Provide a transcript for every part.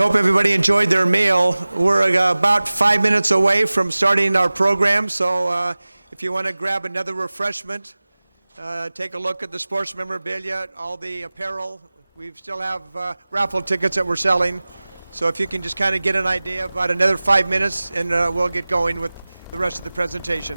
hope everybody enjoyed their meal. We're about 5 minutes away from starting our program, so if you want to grab another refreshment, take a look at the sports memorabilia, all the apparel. We still have raffle tickets that we're selling. So if you can just kind of get an idea, about another 5 minutes, and we'll get going with the rest of the presentation.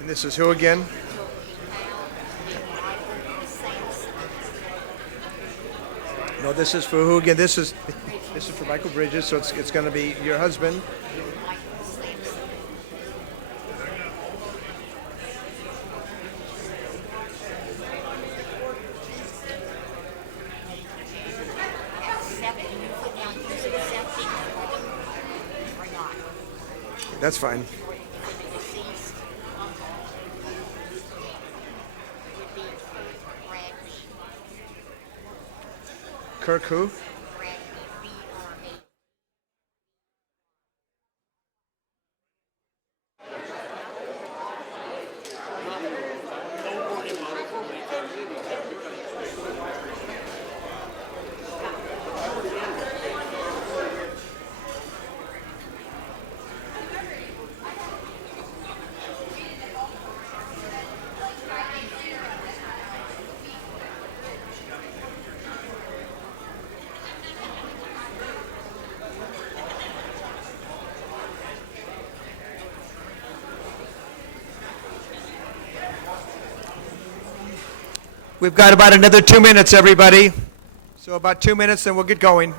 And this is who again? No, this is for who again? This is for Michael Bridges, so it's going to be your husband. That's fine. Kirk who? We've got about another 2 minutes, everybody. So about 2 minutes, and we'll get going.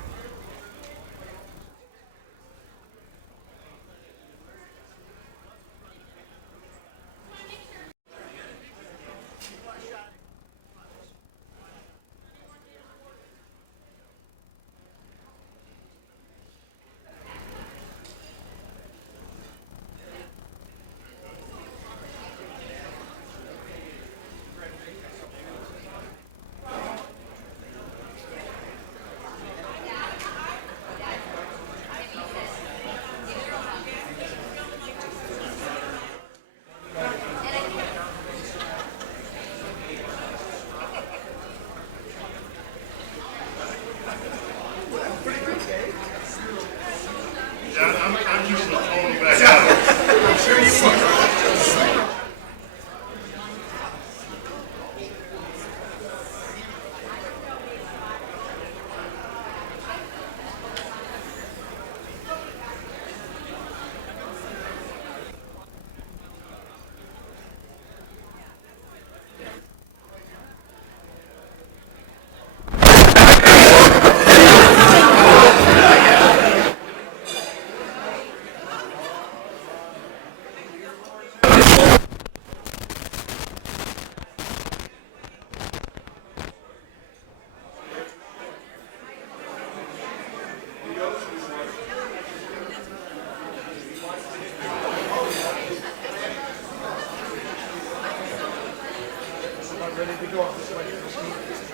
about ready to go. This way, Steve.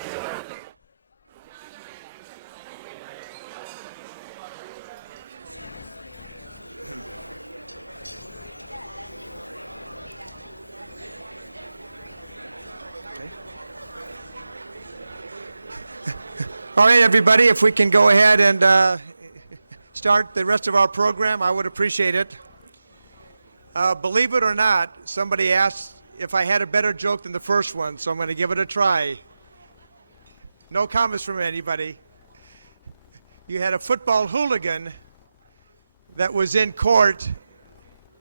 All right, everybody, if we can go ahead and start the rest of our program, I would appreciate it. Believe it or not, somebody asked if I had a better joke than the first one, so I'm going to give it a try. No comments from anybody. You had a football hooligan that was in court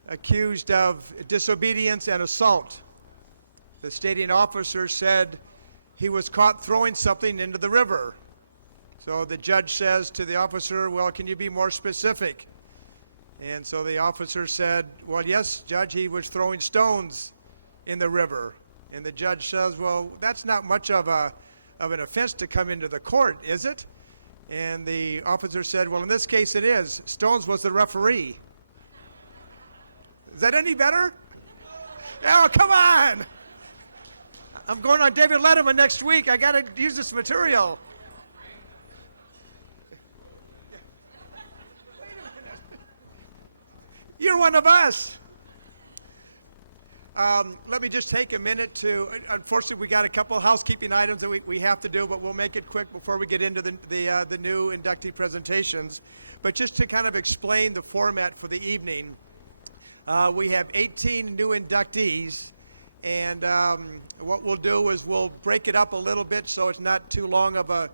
accused of disobedience and assault. The stating officer said he was caught throwing something into the river. So the judge says to the officer, well, can you be more specific? And so the officer said, well, yes, Judge, he was throwing stones in the river. And the judge says, well, that's not much of an offense to come into the court, is it? And the officer said, well, in this case it is. Stones was the referee. Is that any better? Oh, come on! I'm going on David Letterman next week. I got to use this material. You're one of us. Let me just take a minute to, unfortunately, we got a couple of housekeeping items that we have to do, but we'll make it quick before we get into the new inductee presentations. But just to kind of explain the format for the evening, we have 18 new inductees, and what we'll do is we'll break it up a little bit so it's not too long of a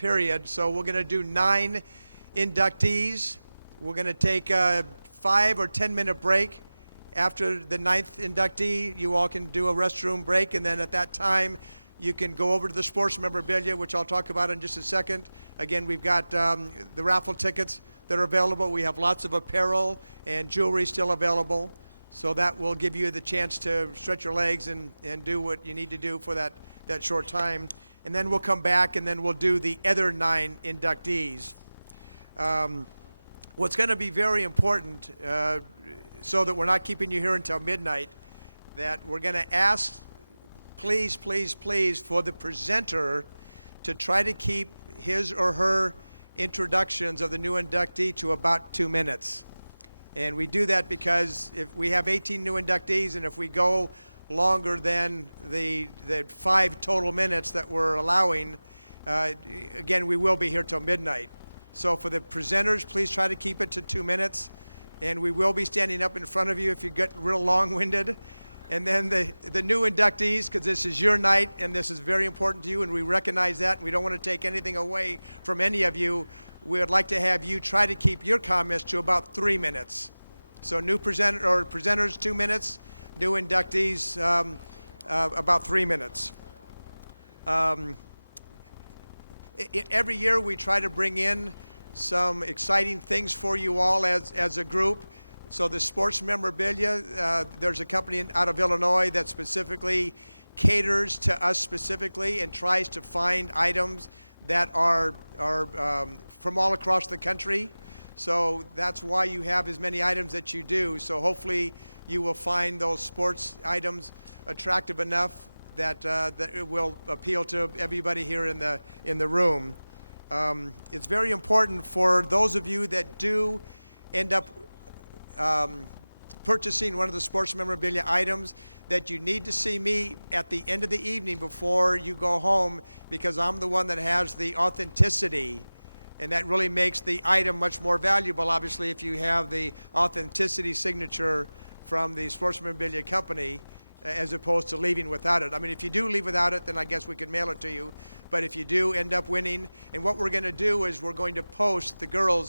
period. So we're going to do 9 inductees. We're going to take a 5 or 10 minute break. After the 9th inductee, you all can do a restroom break, and then at that time you can go over to the sports memorabilia, which I'll talk about in just a second. Again, we've got the raffle tickets that are available. We have lots of apparel and jewelry still available, so that will give you the chance to stretch your legs and do what you need to do for that short time. And then we'll come back and then we'll do the other 9 inductees. What's going to be very important, so that we're not keeping you here until midnight, that we're going to ask, please, please, please, for the presenter to try to keep his or her introductions of the new inductee to about 2 minutes. And we do that because if we have 18 new inductees, and if we go longer than the 5 total minutes that we're allowing, again, we will be here till midnight. So in summary, please try to keep it to 2 minutes. Standing up in front of you if you get real long-winded. And then the new inductees, because this is your night, and this is very important to us, to recognize that we don't want to take anything away from any of you. We would like to have you try to keep your comments to 3 minutes. So if we're going to go 2 minutes, the inductees about 2 minutes. Every year we try to bring in some exciting things for you all as a group. Out of Illinois and specifically you will find those sports items attractive enough that it will appeal to everybody here in the room. It's very important for those of you that much more valuable in this region rather than history signature. What we're going to do is we're going to post, the girls,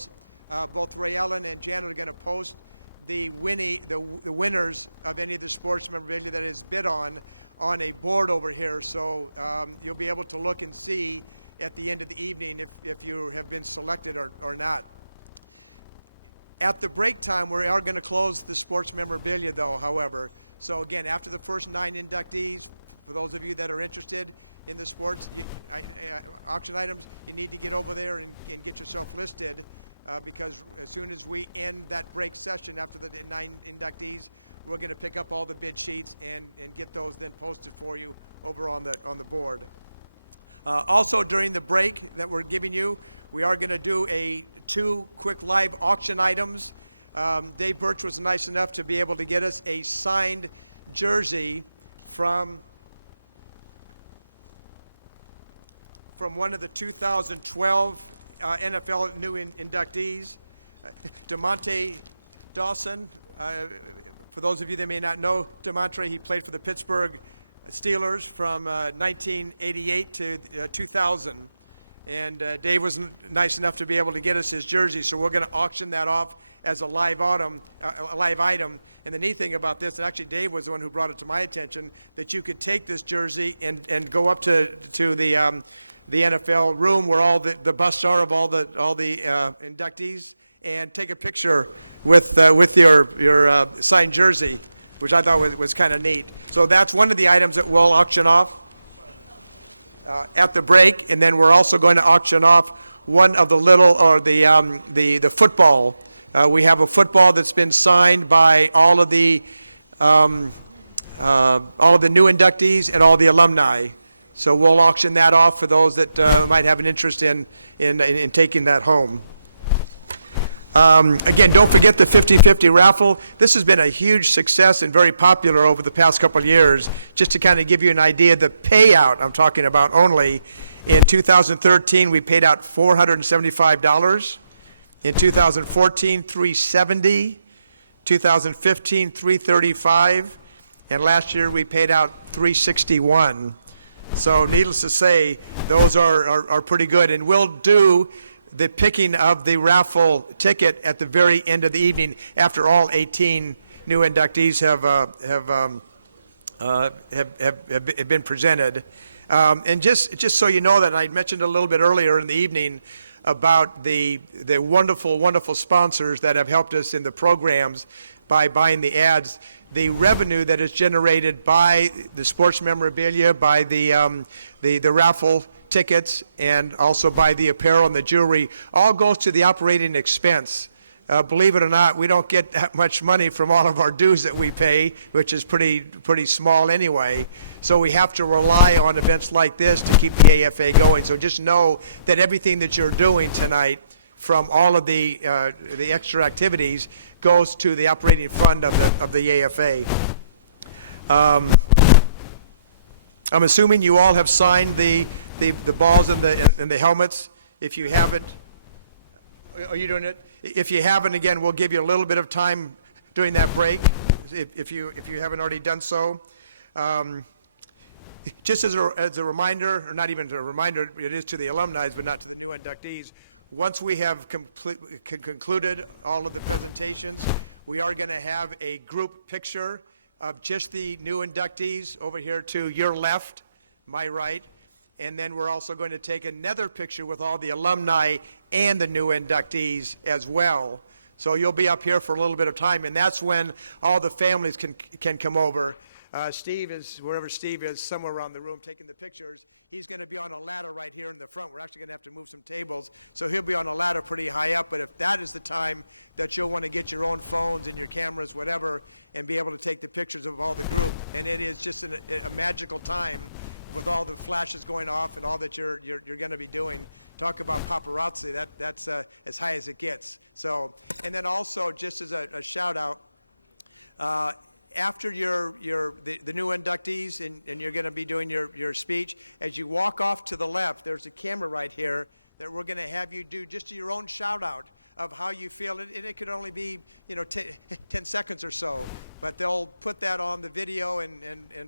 both Ray Ellen and Jan are going to post the winners of any of the sports memorabilia that is bid on a board over here, so you'll be able to look and see at the end of the evening if you have been selected or not. At the break time, we are going to close the sports memorabilia, though, however. So again, after the first 9 inductees, for those of you that are interested in the sports auction items, you need to get over there and get yourself listed, because as soon as we end that break session after the 9 inductees, we're going to pick up all the bid sheets and get those then posted for you over on the board. Also, during the break that we're giving you, we are going to do two quick live auction items. Dave Birch was nice enough to be able to get us a signed jersey from one of the 2012 NFL new inductees, DeMonte Dawson. For those of you that may not know DeMonte, he played for the Pittsburgh Steelers from 1988 to 2000. And Dave was nice enough to be able to get us his jersey, so we're going to auction that off as a live item. And the neat thing about this, and actually Dave was the one who brought it to my attention, that you could take this jersey and go up to the NFL room where all the busts are of all the inductees, and take a picture with your signed jersey, which I thought was kind of neat. So that's one of the items that we'll auction off at the break, and then we're also going to auction off one of the football. We have a football that's been signed by all of the new inductees and all the alumni. So we'll auction that off for those that might have an interest in taking that home. Again, don't forget the 50-50 raffle. This has been a huge success and very popular over the past couple of years. Just to kind of give you an idea, the payout I'm talking about only, in 2013 we paid out $475. In 2014, $370. 2015, $335. And last year we paid out $361. So needless to say, those are pretty good. And we'll do the picking of the raffle ticket at the very end of the evening after all 18 new inductees have been presented. And just so you know that, I mentioned a little bit earlier in the evening about the wonderful, wonderful sponsors that have helped us in the programs by buying the ads. The revenue that is generated by the sports memorabilia, by the raffle tickets, and also by the apparel and the jewelry, all goes to the operating expense. Believe it or not, we don't get that much money from all of our dues that we pay, which is pretty small anyway. So we have to rely on events like this to keep the AFA going. So just know that everything that you're doing tonight, from all of the extra activities, goes to the operating fund of the AFA. I'm assuming you all have signed the balls and the helmets. If you haven't, are you doing it? If you haven't, again, we'll give you a little bit of time during that break, if you haven't already done so. Just as a reminder, or not even a reminder, it is to the alumni, but not to the new inductees. Once we have concluded all of the presentations, we are going to have a group picture of just the new inductees over here to your left, my right, and then we're also going to take another picture with all the alumni and the new inductees as well. So you'll be up here for a little bit of time, and that's when all the families can come over. Steve is, wherever Steve is, somewhere around the room taking the pictures. He's going to be on a ladder right here in the front. We're actually going to have to move some tables, so he'll be on a ladder pretty high up. But if that is the time that you'll want to get your own phones and your cameras, whatever, and be able to take the pictures of all the, and it is just a magical time with all the flashes going off and all that you're going to be doing. Talk about paparazzi. That's as high as it gets. So, and then also just as a shout out. After the new inductees and you're going to be doing your speech, as you walk off to the left, there's a camera right here that we're going to have you do just your own shout out of how you feel, and it could only be 10 seconds or so, but they'll put that on the video and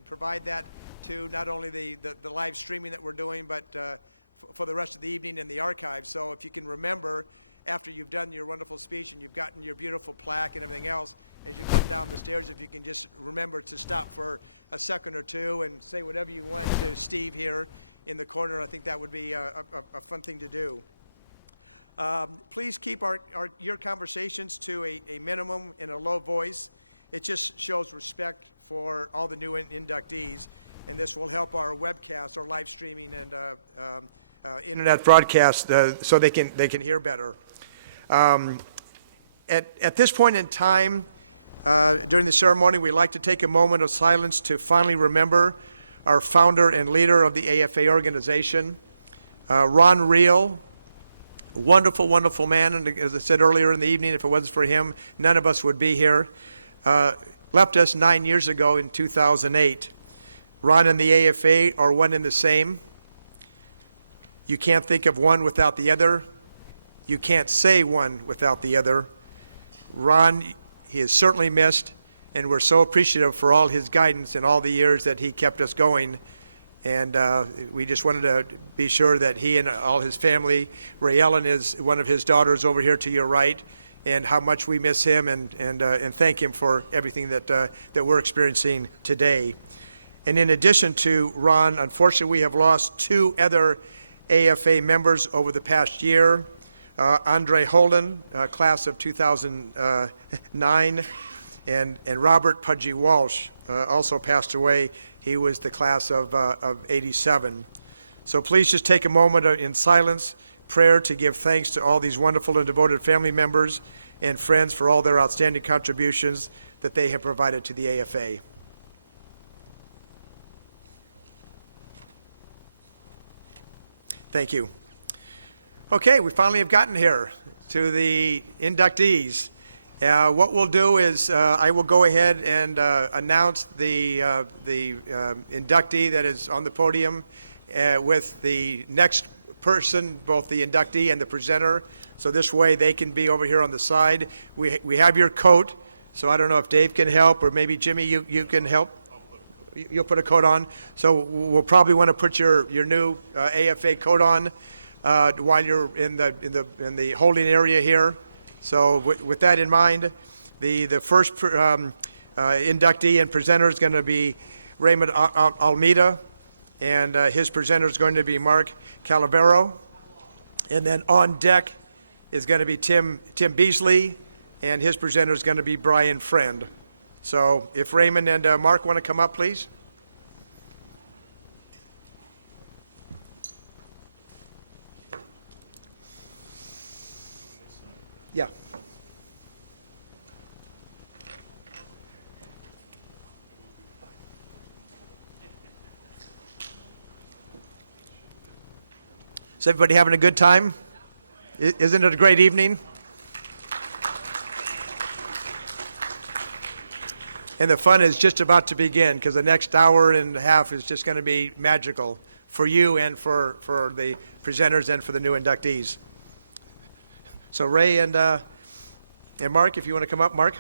provide that to not only the live streaming that we're doing, but for the rest of the evening in the archive. So if you can remember, after you've done your wonderful speech and you've gotten your beautiful plaque and everything else, if you get downstairs, if you can just remember to stop for a second or two and say whatever you want to Steve here in the corner, I think that would be a fun thing to do. Please keep your conversations to a minimum in a low voice. It just shows respect for all the new inductees, and this will help our webcast, our live streaming, and internet broadcast so they can hear better. At this point in time, During the ceremony, we'd like to take a moment of silence to finally remember our founder and leader of the AFA organization, Ron Reel. Wonderful, wonderful man, and as I said earlier in the evening, if it wasn't for him, none of us would be here. Left us 9 years ago in 2008. Ron and the AFA are one and the same. You can't think of one without the other. You can't say one without the other. Ron, he is certainly missed, and we're so appreciative for all his guidance and all the years that he kept us going. And we just wanted to be sure that he and all his family, Ray Ellen is one of his daughters over here to your right, and how much we miss him and thank him for everything that we're experiencing today. And in addition to Ron, unfortunately, we have lost two other AFA members over the past year. Andre Holden, class of 2009, and Robert Pudgy Walsh also passed away. He was the class of 87. So please just take a moment in silence, prayer, to give thanks to all these wonderful and devoted family members and friends for all their outstanding contributions that they have provided to the AFA. Thank you. Okay, we finally have gotten here to the inductees. What we'll do is I will go ahead and announce the inductee that is on the podium with the next person, both the inductee and the presenter. So this way they can be over here on the side. We have your coat, so I don't know if Dave can help, or maybe Jimmy, you can help. You'll put a coat on. So we'll probably want to put your new AFA coat on while you're in the holding area here. So with that in mind, the first inductee and presenter is going to be Raymond Almeida, and his presenter is going to be Mark Calavero. And then on deck is going to be Tim Beasley, and his presenter is going to be Brian Friend. So if Raymond and Mark want to come up, please. Yeah. Is everybody having a good time? Isn't it a great evening? And the fun is just about to begin, because the next hour and a half is just going to be magical for you and for the presenters and for the new inductees. So Ray and Mark, if you want to come up, Mark.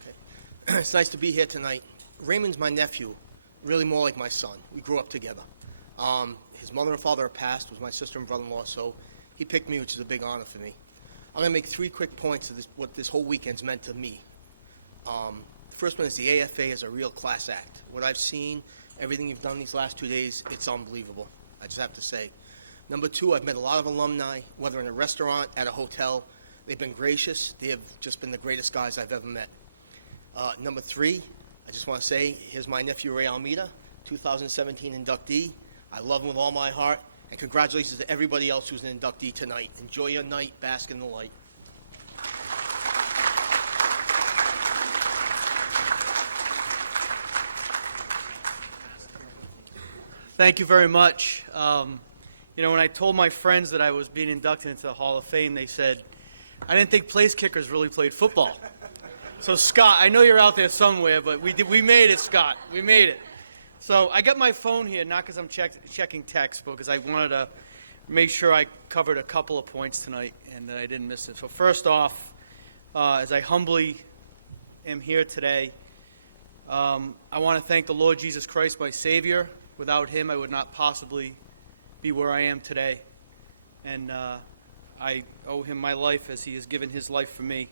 Okay. It's nice to be here tonight. Raymond's my nephew, really more like my son. We grew up together. His mother and father are passed, was my sister and brother-in-law, so he picked me, which is a big honor for me. I'm going to make 3 quick points of what this whole weekend's meant to me. The first one is the AFA is a real class act. What I've seen, everything you've done these last 2 days, it's unbelievable, I just have to say. Number 2, I've met a lot of alumni, whether in a restaurant, at a hotel. They've been gracious. They have just been the greatest guys I've ever met. Number 3, I just want to say, here's my nephew, Ray Almeida, 2017 inductee. I love him with all my heart. And congratulations to everybody else who's an inductee tonight. Enjoy your night. Bask in the light. Thank you very much. When I told my friends that I was being inducted into the Hall of Fame, they said, I didn't think place kickers really played football. So, Scott, I know you're out there somewhere, but we made it, Scott. We made it. So I got my phone here, not because I'm checking text, but because I wanted to make sure I covered a couple of points tonight and that I didn't miss it. So first off, as I humbly am here today, I want to thank the Lord Jesus Christ, my Savior. Without him, I would not possibly be where I am today. And I owe him my life as he has given his life for me.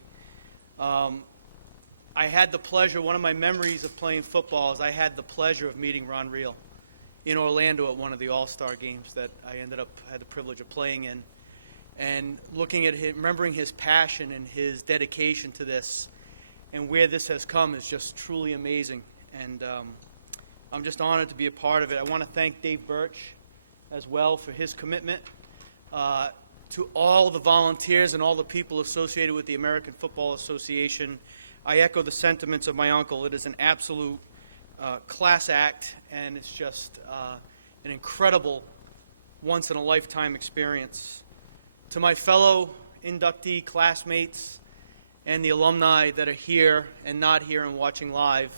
I had the pleasure, one of my memories of playing football is I had the pleasure of meeting Ron Reel in Orlando at one of the All-Star games that I had the privilege of playing in. And looking at him, remembering his passion and his dedication to this and where this has come is just truly amazing. And I'm just honored to be a part of it. I want to thank Dave Birch as well for his commitment. To all the volunteers and all the people associated with the American Football Association, I echo the sentiments of my uncle. It is an absolute class act, and it's just an incredible once-in-a-lifetime experience. To my fellow inductee classmates and the alumni that are here and not here and watching live,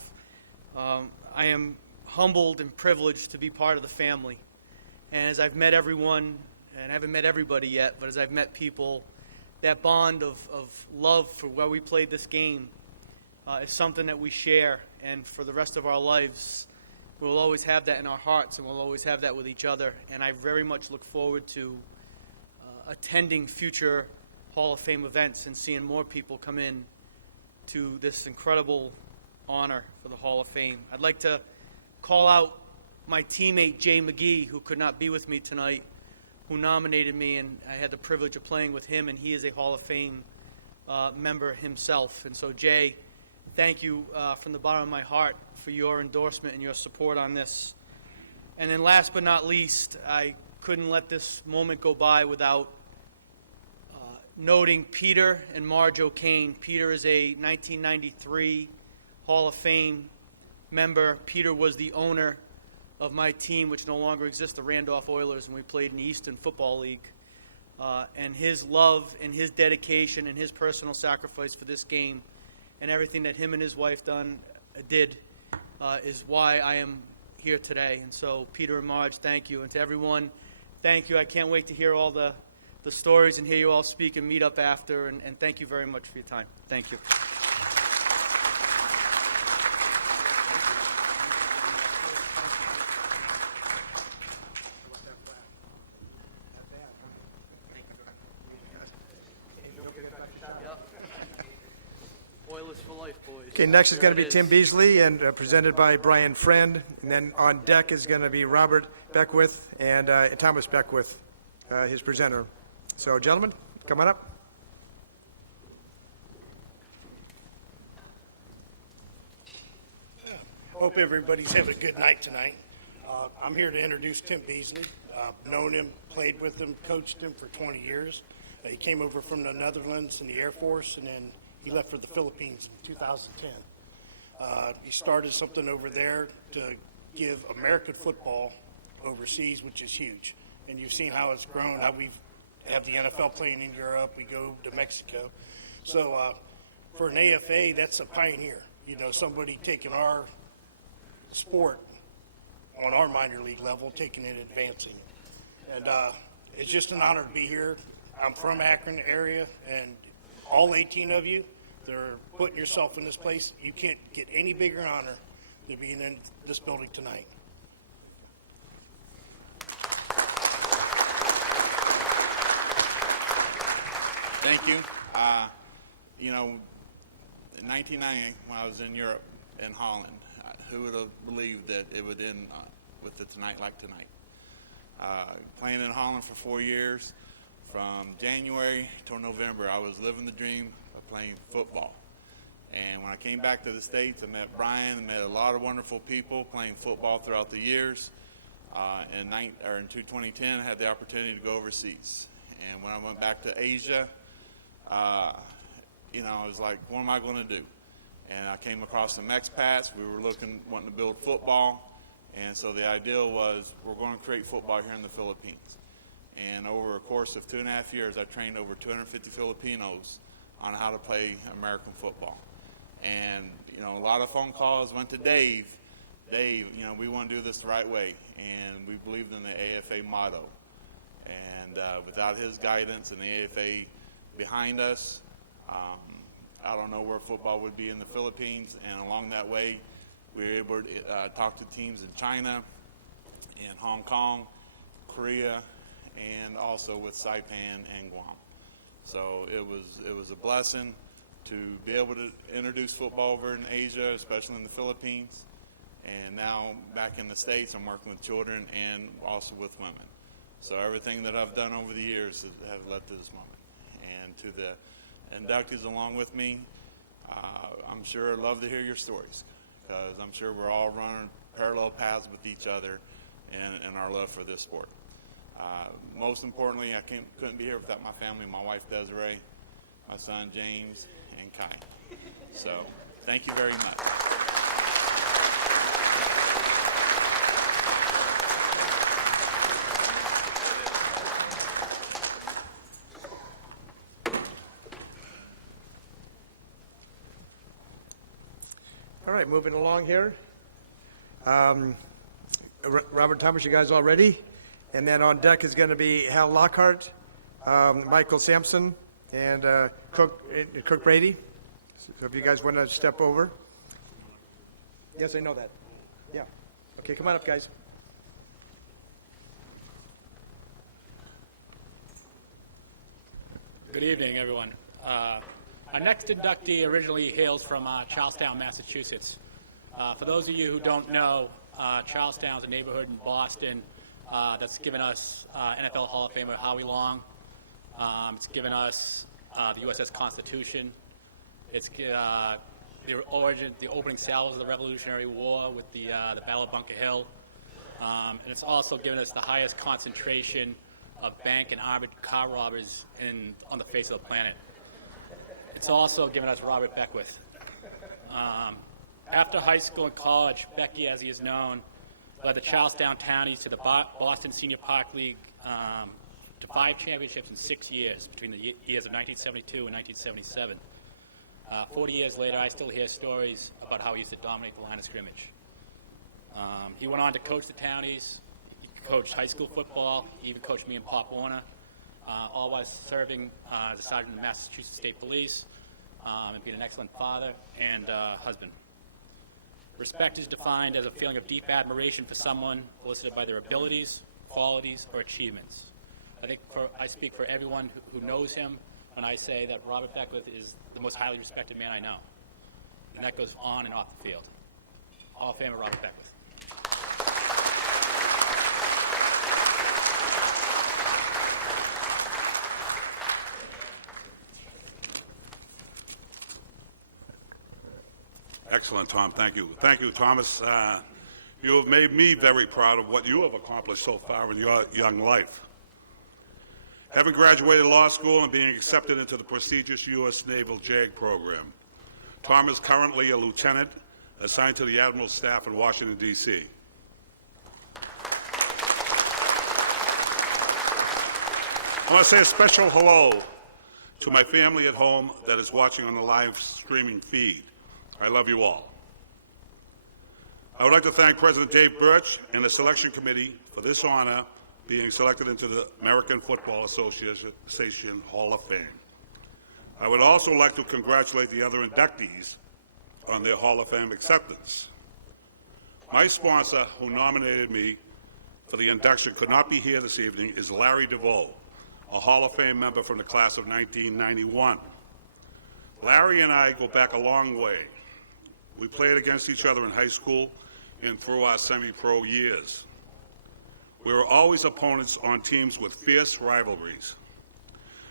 I am humbled and privileged to be part of the family. And as I've met everyone, and I haven't met everybody yet, but as I've met people, that bond of love for where we played this game is something that we share. And for the rest of our lives, we'll always have that in our hearts, and we'll always have that with each other. And I very much look forward to attending future Hall of Fame events and seeing more people come in to this incredible honor for the Hall of Fame. I'd like to call out my teammate, Jay McGee, who could not be with me tonight, who nominated me, and I had the privilege of playing with him, and he is a Hall of Fame member himself. And so, Jay, thank you from the bottom of my heart for your endorsement and your support on this. And then last but not least, I couldn't let this moment go by without noting Peter and Marge O'Kane. Peter is a 1993 Hall of Fame member. Peter was the owner of my team, which no longer exists, the Randolph Oilers, and we played in the Eastern Football League. And his love and his dedication and his personal sacrifice for this game and everything that him and his wife did is why I am here today. And so, Peter and Marge, thank you. And to everyone, thank you. I can't wait to hear all the stories and hear you all speak and meet up after. And thank you very much for your time. Thank you. Oilers for life, boys. Okay, next is going to There be it Tim Beasley, and presented by Brian Friend. And then on deck is going to be Robert Beckwith and Thomas Beckwith, his presenter. So, gentlemen, come on up. Hope everybody's having a good night tonight. I'm here to introduce Tim Beasley. Known him, played with him, coached him for 20 years. He came over from the Netherlands in the Air Force, and then he left for the Philippines in 2010. He started something over there to give American football overseas, which is huge. And you've seen how it's grown, how we have the NFL playing in Europe, we go to Mexico. So for an AFA, that's a pioneer. You know, somebody taking our sport on our minor league level, taking it and advancing. And it's just an honor to be here. I'm from Akron area, and all 18 of you that are putting yourself in this place, you can't get any bigger honor than being in this building tonight. Thank you. You know, in 1990, when I was in Europe, in Holland, who would have believed that it would end with a tonight like tonight? Playing in Holland for 4 years, from January till November, I was living the dream of playing football. And when I came back to the States, I met Brian, met a lot of wonderful people playing football throughout the years. In 2010, I had the opportunity to go overseas. And when I went back to Asia, you know, I was like, what am I going to do? And I came across some expats. We were wanting to build football. And so the idea was, we're going to create football here in the Philippines. And over a course of 2.5 years, I trained over 250 Filipinos on how to play American football. And, you know, a lot of phone calls went to Dave. Dave, you know, we want to do this the right way. And we believed in the AFA motto. And without his guidance and the AFA behind us, I don't know where football would be in the Philippines. And along that way, we were able to talk to teams in China, in Hong Kong, Korea, and also with Saipan and Guam. So it was a blessing to be able to introduce football over in Asia, especially in the Philippines. And now back in the States, I'm working with children and also with women. So everything that I've done over the years has led to this moment. And to the inductees along with me, I'm sure I'd love to hear your stories, because I'm sure we're all running parallel paths with each other in our love for this sport. Most importantly, I couldn't be here without my family, my wife Desiree, my son James, and Kai. So thank you very much. All right, moving along here. Robert Thomas, you guys all ready? And then on deck is going to be Hal Lockhart, Michael Sampson, and Cook Brady. So if you guys want to step over. Yes, I know that. Yeah. Okay, come on up, guys. Good evening, everyone. Our next inductee originally hails from Charlestown, Massachusetts. For those of you who don't know, Charlestown is a neighborhood in Boston that's given us NFL Hall of Famer Howie Long. It's given us the USS Constitution. It's the opening salvos of the Revolutionary War with the Battle of Bunker Hill. And it's also given us the highest concentration of bank and armored car robbers on the face of the planet. It's also given us Robert Beckwith. After high school and college, Becky, as he is known, led the Charlestown Townies to the Boston Senior Park League to 5 championships in 6 years, between the years of 1972 and 1977. 40 years later, I still hear stories about how he used to dominate the line of scrimmage. He went on to coach the Townies. He coached high school football. He even coached me and Pop Warner, all while serving as a sergeant in the Massachusetts State Police, and being an excellent father and husband. Respect is defined as a feeling of deep admiration for someone elicited by their abilities, qualities, or achievements. I think I speak for everyone who knows him when I say that Robert Beckwith is the most highly respected man I know. And that goes on and off the field. Hall of Famer Robert Beckwith. Excellent, Tom. Thank you. Thank you, Thomas. You have made me very proud of what you have accomplished so far in your young life. Having graduated law school and being accepted into the prestigious U.S. Naval JAG program, Tom is currently a lieutenant assigned to the Admiral's staff in Washington, D.C. I want to say a special hello to my family at home that is watching on the live streaming feed. I love you all. I would like to thank President Dave Birch and the selection committee for this honor, being selected into the American Football Association Hall of Fame. I would also like to congratulate the other inductees on their Hall of Fame acceptance. My sponsor, who nominated me for the induction, could not be here this evening, is Larry DeVoe, a Hall of Fame member from the class of 1991. Larry and I go back a long way. We played against each other in high school and through our semi-pro years. We were always opponents on teams with fierce rivalries.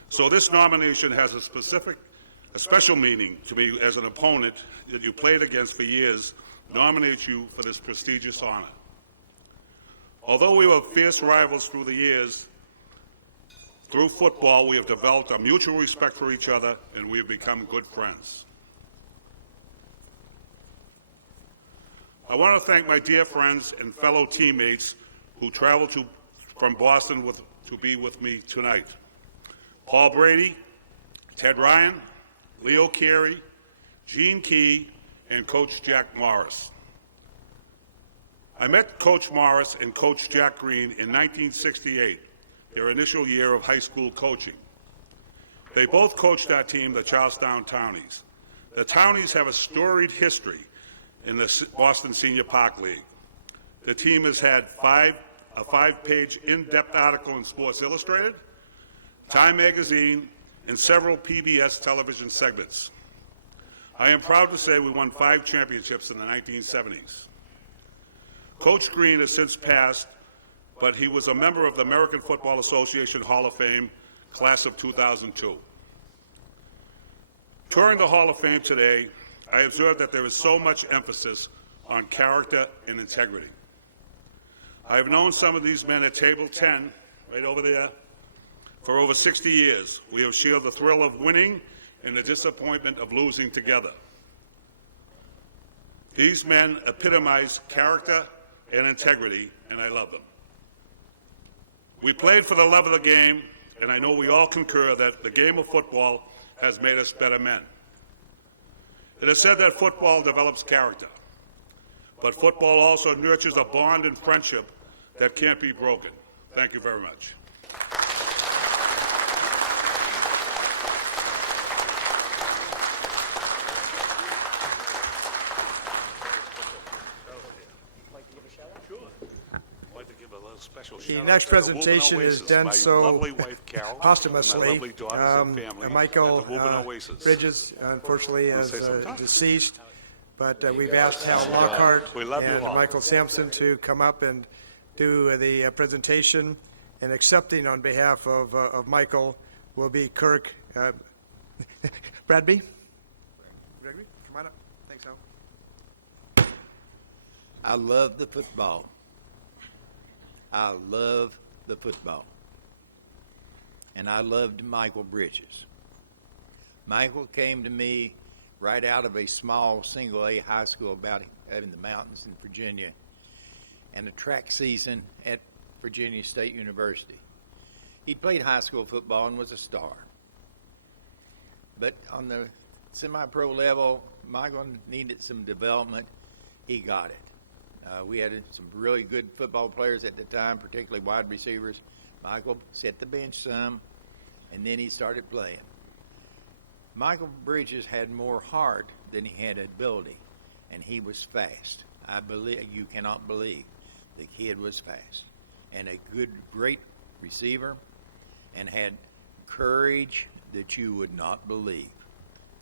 So this nomination has a special meaning to me as an opponent that you played against for years, nominate you for this prestigious honor. Although we were fierce rivals through the years, through football we have developed a mutual respect for each other and we have become good friends. I want to thank my dear friends and fellow teammates who traveled from Boston to be with me tonight. Paul Brady, Ted Ryan, Leo Carey, Gene Key, and Coach Jack Morris. I met Coach Morris and Coach Jack Green in 1968, their initial year of high school coaching. They both coached our team, the Charlestown Townies. The Townies have a storied history in the Boston Senior Park League. The team has had a 5-page in-depth article in Sports Illustrated, Time Magazine, and several PBS television segments. I am proud to say we won 5 championships in the 1970s. Coach Green has since passed, but he was a member of the American Football Association Hall of Fame, class of 2002. Touring the Hall of Fame today, I observed that there is so much emphasis on character and integrity. I have known some of these men at Table 10 right over there. For over 60 years, we have shared the thrill of winning and the disappointment of losing together. These men epitomize character and integrity, and I love them. We played for the love of the game, and I know we all concur that the game of football has made us better men. It is said that football develops character, but football also nurtures a bond and friendship that can't be broken. Thank you very much. The next presentation is done so posthumously. Michael Bridges, unfortunately, is deceased, but we've asked Hal Lockhart and Michael Sampson to come up and do the presentation. And accepting on behalf of Michael will be Kirk Bradby. Gregory, come on up. Thanks, Hal. I love the football. I love the football. And I loved Michael Bridges. Michael came to me right out of a small single-A high school about in the mountains in Virginia and a track season at Virginia State University. He played high school football and was a star. But on the semi-pro level, Michael needed some development. He got it. We had some really good football players at the time, particularly wide receivers. Michael set the bench some, and then he started playing. Michael Bridges had more heart than he had ability, and he was fast. I believe you cannot believe the kid was fast, and a great receiver, and had courage that you would not believe.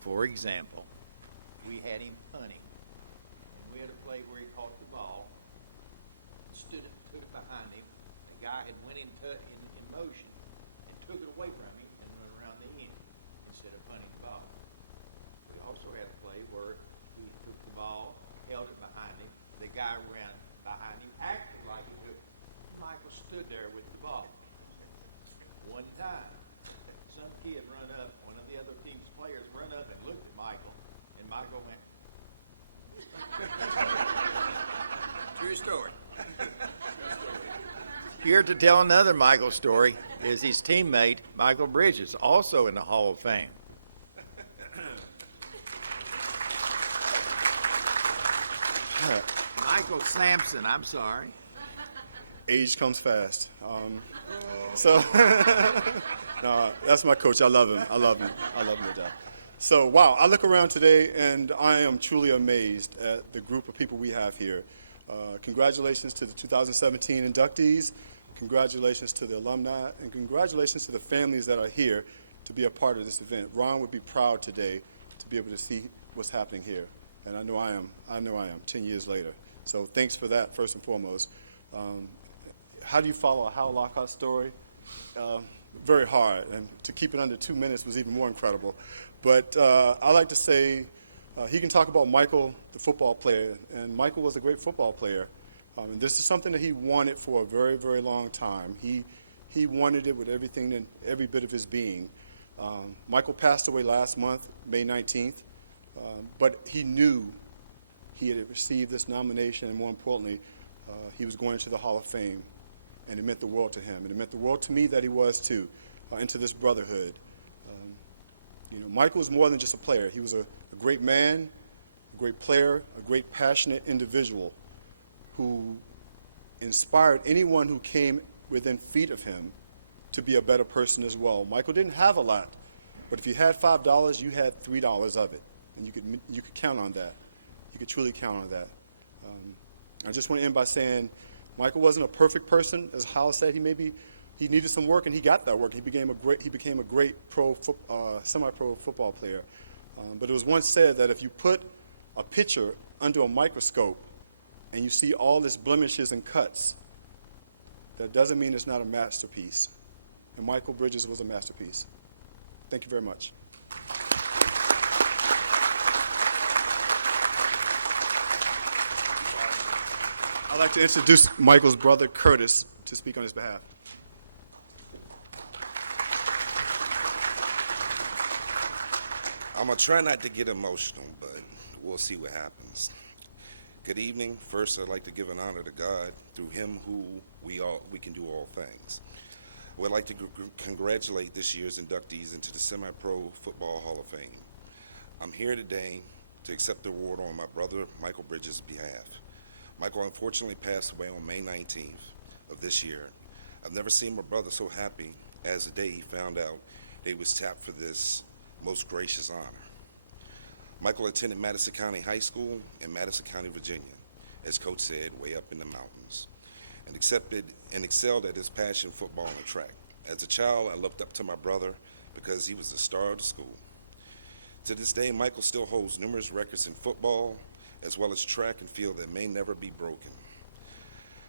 For example, we had him punting. We had a play where he caught the ball, stood it, took it behind him. The guy had went in motion and took it away from him and went around the end instead of punting the ball. We also had a play where he took the ball, held it behind him. The guy ran behind him, acted like he took it. Michael stood there with the ball. One time, some kid run up, one of the other team's players run up and looked at Michael, and Michael went, true story. Here to tell another Michael story is his teammate, Michael Bridges, also in the Hall of Fame. Michael Sampson, I'm sorry. Age comes fast. No, that's my coach. I love him. I love him to death. So, wow, I look around today, and I am truly amazed at the group of people we have here. Congratulations to the 2017 inductees. Congratulations to the alumni, and congratulations to the families that are here to be a part of this event. Ron would be proud today to be able to see what's happening here, and I know I am 10 years later. So thanks for that, first and foremost. How do you follow a Hal Lockhart story? Very hard, and to keep it under 2 minutes was even more incredible. But I like to say he can talk about Michael, the football player, and Michael was a great football player. And this is something that he wanted for a very, very long time. He wanted it with everything and every bit of his being. Michael passed away last month, May 19th, but he knew he had received this nomination, and more importantly, he was going to the Hall of Fame, and it meant the world to him, and it meant the world to me that he was too, into this brotherhood. Michael was more than just a player. He was a great man, a great player, a great passionate individual who inspired anyone who came within feet of him to be a better person as well. Michael didn't have a lot, but if you had $5, you had $3 of it, and you could count on that. You could truly count on that. I just want to end by saying Michael wasn't a perfect person, as Hal said. He needed some work, and he got that work. He became a great semi-pro football player. But it was once said that if you put a picture under a microscope and you see all its blemishes and cuts, that doesn't mean it's not a masterpiece. And Michael Bridges was a masterpiece. Thank you very much. I'd like to introduce Michael's brother, Curtis, to speak on his behalf. I'm going to try not to get emotional, but we'll see what happens. Good evening. First, I'd like to give an honor to God, through him who we can do all things. I would like to congratulate this year's inductees into the Semi-Pro Football Hall of Fame. I'm here today to accept the award on my brother Michael Bridges' behalf. Michael unfortunately passed away on May 19th of this year. I've never seen my brother so happy as the day he found out that he was tapped for this most gracious honor. Michael attended Madison County High School in Madison County, Virginia, as Coach said, way up in the mountains, and excelled at his passion, football and track. As a child, I looked up to my brother because he was the star of the school. To this day, Michael still holds numerous records in football, as well as track and field that may never be broken.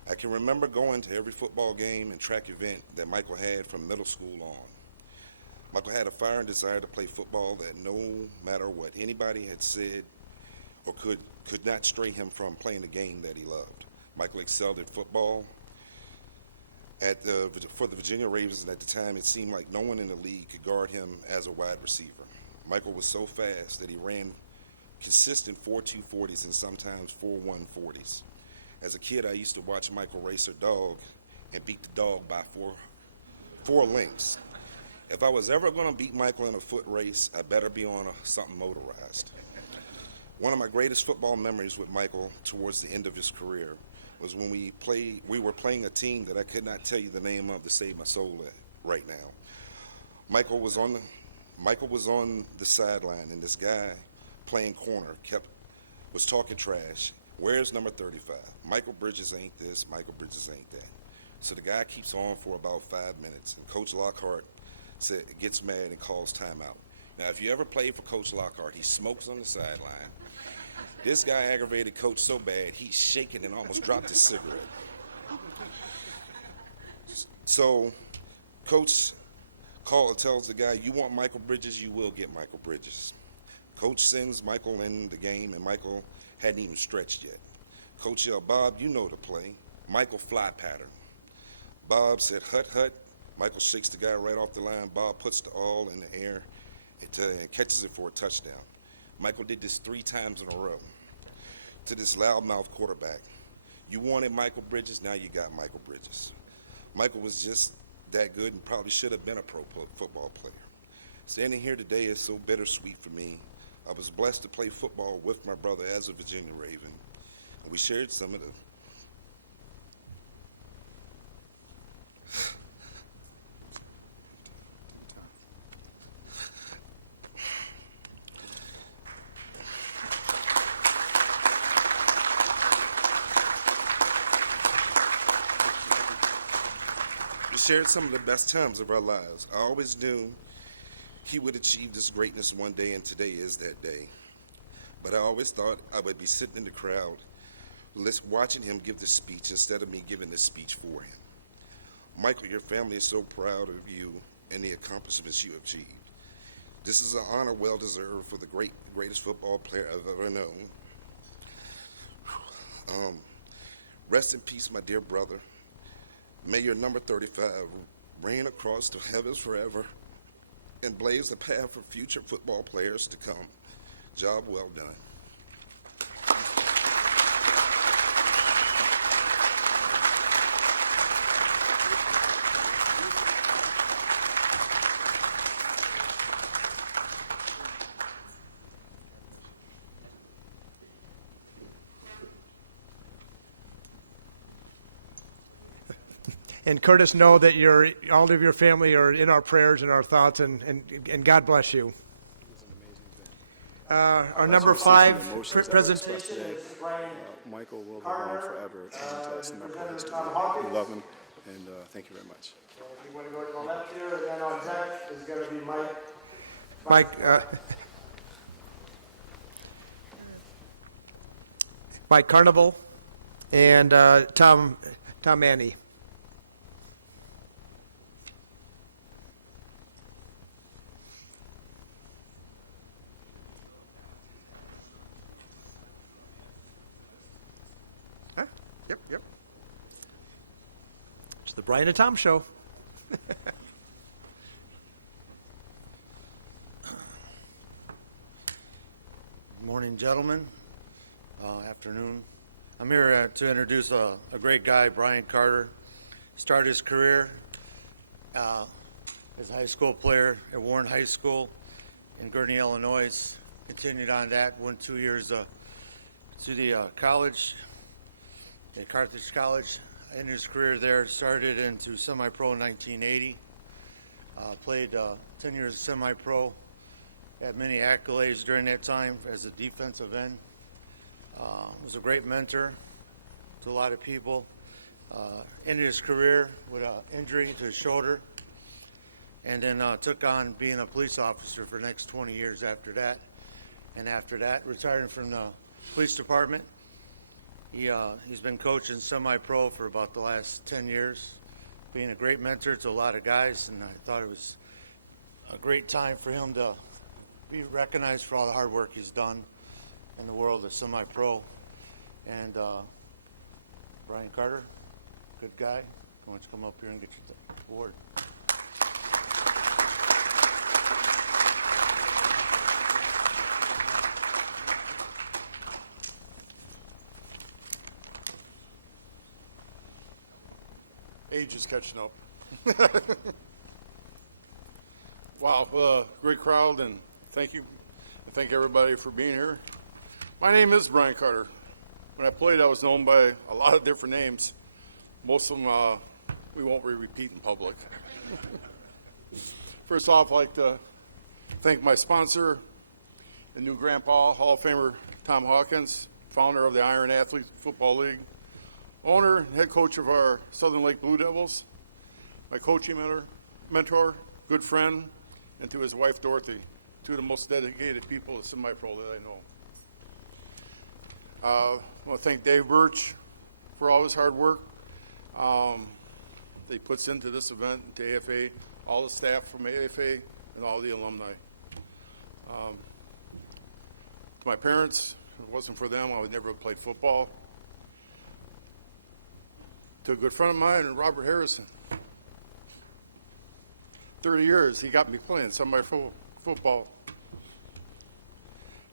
I can remember going to every football game and track event that Michael had from middle school on. Michael had a fire and desire to play football that no matter what anybody had said or could not stray him from playing the game that he loved. Michael excelled at football for the Virginia Raiders, and at the time it seemed like no one in the league could guard him as a wide receiver. Michael was so fast that he ran consistent 4.2 40s and sometimes 4.1 40s. As a kid, I used to watch Michael race a dog and beat the dog by four lengths. If I was ever going to beat Michael in a foot race, I better be on something motorized. One of my greatest football memories with Michael towards the end of his career was when we were playing a team that I could not tell you the name of to save my soul right now. Michael was on the sideline, and this guy playing corner was talking trash. Where's number 35? Michael Bridges ain't this, Michael Bridges ain't that. So the guy keeps on for about 5 minutes, and Coach Lockhart gets mad and calls timeout. Now, if you ever played for Coach Lockhart, he smokes on the sideline. This guy aggravated Coach so bad, he's shaking and almost dropped his cigarette. So Coach tells the guy, you want Michael Bridges, you will get Michael Bridges. Coach sends Michael in the game, and Michael hadn't even stretched yet. Coach yelled, Bob, you know the play. Michael fly pattern. Bob said, hut, hut. Michael shakes the guy right off the line. Bob puts the all in the air and catches it for a touchdown. Michael did this 3 times in a row to this loudmouth quarterback. You wanted Michael Bridges, now you got Michael Bridges. Michael was just that good and probably should have been a pro football player. Standing here today is so bittersweet for me. I was blessed to play football with my brother as a Virginia Raven. And we shared some of the best times of our lives. I always knew he would achieve this greatness one day, and today is that day. But I always thought I would be sitting in the crowd watching him give the speech instead of me giving the speech for him. Michael, your family is so proud of you and the accomplishments you achieved. This is an honor well deserved for the greatest football player I've ever known. Rest in peace, my dear brother. May your number 35 reign across the heavens forever and blaze the path for future football players to come. Job well done. And Curtis, know that all of your family are in our prayers and our thoughts, and God bless you. Our number 5 presentation is Brian. Michael will live on forever and Semi-Pro history. We love him, and thank you very much. So if you want to go to the left here, and then on deck is going to be Mike Carnival and Tom Manny. Yep. It's the Brian and Tom Show. Morning, gentlemen. Afternoon. I'm here to introduce a great guy, Brian Carter. Started his career as a high school player at Warren High School in Gurnee, Illinois. Continued on that, went 2 years to the college, at Carthage College. Ended his career there, started into semi-pro in 1980. Played 10 years of semi-pro. Had many accolades during that time as a defensive end. Was a great mentor to a lot of people. Ended his career with an injury to his shoulder, and then took on being a police officer for the next 20 years after that. And after that, retiring from the police department. He's been coaching semi-pro for about the last 10 years, being a great mentor to a lot of guys, and I thought it was a great time for him to be recognized for all the hard work he's done in the world of semi-pro. And Brian Carter, good guy. Why don't you come up here and get your award? Age is catching up. Wow, great crowd, and thank you. I thank everybody for being here. My name is Brian Carter. When I played, I was known by a lot of different names. Most of them we won't repeat in public. First off, I'd like to thank my sponsor, the new Grandpa, Hall of Famer Tom Hawkins, founder of the Iron Athletes Football League, owner and head coach of our Southern Lake Blue Devils, my coaching mentor, good friend, and to his wife, Dorothy, two of the most dedicated people in semi-pro that I know. I want to thank Dave Birch for all his hard work that he puts into this event, to AFA, all the staff from AFA, and all the alumni. To my parents, if it wasn't for them, I would never have played football. To a good friend of mine, Robert Harrison. 30 years, he got me playing semi-pro football.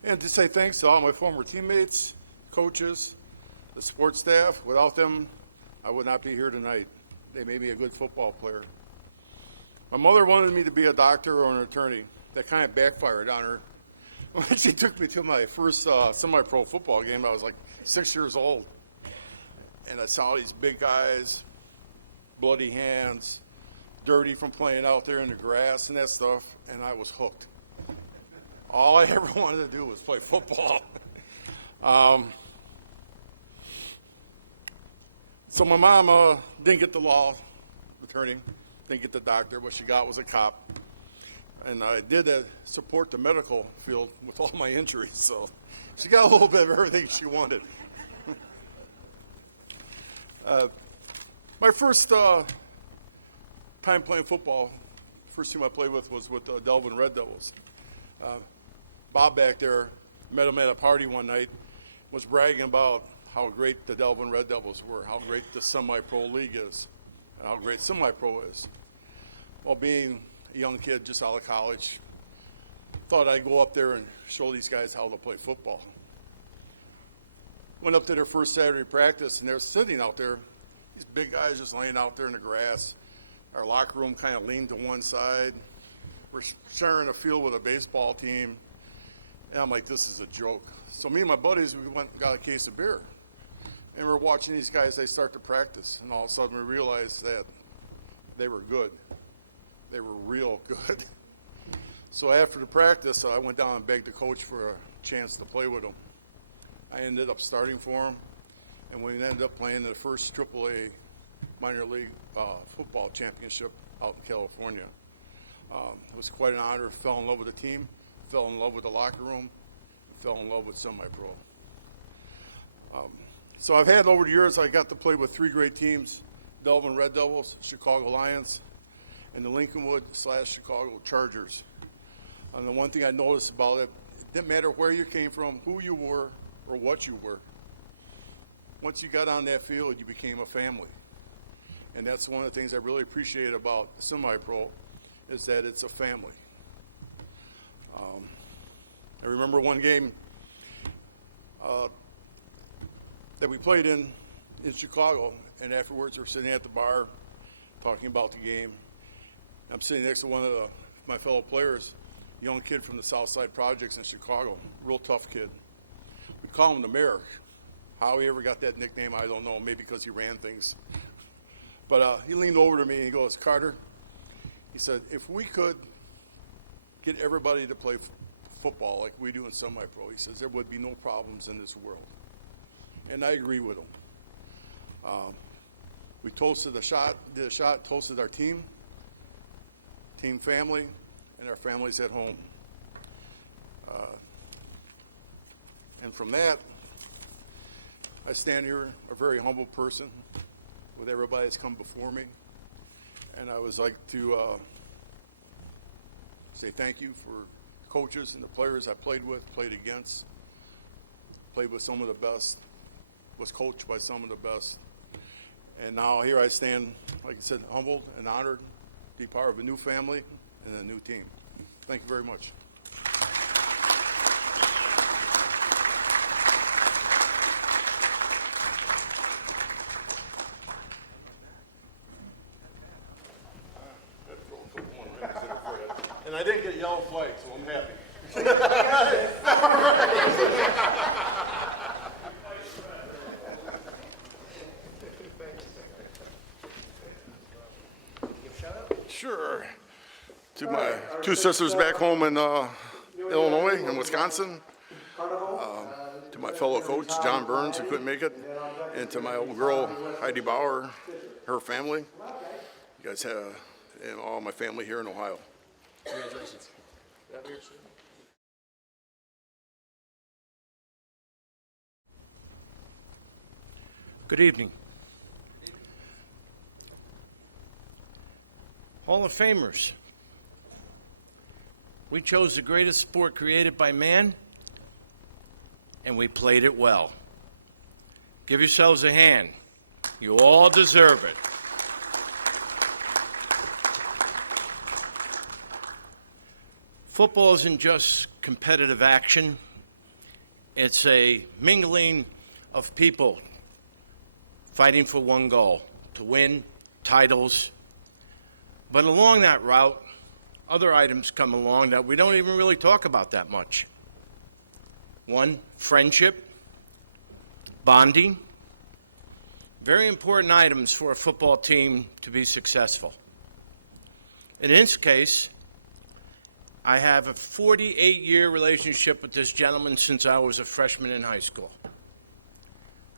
And to say thanks to all my former teammates, coaches, the sports staff. Without them, I would not be here tonight. They made me a good football player. My mother wanted me to be a doctor or an attorney. That kind of backfired on her. When she took me to my first semi-pro football game, I was like 6 years old. And I saw these big guys, bloody hands, dirty from playing out there in the grass and that stuff, and I was hooked. All I ever wanted to do was play football. So my mom didn't get the law attorney, didn't get the doctor. What she got was a cop. And I did support the medical field with all my injuries, so she got a little bit of everything she wanted. My first time playing football, first team I played with was with the Delvin Red Devils. Bob back there met him at a party one night, was bragging about how great the Delvin Red Devils were, how great the semi-pro league is, and how great semi-pro is. Well, being a young kid just out of college, thought I'd go up there and show these guys how to play football. Went up to their first Saturday practice, and they're sitting out there, these big guys just laying out there in the grass. Our locker room kind of leaned to one side. We're sharing a field with a baseball team. And I'm like, this is a joke. So me and my buddies, we went and got a case of beer. And we're watching these guys, they start to practice. And all of a sudden we realized that they were good. They were real good. So after the practice, I went down and begged the coach for a chance to play with them. I ended up starting for him. And we ended up playing the first AAA minor league football championship out in California. It was quite an honor. Fell in love with the team, fell in love with the locker room, fell in love with semi-pro. So I've had over the years, I got to play with three great teams, Delvin Red Devils, Chicago Lions, and the Lincolnwood/Chicago Chargers. And the one thing I noticed about it didn't matter where you came from, who you were, or what you were. Once you got on that field, you became a family. And that's one of the things I really appreciate about semi-pro is that it's a family. I remember one game, that we played in Chicago, and afterwards we're sitting at the bar talking about the game. I'm sitting next to one of my fellow players, a young kid from the South Side Projects in Chicago, real tough kid. We call him the mayor. How he ever got that nickname, I don't know. Maybe because he ran things. But he leaned over to me and he goes, Carter, he said, if we could get everybody to play football like we do in semi-pro, he says, there would be no problems in this world. And I agree with him. We toasted the shot, did a shot, toasted our team family, and our families at home. And from that, I stand here a very humble person with everybody that's come before me. And I would like to say thank you for coaches and the players I played with, played against, played with some of the best, was coached by some of the best. And now here I stand, like I said, humbled and honored to be part of a new family and a new team. Thank you very much. And I didn't get yellow flag, so I'm happy. Sure. To my two sisters back home in Illinois and Wisconsin, to my fellow coach, John Burns, who couldn't make it, and to my old girl, Heidi Bauer, her family. You guys have, and all my family here in Ohio. Congratulations. Good evening. Hall of Famers. We chose the greatest sport created by man, and we played it well. Give yourselves a hand. You all deserve it. Football isn't just competitive action. It's a mingling of people fighting for one goal, to win titles. But along that route, other items come along that we don't even really talk about that much. One, friendship, bonding. Very important items for a football team to be successful. In this case, I have a 48-year relationship with this gentleman since I was a freshman in high school.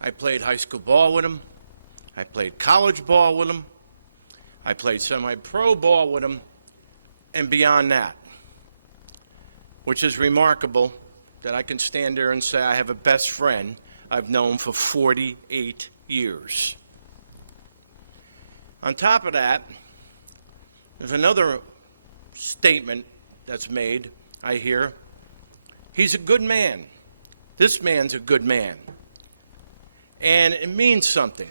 I played high school ball with him. I played college ball with him. I played semi-pro ball with him, and beyond that, which is remarkable that I can stand there and say I have a best friend I've known for 48 years. On top of that, there's another statement that's made, I hear. He's a good man. This man's a good man. And it means something,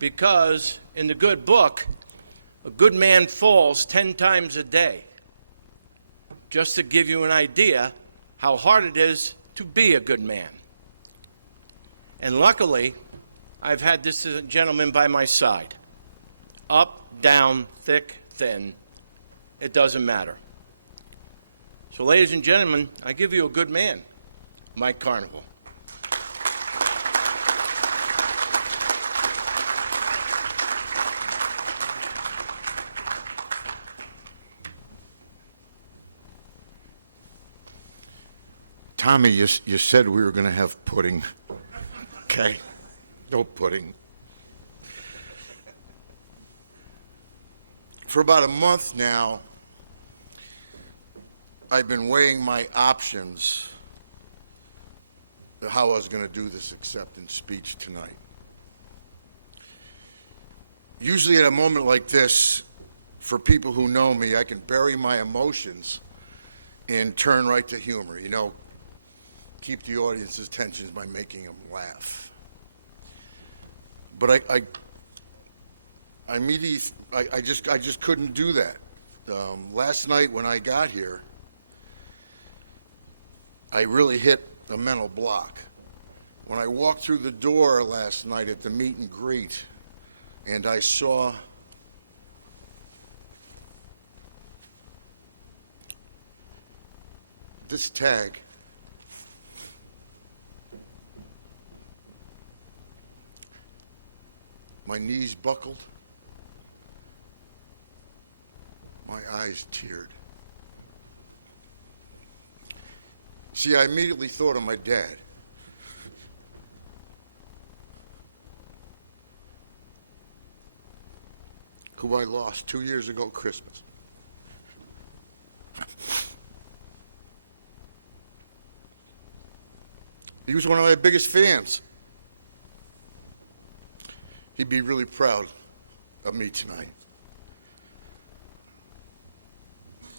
because in the good book, a good man falls 10 times a day. Just to give you an idea how hard it is to be a good man. And luckily, I've had this gentleman by my side. Up, down, thick, thin, it doesn't matter. So ladies and gentlemen, I give you a good man, Mike Carnival. Tommy, you said we were going to have pudding. Okay, no pudding. For about a month now, I've been weighing my options of how I was going to do this acceptance speech tonight. Usually at a moment like this, for people who know me, I can bury my emotions and turn right to humor, you know, keep the audience's attention by making them laugh. But I just couldn't do that. Last night when I got here, I really hit a mental block. When I walked through the door last night at the meet and greet, and I saw this tag, my knees buckled, my eyes teared. See, I immediately thought of my dad. Who I lost 2 years ago Christmas. He was one of my biggest fans. He'd be really proud of me tonight.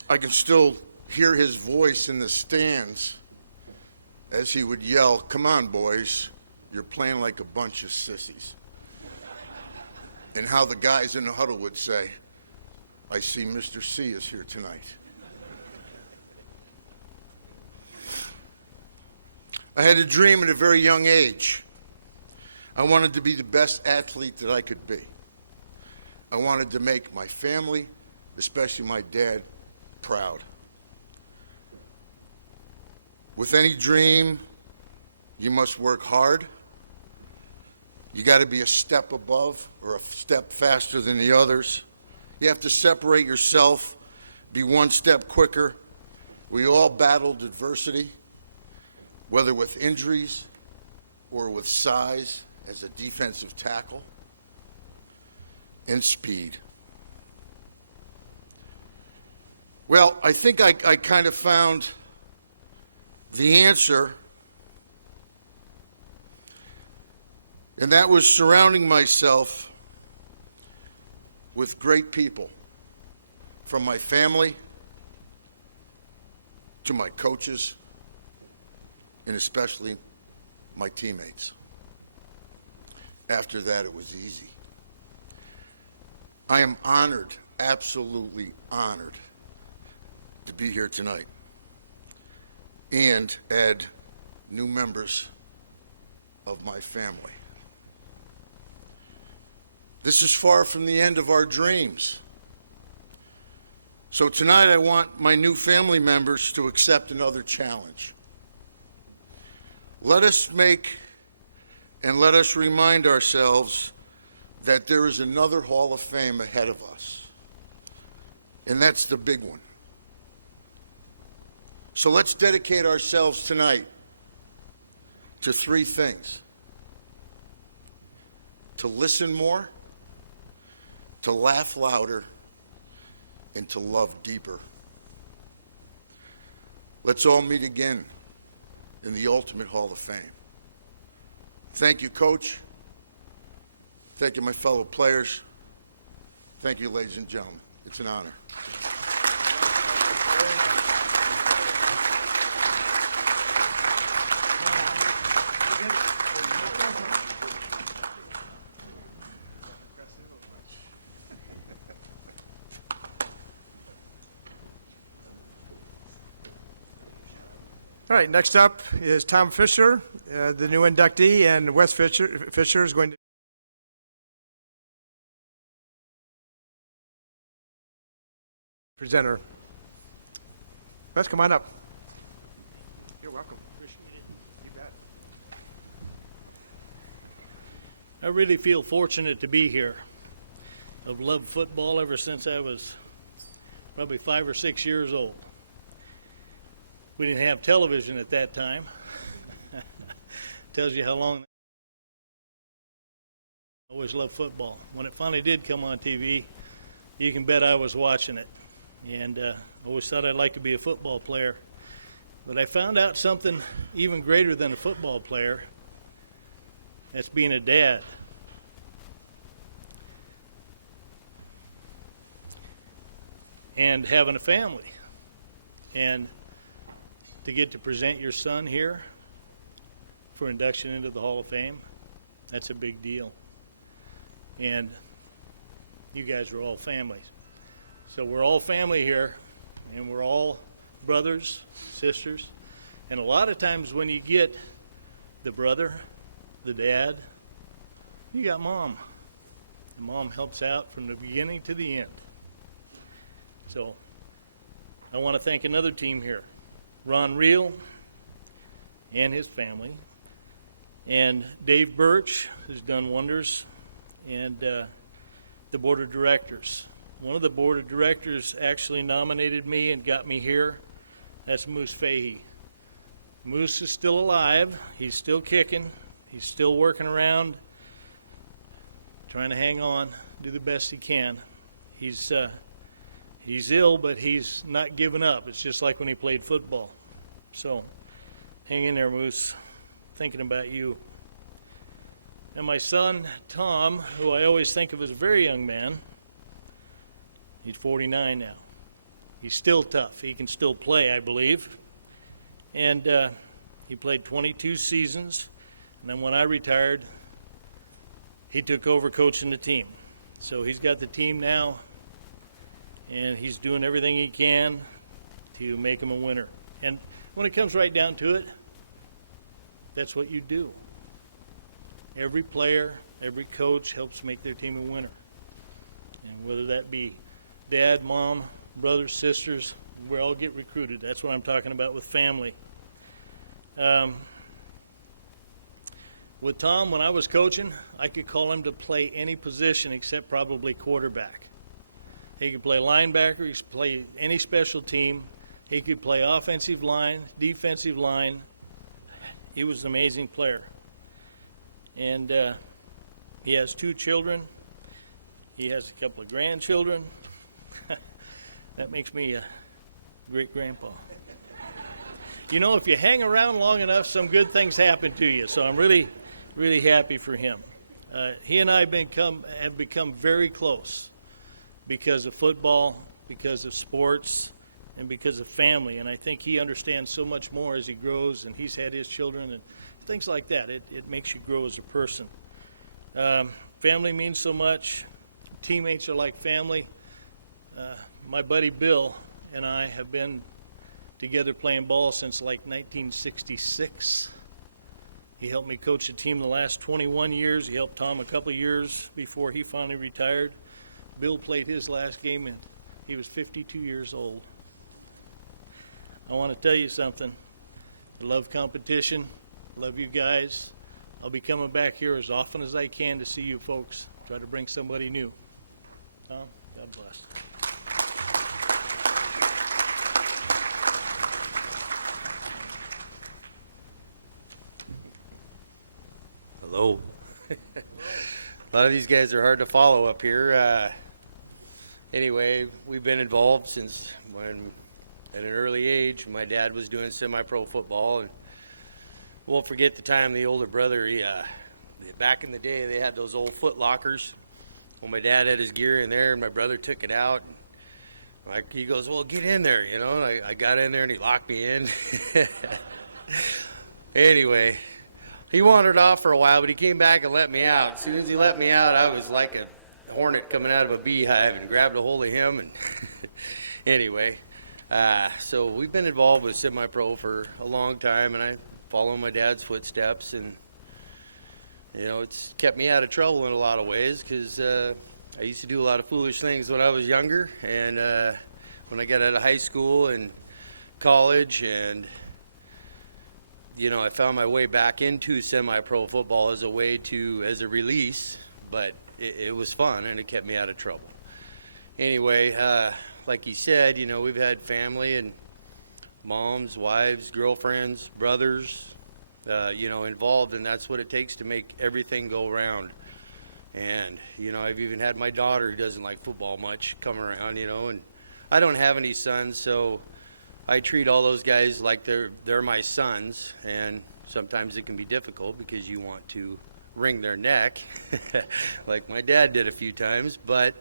I can still hear his voice in the stands as he would yell, "Come on, boys, you're playing like a bunch of sissies." And how the guys in the huddle would say, "I see Mr. C is here tonight." I had a dream at a very young age. I wanted to be the best athlete that I could be. I wanted to make my family, especially my dad, proud. With any dream, you must work hard. You got to be a step above or a step faster than the others. You have to separate yourself, be one step quicker. We all battled adversity, whether with injuries or with size as a defensive tackle, and speed. Well, I think I kind of found the answer, and that was surrounding myself with great people, from my family to my coaches, and especially my teammates. After that, it was easy. I am honored, absolutely honored, to be here tonight and add new members of my family. This is far from the end of our dreams. So tonight I want my new family members to accept another challenge. Let us make and let us remind ourselves that there is another Hall of Fame ahead of us. And that's the big one. So let's dedicate ourselves tonight to three things: to listen more, to laugh louder, and to love deeper. Let's all meet again in the ultimate Hall of Fame. Thank you, Coach. Thank you, my fellow players. Thank you, ladies and gentlemen. It's an honor. All right, next up is Tom Fisher, the new inductee, and Wes Fisher is going to presenter. Wes, come on up. You're welcome. You bet. I really feel fortunate to be here. I've loved football ever since I was probably 5 or 6 years old. We didn't have television at that time. Tells you how long. I always loved football. When it finally did come on TV, you can bet I was watching it. And I always thought I'd like to be a football player. But I found out something even greater than a football player. That's being a dad. And having a family. And to get to present your son here for induction into the Hall of Fame, that's a big deal. And you guys are all families. So we're all family here, and we're all brothers, sisters, And a lot of times when you get the brother, the dad, you got mom. And mom helps out from the beginning to the end. So I want to thank another team here, Ron Reel and his family, and Dave Birch, who's done wonders, and the board of directors. One of the board of directors actually nominated me and got me here. That's Moose Fahey. Moose is still alive. He's still kicking. He's still working around, trying to hang on, do the best he can. He's ill, but he's not giving up. It's just like when he played football. So hang in there, Moose. Thinking about you. And my son, Tom, who I always think of as a very young man, he's 49 now. He's still tough. He can still play, I believe. And he played 22 seasons. And then when I retired, he took over coaching the team. So he's got the team now, and he's doing everything he can to make him a winner. And when it comes right down to it, that's what you do. Every player, every coach helps make their team a winner. And whether that be dad, mom, brothers, sisters, we all get recruited. That's what I'm talking about with family. With Tom, when I was coaching, I could call him to play any position except probably quarterback. He could play linebacker, he could play any special team. He could play offensive line, defensive line. He was an amazing player. And he has 2 children. He has a couple of grandchildren. That makes me a great grandpa. You know, if you hang around long enough, some good things happen to you. So I'm really, really happy for him. He and I have become very close because of football, because of sports, and because of family. And I think he understands so much more as he grows, and he's had his children and things like that. It makes you grow as a person. Family means so much. Teammates are like family. My buddy Bill and I have been together playing ball since like 1966. He helped me coach the team the last 21 years. He helped Tom a couple of years before he finally retired. Bill played his last game and he was 52 years old. I want to tell you something. I love competition. Love you guys. I'll be coming back here as often as I can to see you folks. Try to bring somebody new. Tom, God bless. Hello. A lot of these guys are hard to follow up here. Anyway, we've been involved since at an early age. My dad was doing semi-pro football, and won't forget the time the older brother, back in the day, they had those old foot lockers. Well, my dad had his gear in there, and my brother took it out. He goes, well, get in there, you know. And I got in there, and he locked me in. Anyway, he wandered off for a while, but he came back and let me out. As soon as he let me out, I was like a hornet coming out of a beehive and grabbed a hold of him. And anyway, so we've been involved with semi-pro for a long time, and I follow my dad's footsteps. And, you know, it's kept me out of trouble in a lot of ways because I used to do a lot of foolish things when I was younger. And when I got out of high school and college, and you know, I found my way back into semi-pro football as a release, but it was fun and it kept me out of trouble. Anyway, like he said, you know, we've had family and moms, wives, girlfriends, brothers, you know, involved, and that's what it takes to make everything go round. And, you know, I've even had my daughter, who doesn't like football much, come around, you know, and I don't have any sons, so I treat all those guys like they're my sons, and sometimes it can be difficult because you want to wring their neck, like my dad did a few times. But,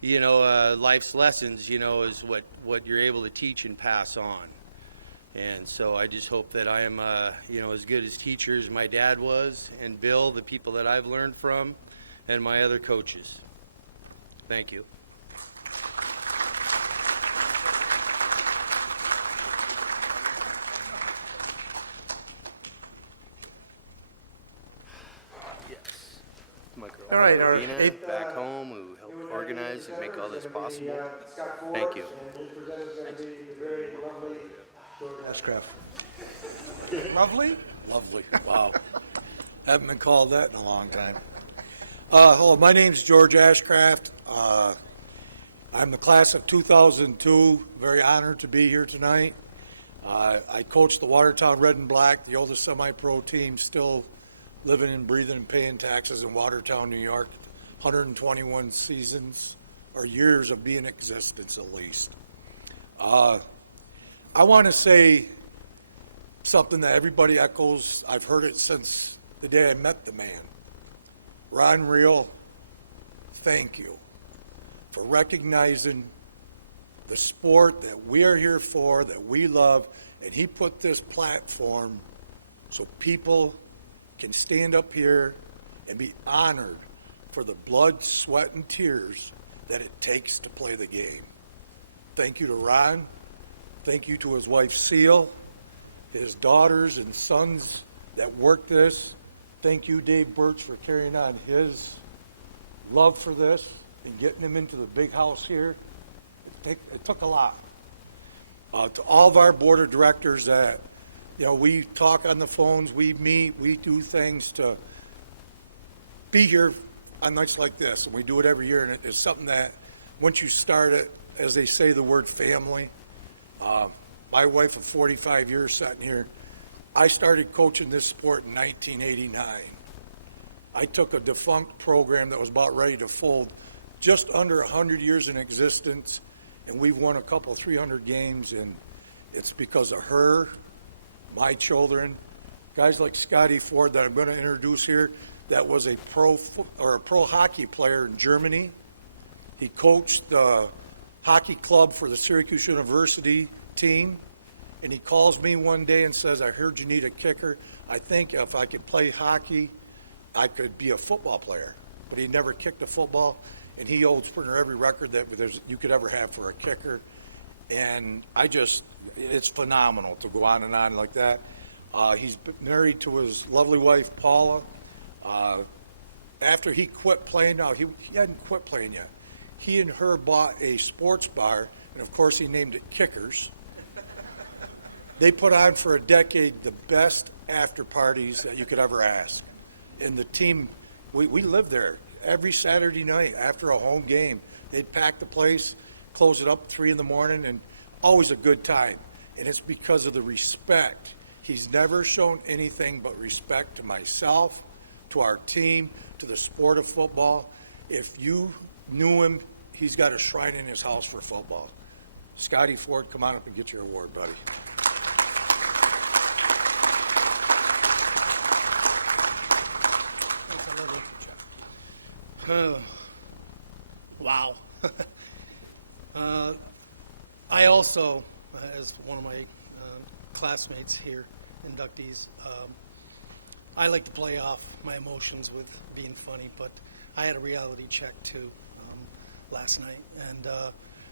you know, life's lessons, you know, is what you're able to teach and pass on. And so I just hope that I am, you know, as good as teacher as my dad was, and Bill, the people that I've learned from, and my other coaches. Thank you. All right, our Vina back home who helped organize and make all this possible. Thank you. Ashcraft. Lovely? Lovely. Wow. Haven't been called that in a long time. Hello, my name's George Ashcraft. I'm the class of 2002. Very honored to be here tonight. I coach the Watertown Red and Black, the oldest semi-pro team still living and breathing and paying taxes in Watertown, New York. 121 seasons or years of being in existence at least. I want to say something that everybody echoes. I've heard it since the day I met the man. Ron Reel, thank you for recognizing the sport that we are here for, that we love, and he put this platform so people can stand up here and be honored for the blood, sweat, and tears that it takes to play the game. Thank you to Ron. Thank you to his wife, Seal, his daughters and sons that work this. Thank you, Dave Birch, for carrying on his love for this and getting him into the big house here. It took a lot. To all of our board of directors that, we talk on the phones, we meet, we do things to be here on nights like this, and we do it every year, and it's something that once you start it, as they say the word family, my wife of 45 years sitting here, I started coaching this sport in 1989. I took a defunct program that was about ready to fold, just under 100 years in existence, and we've won a couple, 300 games, and it's because of her, my children, guys like Scotty Ford that I'm going to introduce here, that was a pro hockey player in Germany. He coached the hockey club for the Syracuse University team, and he calls me one day and says, I heard you need a kicker. I think if I could play hockey, I could be a football player. But he never kicked a football, and he holds pretty much every record that you could ever have for a kicker. And it's phenomenal to go on and on like that. He's been married to his lovely wife, Paula. After he quit playing, he hadn't quit playing yet. He and her bought a sports bar, and of course he named it Kickers. They put on for a decade the best after parties that you could ever ask. And the team, we lived there every Saturday night after a home game. They'd pack the place, close it up at 3 in the morning, and always a good time. And it's because of the respect. He's never shown anything but respect to myself, to our team, to the sport of football. If you knew him, he's got a shrine in his house for football. Scotty Ford, come on up and get your award, buddy. Wow. I also, as one of my classmates here, inductees, I like to play off my emotions with being funny, but I had a reality check too last night, and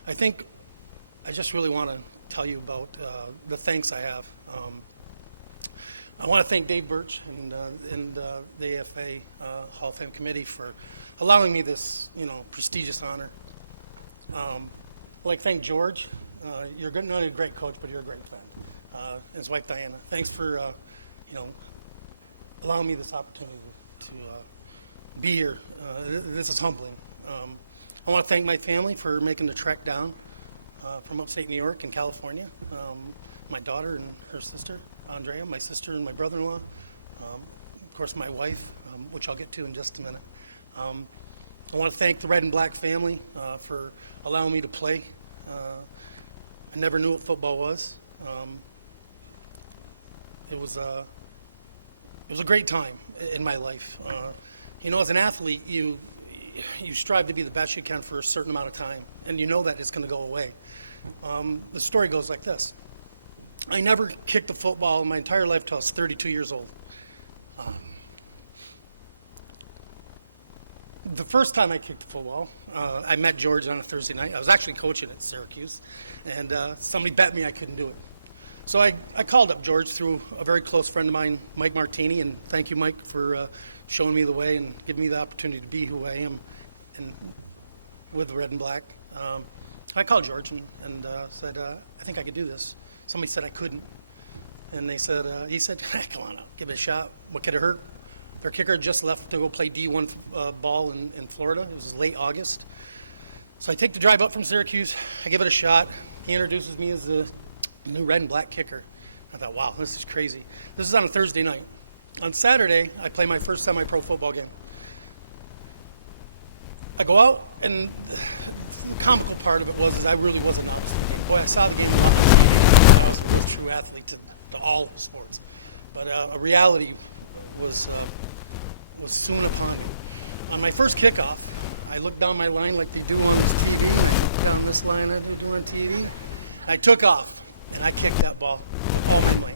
I think I just really want to tell you about the thanks I have. I want to thank Dave Birch and the AFA Hall of Fame Committee for allowing me this, prestigious honor. I'd like to thank George. You're not only a great coach, but you're a great friend. And his wife Diana. Thanks for, allowing me this opportunity to be here. This is humbling. I want to thank my family for making the trek down from upstate New York and California. My daughter and her sister, Andrea, my sister and my brother-in-law. Of course, my wife, which I'll get to in just a minute. I want to thank the Red and Black family for allowing me to play. I never knew what football was. It was a great time in my life. As an athlete, you strive to be the best you can for a certain amount of time, and you know that it's going to go away. The story goes like this. I never kicked a football in my entire life until I was 32 years old. The first time I kicked a football, I met George on a Thursday night. I was actually coaching at Syracuse, and somebody bet me I couldn't do it. So I called up George through a very close friend of mine, Mike Martini, and thank you, Mike, for showing me the way and giving me the opportunity to be who I am and with red and black. I called George and said, I think I could do this. Somebody said I couldn't. And he said, come on, give it a shot. What could it hurt? Their kicker had just left to go play D1 ball in Florida. It was late August. So I take the drive up from Syracuse. I give it a shot. He introduces me as the new red and black kicker. I thought, wow, this is crazy. This is on a Thursday night. On Saturday, I play my first semi-pro football game. I go out, and the comical part of it was I really wasn't honest. Boy, I saw the game. I was a true athlete to all of the sports. But a reality was soon upon me. On my first kickoff, I looked down my line like they do on TV. I looked down this line like they do on TV. I took off, and I kicked that ball home and lane.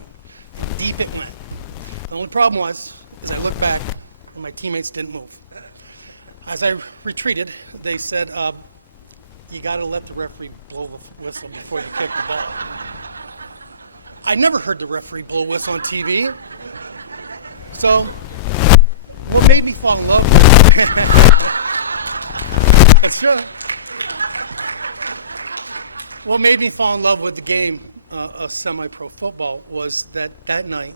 Deep it went. The only problem was, I looked back, and my teammates didn't move. As I retreated, they said, you got to let the referee blow the whistle before you kick the ball. I never heard the referee blow a whistle on TV. So, what made me fall in love with it? That's true. What made me fall in love with the game of semi-pro football was that night,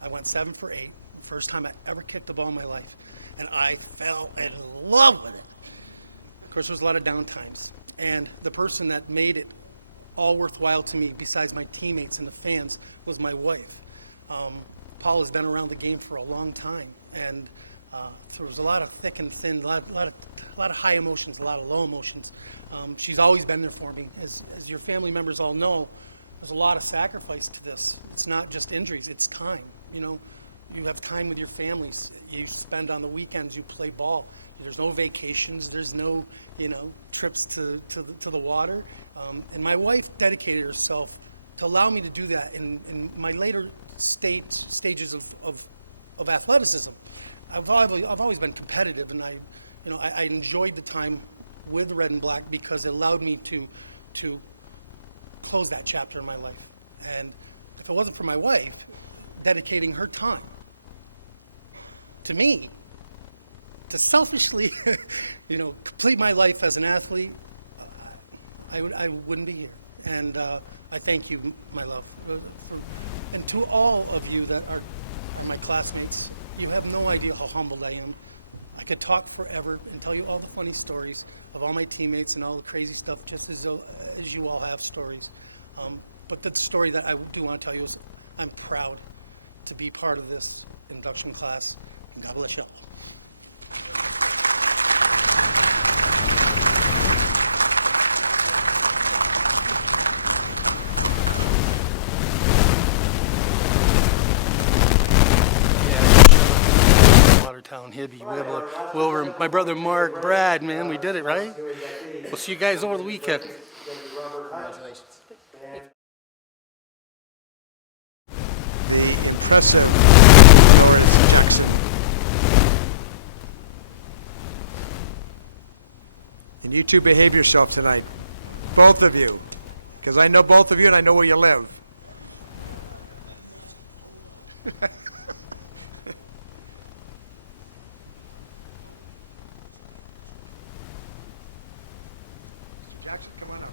I went 7 for 8. First time I ever kicked the ball in my life. And I fell in love with it. Of course, there was a lot of downtimes. And the person that made it all worthwhile to me, besides my teammates and the fans, was my wife. Paul has been around the game for a long time. And so there was a lot of thick and thin, a lot of high emotions, a lot of low emotions. She's always been there for me. As your family members all know, there's a lot of sacrifice to this. It's not just injuries, it's time. You know, you have time with your families. You spend on the weekends, you play ball. There's no vacations, there's no, trips to the water. And my wife dedicated herself to allow me to do that in my later stages of athleticism. I've always been competitive, and I enjoyed the time with red and black because it allowed me to close that chapter in my life. And if it wasn't for my wife dedicating her time to me, to selfishly, complete my life as an athlete, I wouldn't be here. And I thank you, my love. And to all of you that are my classmates, you have no idea how humbled I am. I could talk forever and tell you all the funny stories of all my teammates and all the crazy stuff, just as you all have stories. But the story that I do want to tell you is I'm proud to be part of this induction class. And God bless you all. Watertown, Hibby, Wibbler, Wilbur, my brother Mark, Brad, man, we did it, right? We'll see you guys over the weekend. Congratulations. The impressive Ernest Jackson. And you two behave yourself tonight, both of you, because I know both of you and I know where you live. Jackson, come on up.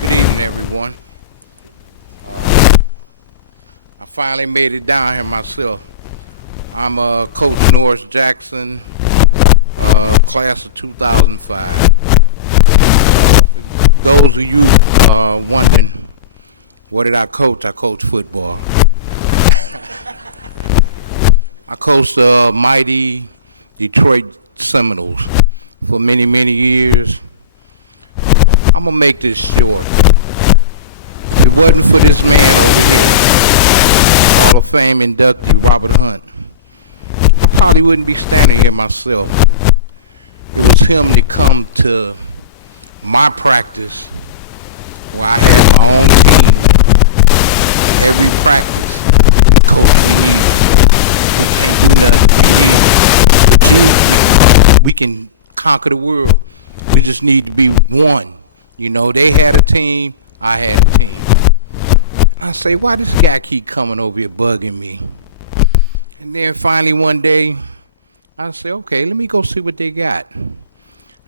Good evening, everyone. I finally made it down here myself. I'm Coach Norris Jackson, class of 2005. Those of you wondering, what did I coach? I coached football. I coached the mighty Detroit Seminoles for many, many years. I'm going to make this short. If it wasn't for this man, Hall of Fame inductee Robert Hunt, I probably wouldn't be standing here myself. It was him that come to my practice where I had my own team. Every practice, we can conquer the world. We just need to be one, You know, they had a team, I had a team. I say, why this guy keep coming over here bugging me? And then finally one day, I say, okay, let me go see what they got.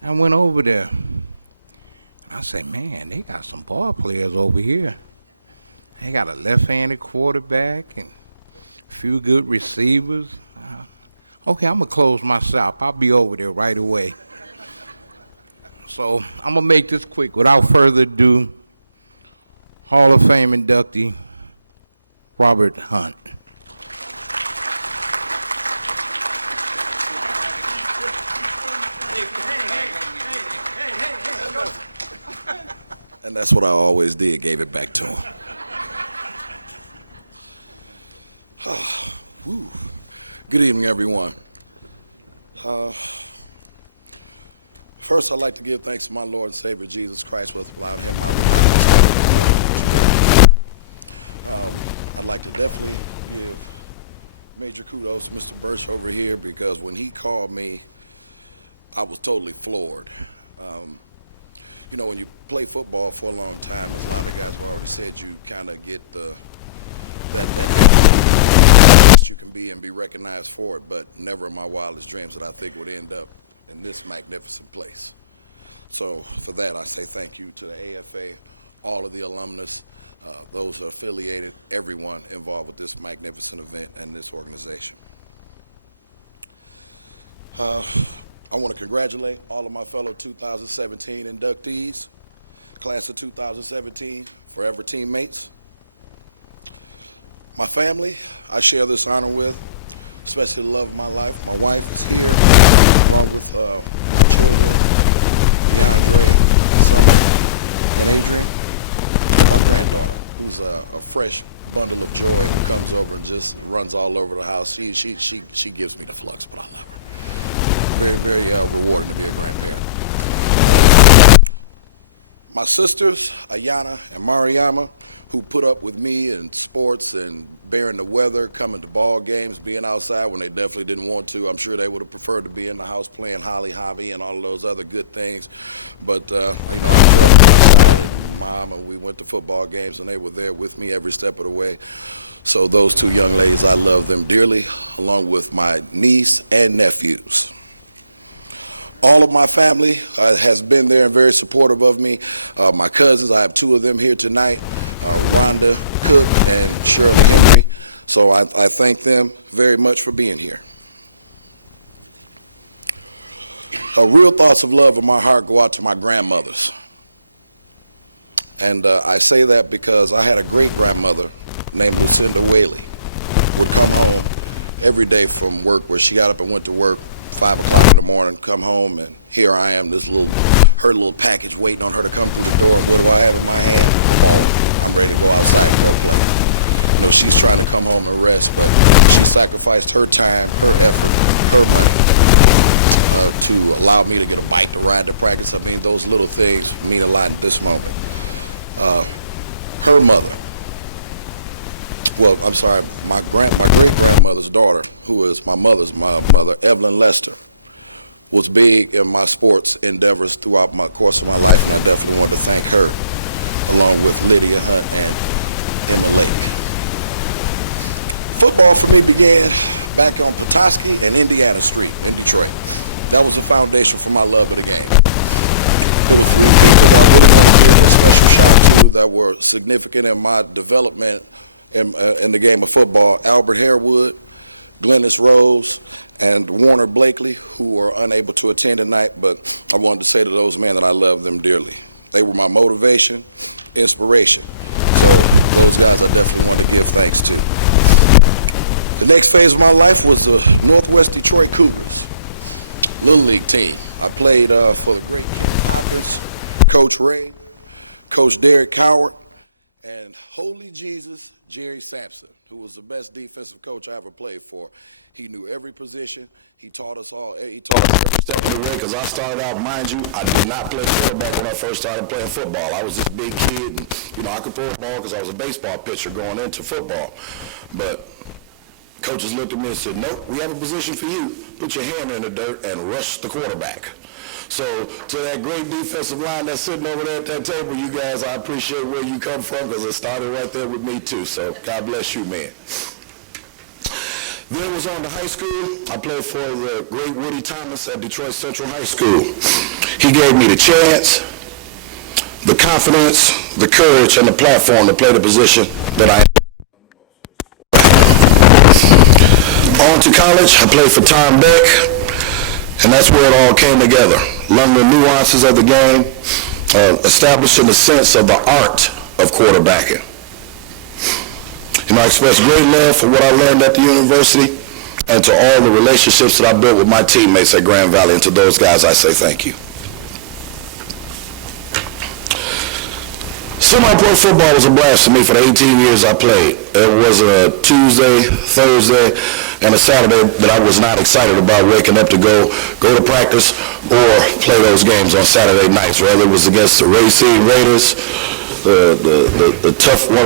I went over there. I say, man, they got some ball players over here. They got a left-handed quarterback and a few good receivers. Okay, I'm going to close my shop. I'll be over there right away. So I'm going to make this quick. Without further ado, Hall of Fame inductee, Robert Hunt. And that's what I always did, gave it back to him. Good evening, everyone. First, I'd like to give thanks to my Lord and Savior, Jesus Christ, with the I'd like to definitely give major kudos to Mr. Burch over here, because when he called me, I was totally floored. You know, when you play football for a long time, you guys always said you kind of get the best you can be and be recognized for it, but never in my wildest dreams that I think would end up in this magnificent place. So for that, I say thank you to the AFA, all of the alumnus, those affiliated, everyone involved with this magnificent event and this organization. I want to congratulate all of my fellow 2017 inductees, class of 2017, forever teammates. My family, I share this honor with, especially the love of my life. My wife is here, along with who's a fresh bundle of joy who comes over and just runs all over the house. She gives me the flux, but I love her. Very rewarding. My sisters, Ayana and Mariama, who put up with me in sports and bearing the weather, coming to ball games, being outside when they definitely didn't want to. I'm sure they would have preferred to be in the house playing holly hobby and all of those other good things. But Mama, we went to football games and they were there with me every step of the way. So those two young ladies, I love them dearly, along with my niece and nephews. All of my family has been there and very supportive of me. My cousins, I have two of them here tonight, Rhonda Cook and Shirley Murray. So I thank them very much for being here. Real thoughts of love in my heart go out to my grandmothers. And I say that because I had a great-grandmother named Lucinda Whaley, who would come home every day from work, where she got up and went to work 5 o'clock in the morning, come home, and here I am, her little package waiting on her to come through the door. What do I have in my hand? I'm ready to go outside. You know, she's trying to come home and rest, but she sacrificed her time, her effort, her money, to allow me to get a bike to ride to practice. I mean, those little things mean a lot at this moment. Her mother, well, I'm sorry, my great-grandmother's daughter, who is my mother's mother, Evelyn Lester, was big in my sports endeavors throughout my course of my life, and I definitely want to thank her, along with Lydia Hunt and Emma. Football for me began back on Petoskey and Indiana Street in Detroit. That was the foundation for my love of the game. That were significant in my development in the game of football: Albert Harewood, Glennis Rose, and Warner Blakely, who were unable to attend tonight, but I wanted to say to those men that I love them dearly. They were my motivation, inspiration. So those guys I definitely want to give thanks to. The next phase of my life was the Northwest Detroit Cougars Little League team. I played for the great Congress, Coach Ray, Coach Derek Coward, and holy Jesus, Jerry Sampson, who was the best defensive coach I ever played for. He knew every position. He taught us all. He taught us every step of the way, because I started out, mind you, I did not play quarterback when I first started playing football. I was this big kid, and, you know, I could throw a ball because I was a baseball pitcher going into football. But coaches looked at me and said, nope, we have a position for you. Put your hand in the dirt and rush the quarterback. So to that great defensive line that's sitting over there at that table, you guys, I appreciate where you come from because it started right there with me too. So God bless you, man. Then was on to high school. I played for the great Rudy Thomas at Detroit Central High School. He gave me the chance, the confidence, the courage, and the platform to play the position that I am. On to college, I played for Tom Beck, and that's where it all came together. Learning the nuances of the game, establishing the sense of the art of quarterbacking. You know, I express great love for what I learned at the university and to all the relationships that I built with my teammates at Grand Valley, and to those guys I say thank you. Semi-pro football was a blast for me for the 18 years I played. It was a Tuesday, Thursday, and a Saturday that I was not excited about waking up to go to practice or play those games on Saturday nights, whether it was against the Racine Raiders, one of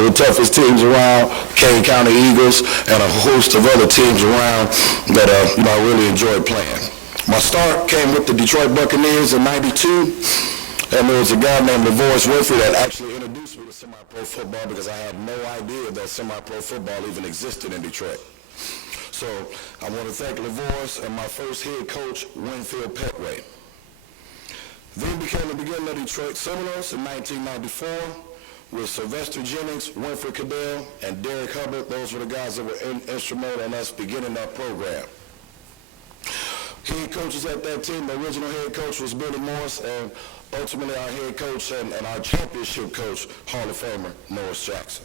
the toughest teams around, Canton County Eagles, and a host of other teams around that I really enjoyed playing. My start came with the Detroit Buccaneers in '92, and there was a guy named LaVorce Winfrey that actually introduced me to semi-pro football because I had no idea that semi-pro football even existed in Detroit. So I want to thank LaVorce and my first head coach, Winfield Petway. Then became the beginning of Detroit Seminoles in 1994 with Sylvester Jennings, Winfred Cadell, and Derek Hubbard. Those were the guys that were instrumental in us beginning that program. Head coaches at that team, the original head coach was Billy Morris, and ultimately our head coach and our championship coach, Hall of Famer, Norris Jackson.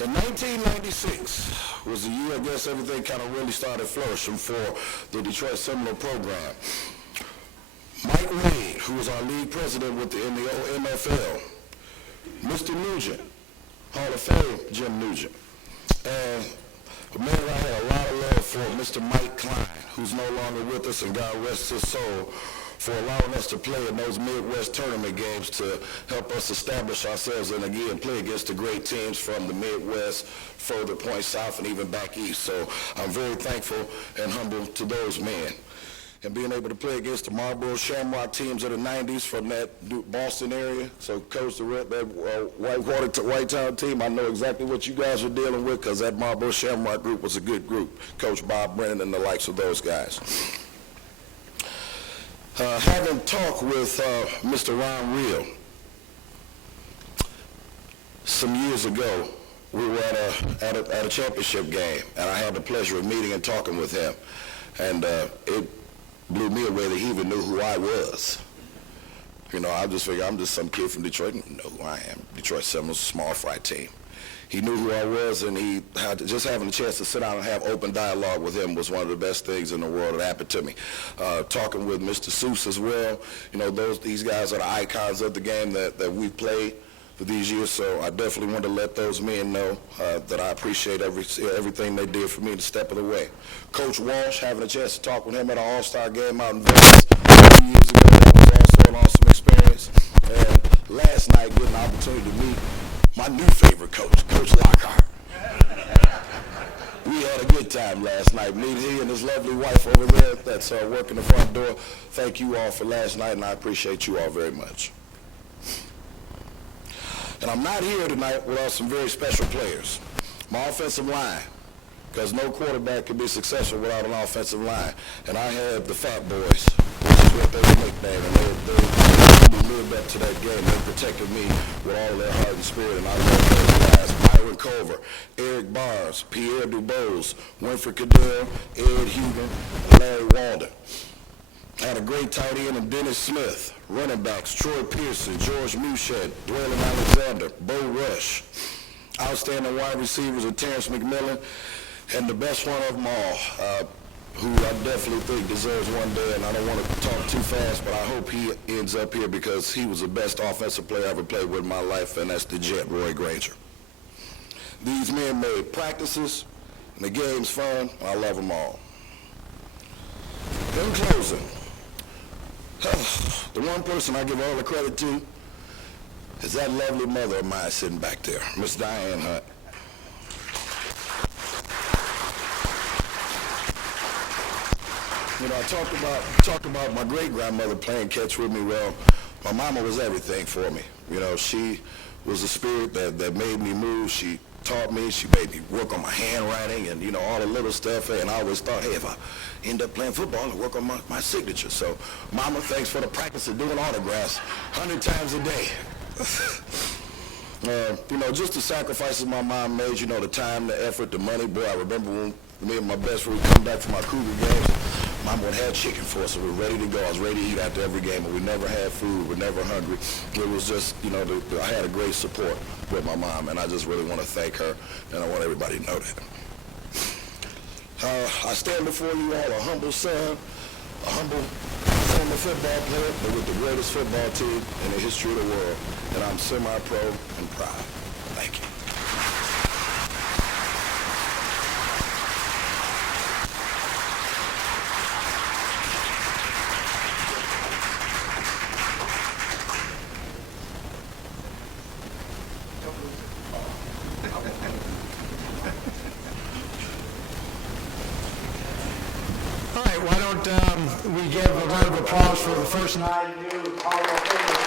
In 1996 was the year, I guess, everything kind of really started flourishing for the Detroit Seminole program. Mike Wade, who was our league president in the MFL, Mr. Nugent, Hall of Fame Jim Nugent, and man, I had a lot of love for Mr. Mike Klein, who's no longer with us, and God rest his soul, for allowing us to play in those Midwest tournament games to help us establish ourselves and again play against the great teams from the Midwest, further points south, and even back east. So I'm very thankful and humble to those men. And being able to play against the Marlboro Shamrock teams of the 90s from that Boston area. So coach, that Whitetown team, I know exactly what you guys were dealing with because that Marlboro Shamrock group was a good group. Coach Bob Brennan and the likes of those guys. Having talked with Mr. Ron Reel some years ago, we were at a championship game, and I had the pleasure of meeting and talking with him. And it blew me away that he even knew who I was. You know, I just figured I'm just some kid from Detroit. He didn't know who I am. Detroit Seminoles, a small fry team. He knew who I was, and he had just having a chance to sit down and have open dialogue with him was one of the best things in the world that happened to me. Talking with Mr. Seuss as well, you know, these guys are the icons of the game that we've played for these years, so I definitely want to let those men know that I appreciate everything they did for me the step of the way. Coach Walsh, having a chance to talk with him at an All-Star game out in Vegas a few years ago, that was also an awesome experience. And last night, getting an opportunity to meet my new favorite coach, Coach Lockhart. We had a good time last night. Me, he, and his lovely wife over there that's working the front door. Thank you all for last night, and I appreciate you all very much. And I'm not here tonight without some very special players. My offensive line, because no quarterback can be successful without an offensive line. And I had the Fat Boys, which is what they were nicknamed, and they lived up to that game. They protected me with all their heart and spirit, and I love those guys. Byron Culver, Eric Barnes, Pierre Dubose, Winfred Cadell, Ed Hugan, Larry Walden. I had a great tight end in Dennis Smith. Running backs, Troy Pearson, George Mushed, Dwayne Alexander, Bo Rush. Outstanding wide receivers of Terrence McMillan. And the best one of them all, who I definitely think deserves one day, and I don't want to talk too fast, but I hope he ends up here because he was the best offensive player I ever played with in my life, and that's the Jet, Roy Granger. These men made practices and the games fun. I love them all. In closing, the one person I give all the credit to is that lovely mother of mine sitting back there, Miss Diane Hunt. You know, I talked about my great grandmother playing catch with me. Well, my mama was everything for me. You know, she was a spirit that made me move. She taught me. She made me work on my handwriting and, you know, all the little stuff. And I always thought, hey, if I end up playing football, I'll work on my signature. So, Mama, thanks for the practice of doing autographs 100 times a day. You know, just the sacrifices my mom made, you know, the time, the effort, the money. Boy, I remember when me and my best friend would come back from our Cougar games, Mom would have chicken for us, so we were ready to go. I was ready to eat after every game, and we never had food. We were never hungry. It was just, you know, I had a great support with my mom, and I just really want to thank her, and I want everybody to know that. I stand before you all a humble son, a humble former football player, but with the greatest football team in the history of the world, and I'm semi-pro and proud. Thank you. All right, why don't we give a round of applause for the first 9 new Hall of Famers.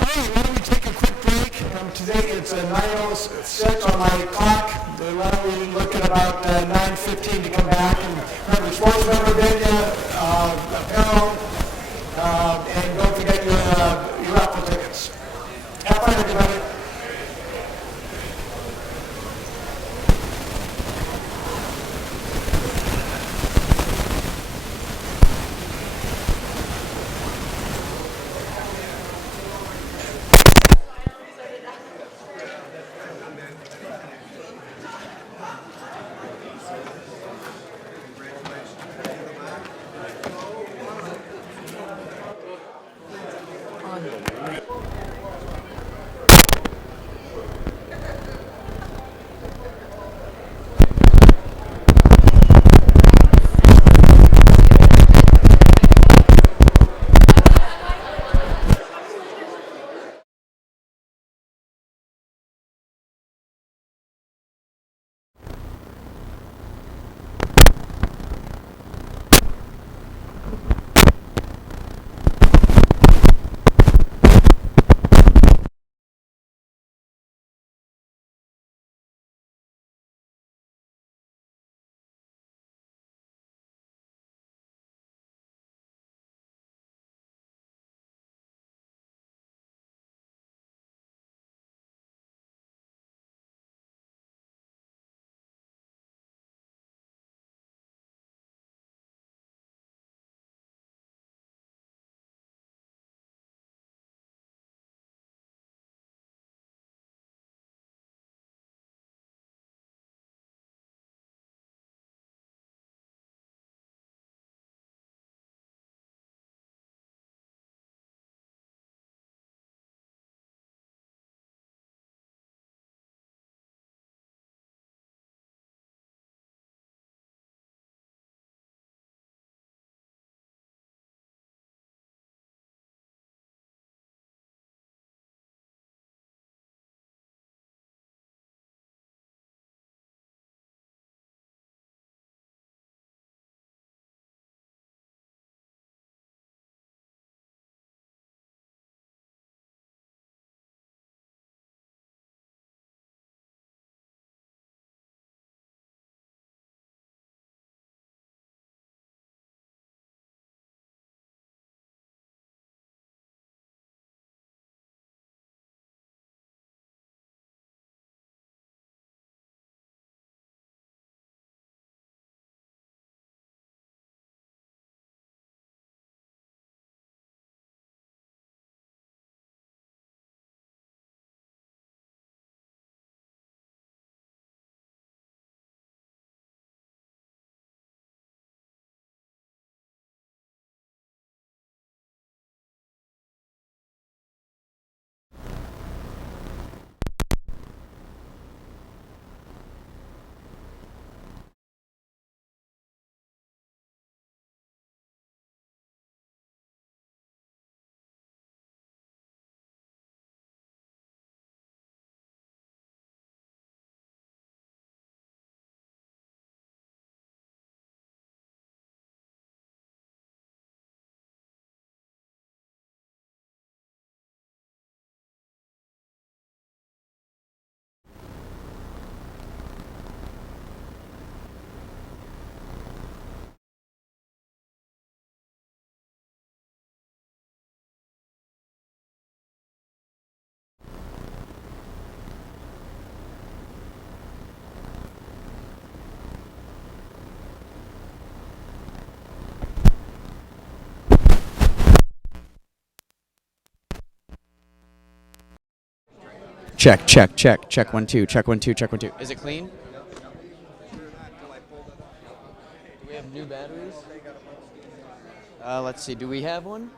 All right, why don't we take a quick break? Today it's 9:06 on my clock. Why don't we look at about 9:15 to come back? And remember, sports memorabilia, apparel, and don't forget your Raffle tickets. Have fun, everybody. Check, check, check, check 1 2, check 1 2, check 1 2. Is it clean? Do we have new batteries? Let's see. Do we have one?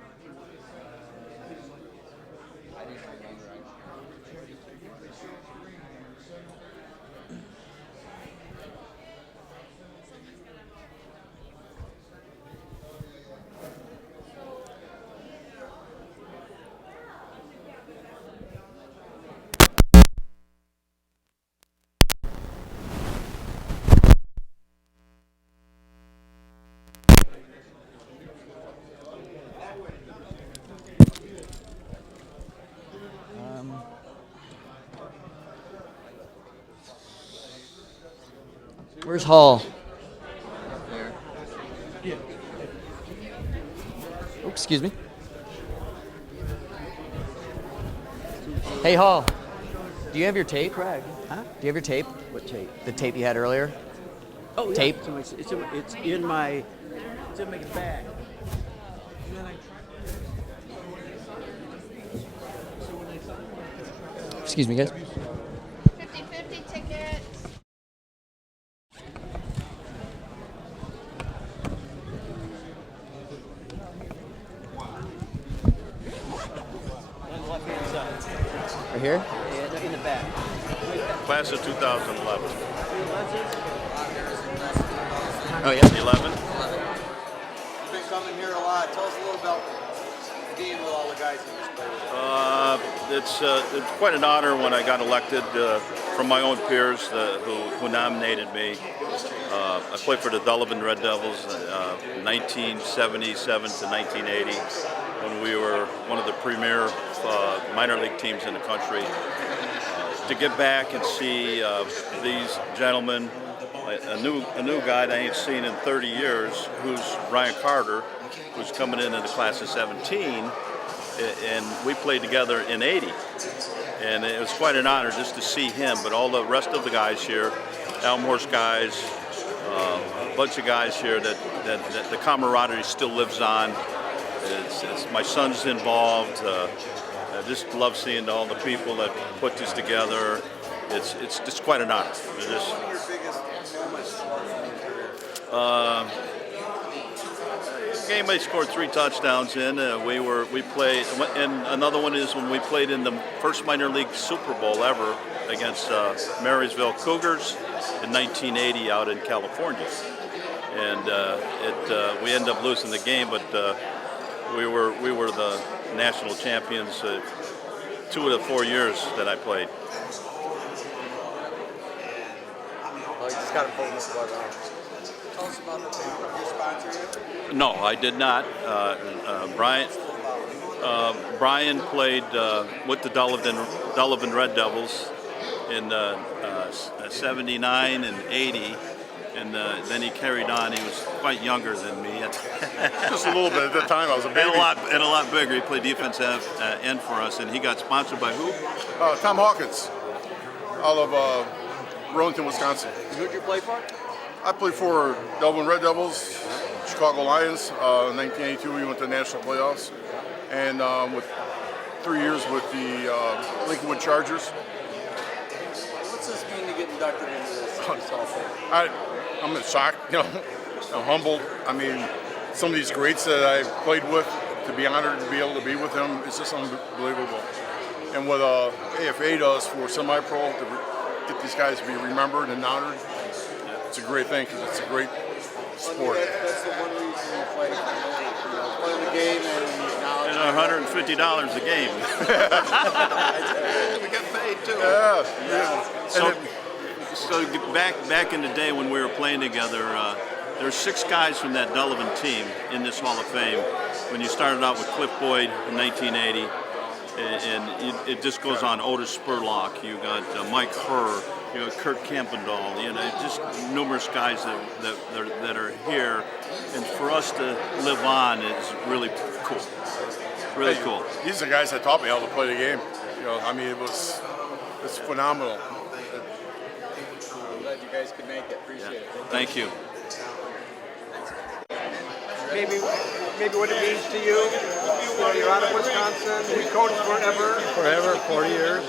Where's Hall? Oh, excuse me. Hey, Hall. Do you have your tape? Craig. Huh? Do you have your tape? What tape? The tape you had earlier? Oh, yeah. Tape? It's in my bag. Excuse me, guys. 50-50 tickets. Right here? Yeah, in the back. Class of 2011. Oh, yeah? 11. You've been coming here a lot. Tell us a little about the game with all the guys you just played with. It's quite an honor when I got elected from my own peers who nominated me. I played for the Delavan Red Devils 1977 to 1980 when we were one of the premier minor league teams in the country. To get back and see these gentlemen, a new guy that I ain't seen in 30 years, who's Ryan Carter, who's coming in the class of 17, and we played together in 80. And it was quite an honor just to see him, but all the rest of the guys here, Elmhorst guys, a bunch of guys here that the camaraderie still lives on. It's my son's involved. I just love seeing all the people that put this together. It's just quite an honor. What are your biggest moments Game I scored 3 touchdowns in. We played, and another one is when we played in the first minor league Super Bowl ever against Marysville Cougars in 1980 out in California. And we ended up losing the game, but we were the national champions 2 of the 4 years that I played. Oh, you just got to pull this one out. Tell us about the team. Did you sponsor you? No, I did not. Brian played with the Delavan Red Devils in 79 and 80. And then he carried on. He was quite younger than me. Just a little bit at the time. I was a baby. And a lot bigger. He played defensive end for us, and he got sponsored by who? Tom Hawkins, out of Burlington, Wisconsin. Who'd you play for? I played for Delavan Red Devils, Chicago Lions. 1982, we went to the national playoffs, and with 3 years with the Lincolnwood Chargers. What's this mean to get inducted into this Hall of Fame? I'm in shock, I'm humbled. I mean, some of these greats that I played with, to be honored to be able to be with them, it's just unbelievable. And what AFA does for semi-pro, to get these guys to be remembered and honored, it's a great thing because it's a great sport. That's the one reason you play. Playing the game and now $150 a game. We got paid too. Yeah. So back in the day when we were playing together, there's 6 guys from that Delavan team in this Hall of Fame. When you started out with Cliff Boyd in 1980, and it just goes on. Otis Spurlock, you got Mike Herr, you got Kurt Campendahl, just numerous guys that are here. And for us to live on is really cool. Really cool. These are the guys that taught me how to play the game. I mean, it's phenomenal. I'm glad you guys could make it. Appreciate it. Thank you. Maybe what it means to you. You're out of Wisconsin. We coached forever. Forever, 40 years.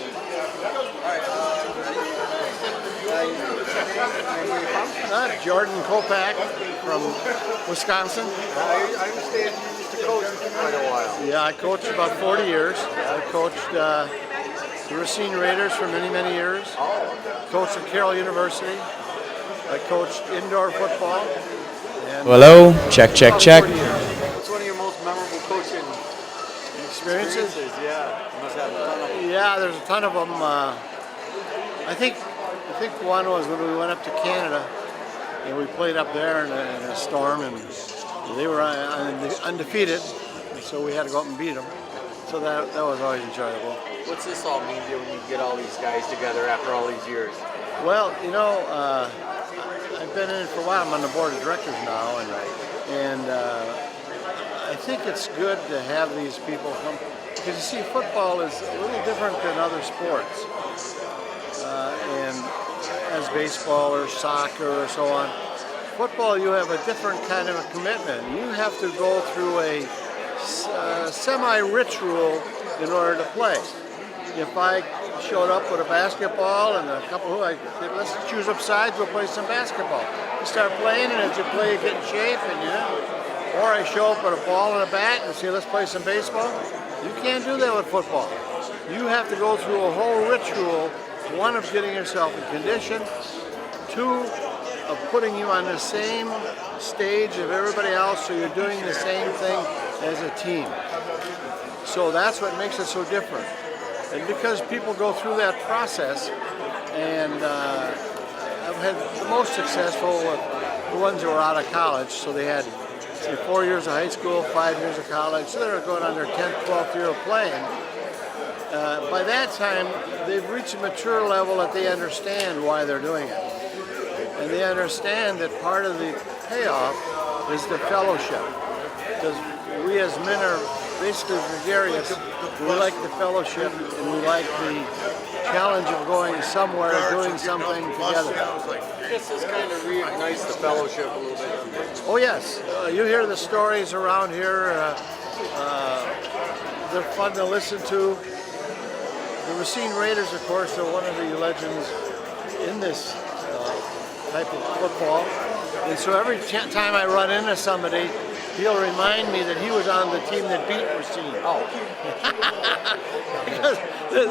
Jordan Kopak from Wisconsin. I understand you used to coach for quite a while. Yeah, I coached about 40 years. I coached the Racine Raiders for many, many years. Coached at Carroll University. I coached indoor football. And Hello? Check, check, check. What's one of your most memorable coaching experiences? Yeah, you must have a ton of them. Yeah, there's a ton of them. I think one was when we went up to Canada and we played up there in a storm, and they were undefeated, so we had to go up and beat them. So that was always enjoyable. What's this all mean to you when you get all these guys together after all these years? Well, you know, I've been in it for a while. I'm on the board of directors now, and I think it's good to have these people come, because you see, football is a little different than other sports, and as baseball or soccer or so on. Football, you have a different kind of a commitment. You have to go through a semi-ritual in order to play. If I showed up with a basketball and a couple who I said, let's choose up sides, we'll play some basketball. You start playing, and as you play, you get in shape, or I show up with a ball and a bat and say, let's play some baseball. You can't do that with football. You have to go through a whole ritual, one of getting yourself in condition, two of putting you on the same stage of everybody else, so you're doing the same thing as a team. So that's what makes it so different. And because people go through that process, and I've had the most successful with the ones who were out of college, so they had, say, 4 years of high school, 5 years of college, so they were going on their 10th, 12th year of playing. By that time, they've reached a mature level that they understand why they're doing it. And they understand that part of the payoff is the fellowship. Because we as men are basically gregarious. We like the fellowship, and we like the challenge of going somewhere, doing something together. This is kind of reignites the fellowship a little bit. Oh yes, you hear the stories around here. They're fun to listen to. The Racine Raiders, of course, are one of the legends in this type of football. And so every time I run into somebody, he'll remind me that he was on the team that beat Racine. Oh. Because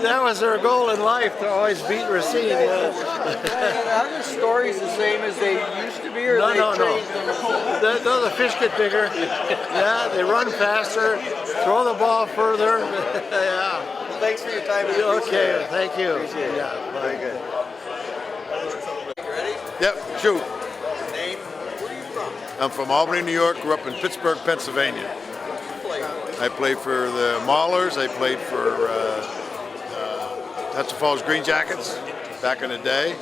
that was their goal in life, to always beat Racine. Are the stories the same as they used to be, or No. changed them? The fish get bigger. Yeah, they run faster, throw the ball further. Yeah. Thanks for your time. Okay, thank you. Appreciate it. Yeah, Very good. You ready? Yep, shoot. Name? Where are you from? I'm from Albany, New York, grew up in Pittsburgh, Pennsylvania. I played for the Maulers, I played for Hudson Falls Green Jackets back in the day,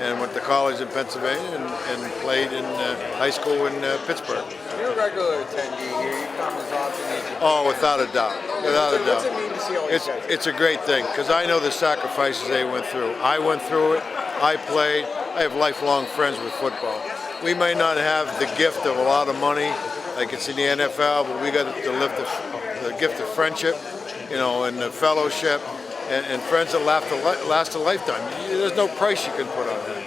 and went to college in Pennsylvania and played in high school in Pittsburgh. You're a regular attendee here. You come as often as you can. Oh, without a doubt, without a doubt. What's it mean to see all these guys? It's a great thing, because I know the sacrifices they went through. I went through it, I played, I have lifelong friends with football. We may not have the gift of a lot of money, like it's in the NFL, but we got to live the gift of friendship, and the fellowship, and friends that last a lifetime. There's no price you can put on that.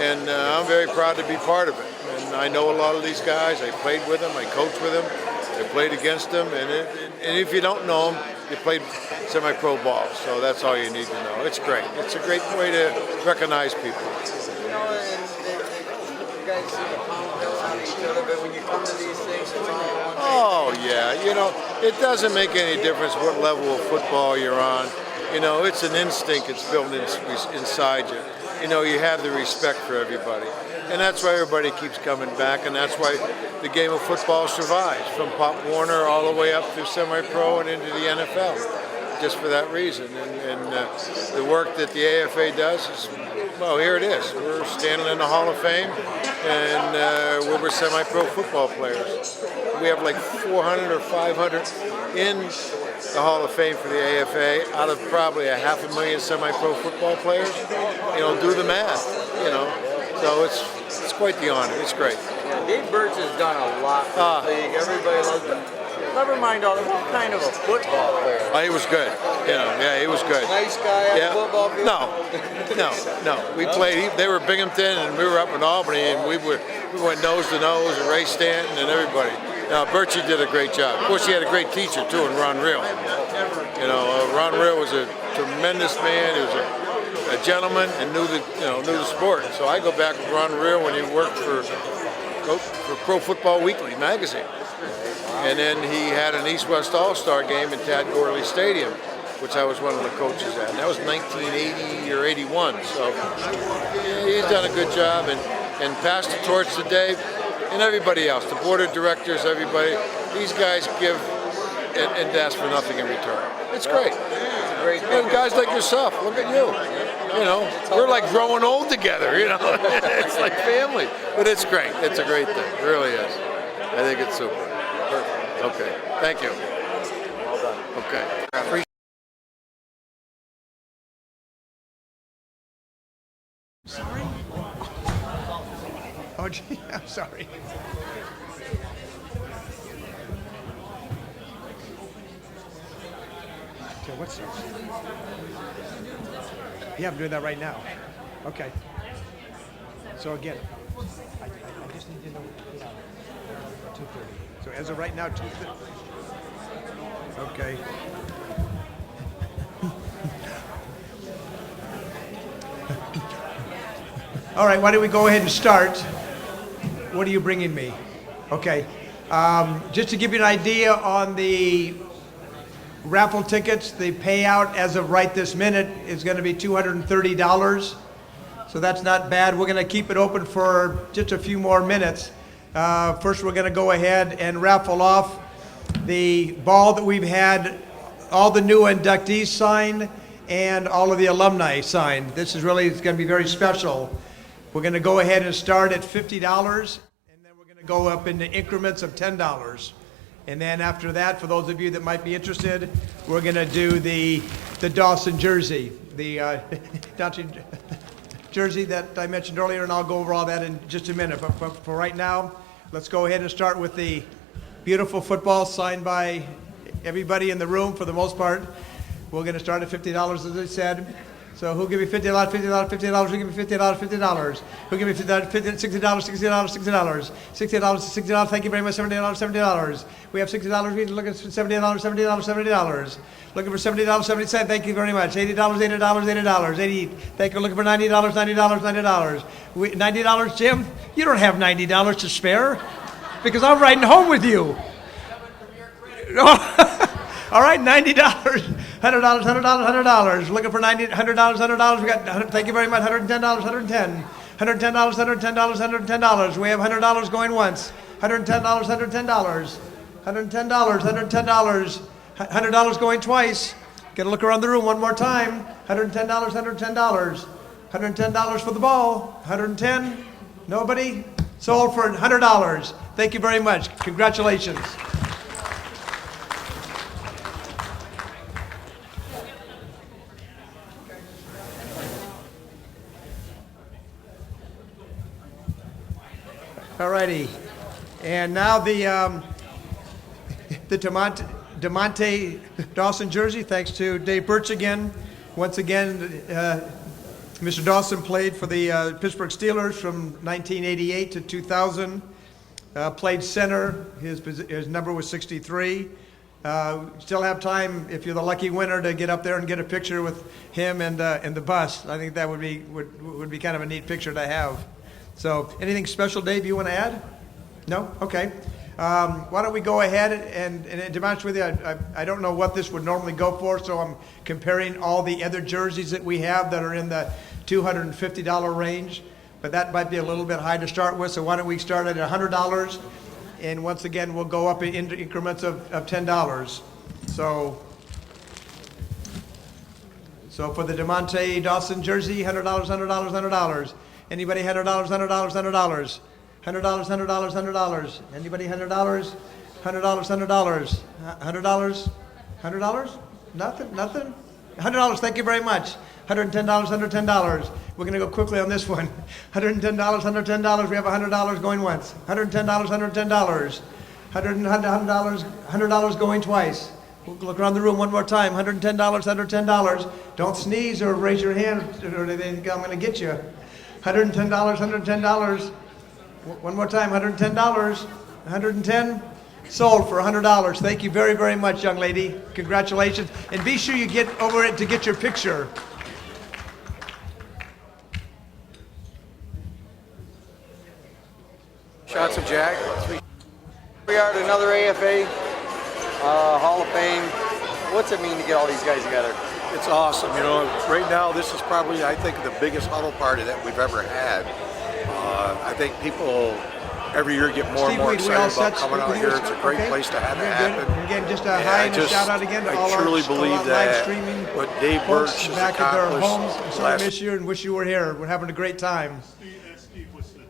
And I'm very proud to be part of it. And I know a lot of these guys. I played with them, I coached with them, I played against them, and if you don't know them, you played semi-pro ball. So that's all you need to know. It's great. It's a great way to recognize people. You guys seem to pound on each other, but when you come to these things, it's all one thing. Oh, yeah. It doesn't make any difference what level of football you're on. It's an instinct. It's built inside you. You have the respect for everybody. And that's why everybody keeps coming back, and that's why the game of football survives, from Pop Warner all the way up through semi-pro and into the NFL, just for that reason. And the work that the AFA does is, well, here it is. We're standing in the Hall of Fame, and we're semi-pro football players. We have like 400 or 500 in the Hall of Fame for the AFA out of probably 500,000 semi-pro football players. Do the math, So it's quite the honor. It's great. Yeah, Dave Birch has done a lot for the league. Everybody loves him. Never mind all that. What kind of a football player? Oh, he was good. Yeah, he was good. Nice guy on the football field? No. We played. They were Binghamton, and we were up in Albany, and we went nose to nose, and Ray Stanton, and everybody. Birchie did a great job. Of course, he had a great teacher too, in Ron Real. Ron Real was a tremendous man. He was a gentleman and knew the sport. So I go back with Ron Real when he worked for Pro Football Weekly magazine. And then he had an East-West All-Star game in Tad Gorley Stadium, which I was one of the coaches at. And that was 1980 or 81. So he's done a good job and passed the torch to Dave and everybody else, the board of directors, everybody. These guys give and ask for nothing in return. It's great. And guys like yourself, look at you. We're like growing old together, It's like family. But it's great. It's a great thing. It really is. I think it's super. Perfect. Okay. Thank you. Well done. Okay. Sorry? Oh, gee, I'm sorry. Okay, what's this? Yeah, I'm doing that right now. Okay. So again, I just need to know 2:30. So as of right now, 2:30. Okay. All right, why don't we go ahead and start? What are you bringing me? Okay. Just to give you an idea on the raffle tickets, the payout as of right this minute is going to be $230. So that's not bad. We're going to keep it open for just a few more minutes. First, we're going to go ahead and raffle off the ball that we've had all the new inductees signed and all of the alumni signed. This is really, it's going to be very special. We're going to go ahead and start at $50, and then we're going to go up into increments of $10. And then after that, for those of you that might be interested, we're going to do the Dawson jersey, the Dawson jersey that I mentioned earlier, and I'll go over all that in just a minute. But for right now, let's go ahead and start with the beautiful football signed by everybody in the room for the most part. We're going to start at $50, as I said. So who'll give me $50, $50, $50? Who'll give me $50, $50? Who'll give me $60, $60, $60? $60. Thank you very much. $70. We have $60. We look at $70, $70. Looking for $70, 70 cents. Thank you very much. $80, $80. 80. Thank you. Looking for $90, $90. $90, Jim? You don't have $90 to spare because I'm riding home with you. All right, $90, $100. Looking for $100, $100. We got, thank you very much, $110, $110. $110. We have $100 going once. $110. $100 going twice. Get a look around the room one more time. $110. $110 for the ball. 110. Nobody? Sold for $100. Thank you very much. Congratulations. All righty, and now the DeMonte Dawson jersey, thanks to Dave Birch again. Once again, Mr. Dawson played for the Pittsburgh Steelers from 1988 to 2000. Played center. His number was 63. Still have time, if you're the lucky winner, to get up there and get a picture with him and the bus. I think that would be kind of a neat picture to have. So, anything special, Dave, you want to add? No? Okay. Why don't we go ahead and to be honest with you, I don't know what this would normally go for, so I'm comparing all the other jerseys that we have that are in the $250 range, but that might be a little bit high to start with, so why don't we start at $100, and once again, we'll go up in increments of $10. So for the DeMonte Dawson jersey, $100, $100. Anybody $100, $100, $100? $100. Anybody $100? $100. $100? Nothing? $100. Thank you very much. $110. We're going to go quickly on this one. $110. We have $100 going once. $110. $100 going twice. We'll look around the room one more time. $110, $110. Don't sneeze or raise your hand or they think I'm going to get you. $110, $110. One more time, $110. 110. Sold for $100. Thank you very, very much, young lady. Congratulations. And be sure you get over it to get your picture. Shots of Jack. We are at another AFA Hall of Fame. What's it mean to get all these guys together? It's awesome. You know, right now this is probably, I think, the biggest huddle party that we've ever had. I think people every year get more and more excited about coming out here. It's a great place to have it happen. Again, just a hi and a shout out again to all our truly believe that streaming what Dave Birch has back at their accomplished homes. I'm sorry to miss you and wish you were here. We're having a great time. Steve, what's the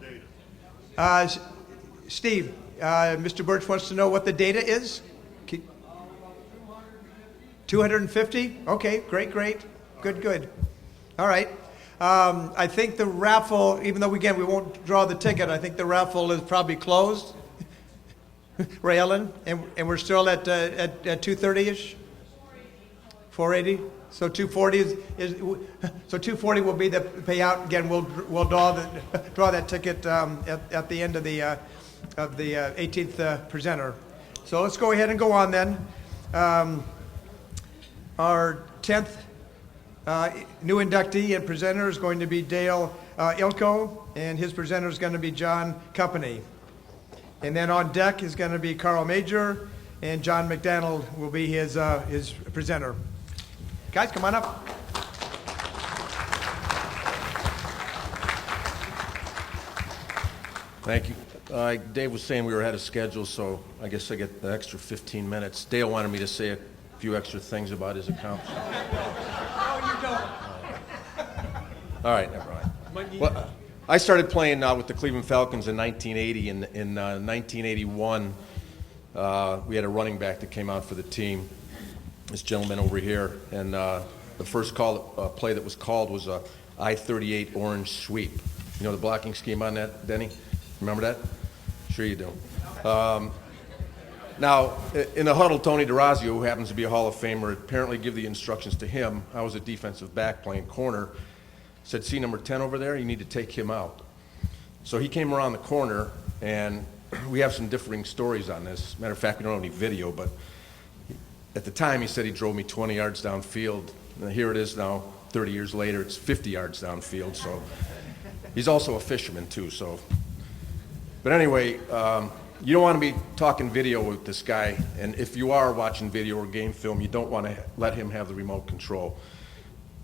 data? Steve, Mr. Birch wants to know what the data is. 250? Okay, great. Good. All right. I think the raffle, even though, again, we won't draw the ticket, I think the raffle is probably closed. Ray Ellen? And we're still at 230-ish? 480? So 240 so 240 will be the payout. Again, we'll draw that ticket at the end of the 18th presenter. So let's go ahead and go on then. Our 10th new inductee and presenter is going to be Dale Ilko, and his presenter is going to be John Company. And then on deck is going to be Carl Major, and John McDonald will be his presenter. Guys, come on up. Thank you. Dave was saying we were ahead of schedule, so I guess I get the extra 15 minutes. Dale wanted me to say a few extra things about his accomplishment. All right, never mind. Well, I started playing with the Cleveland Falcons in 1980. In 1981, we had a running back that came out for the team, this gentleman over here, and the first play that was called was a I-38 orange sweep. You know the blocking scheme on that, Denny? Remember that? Sure you do. Now, in the huddle, Tony DeRazio, who happens to be a Hall of Famer, apparently give the instructions to him. I was a defensive back playing corner. Said, see number 10 over there? You need to take him out. So he came around the corner, and we have some differing stories on this. Matter of fact, we don't have any video, but at the time he said he drove me 20 yards downfield. And here it is now, 30 years later, it's 50 yards downfield. So he's also a fisherman too. So, but anyway, you don't want to be talking video with this guy, and if you are watching video or game film, you don't want to let him have the remote control.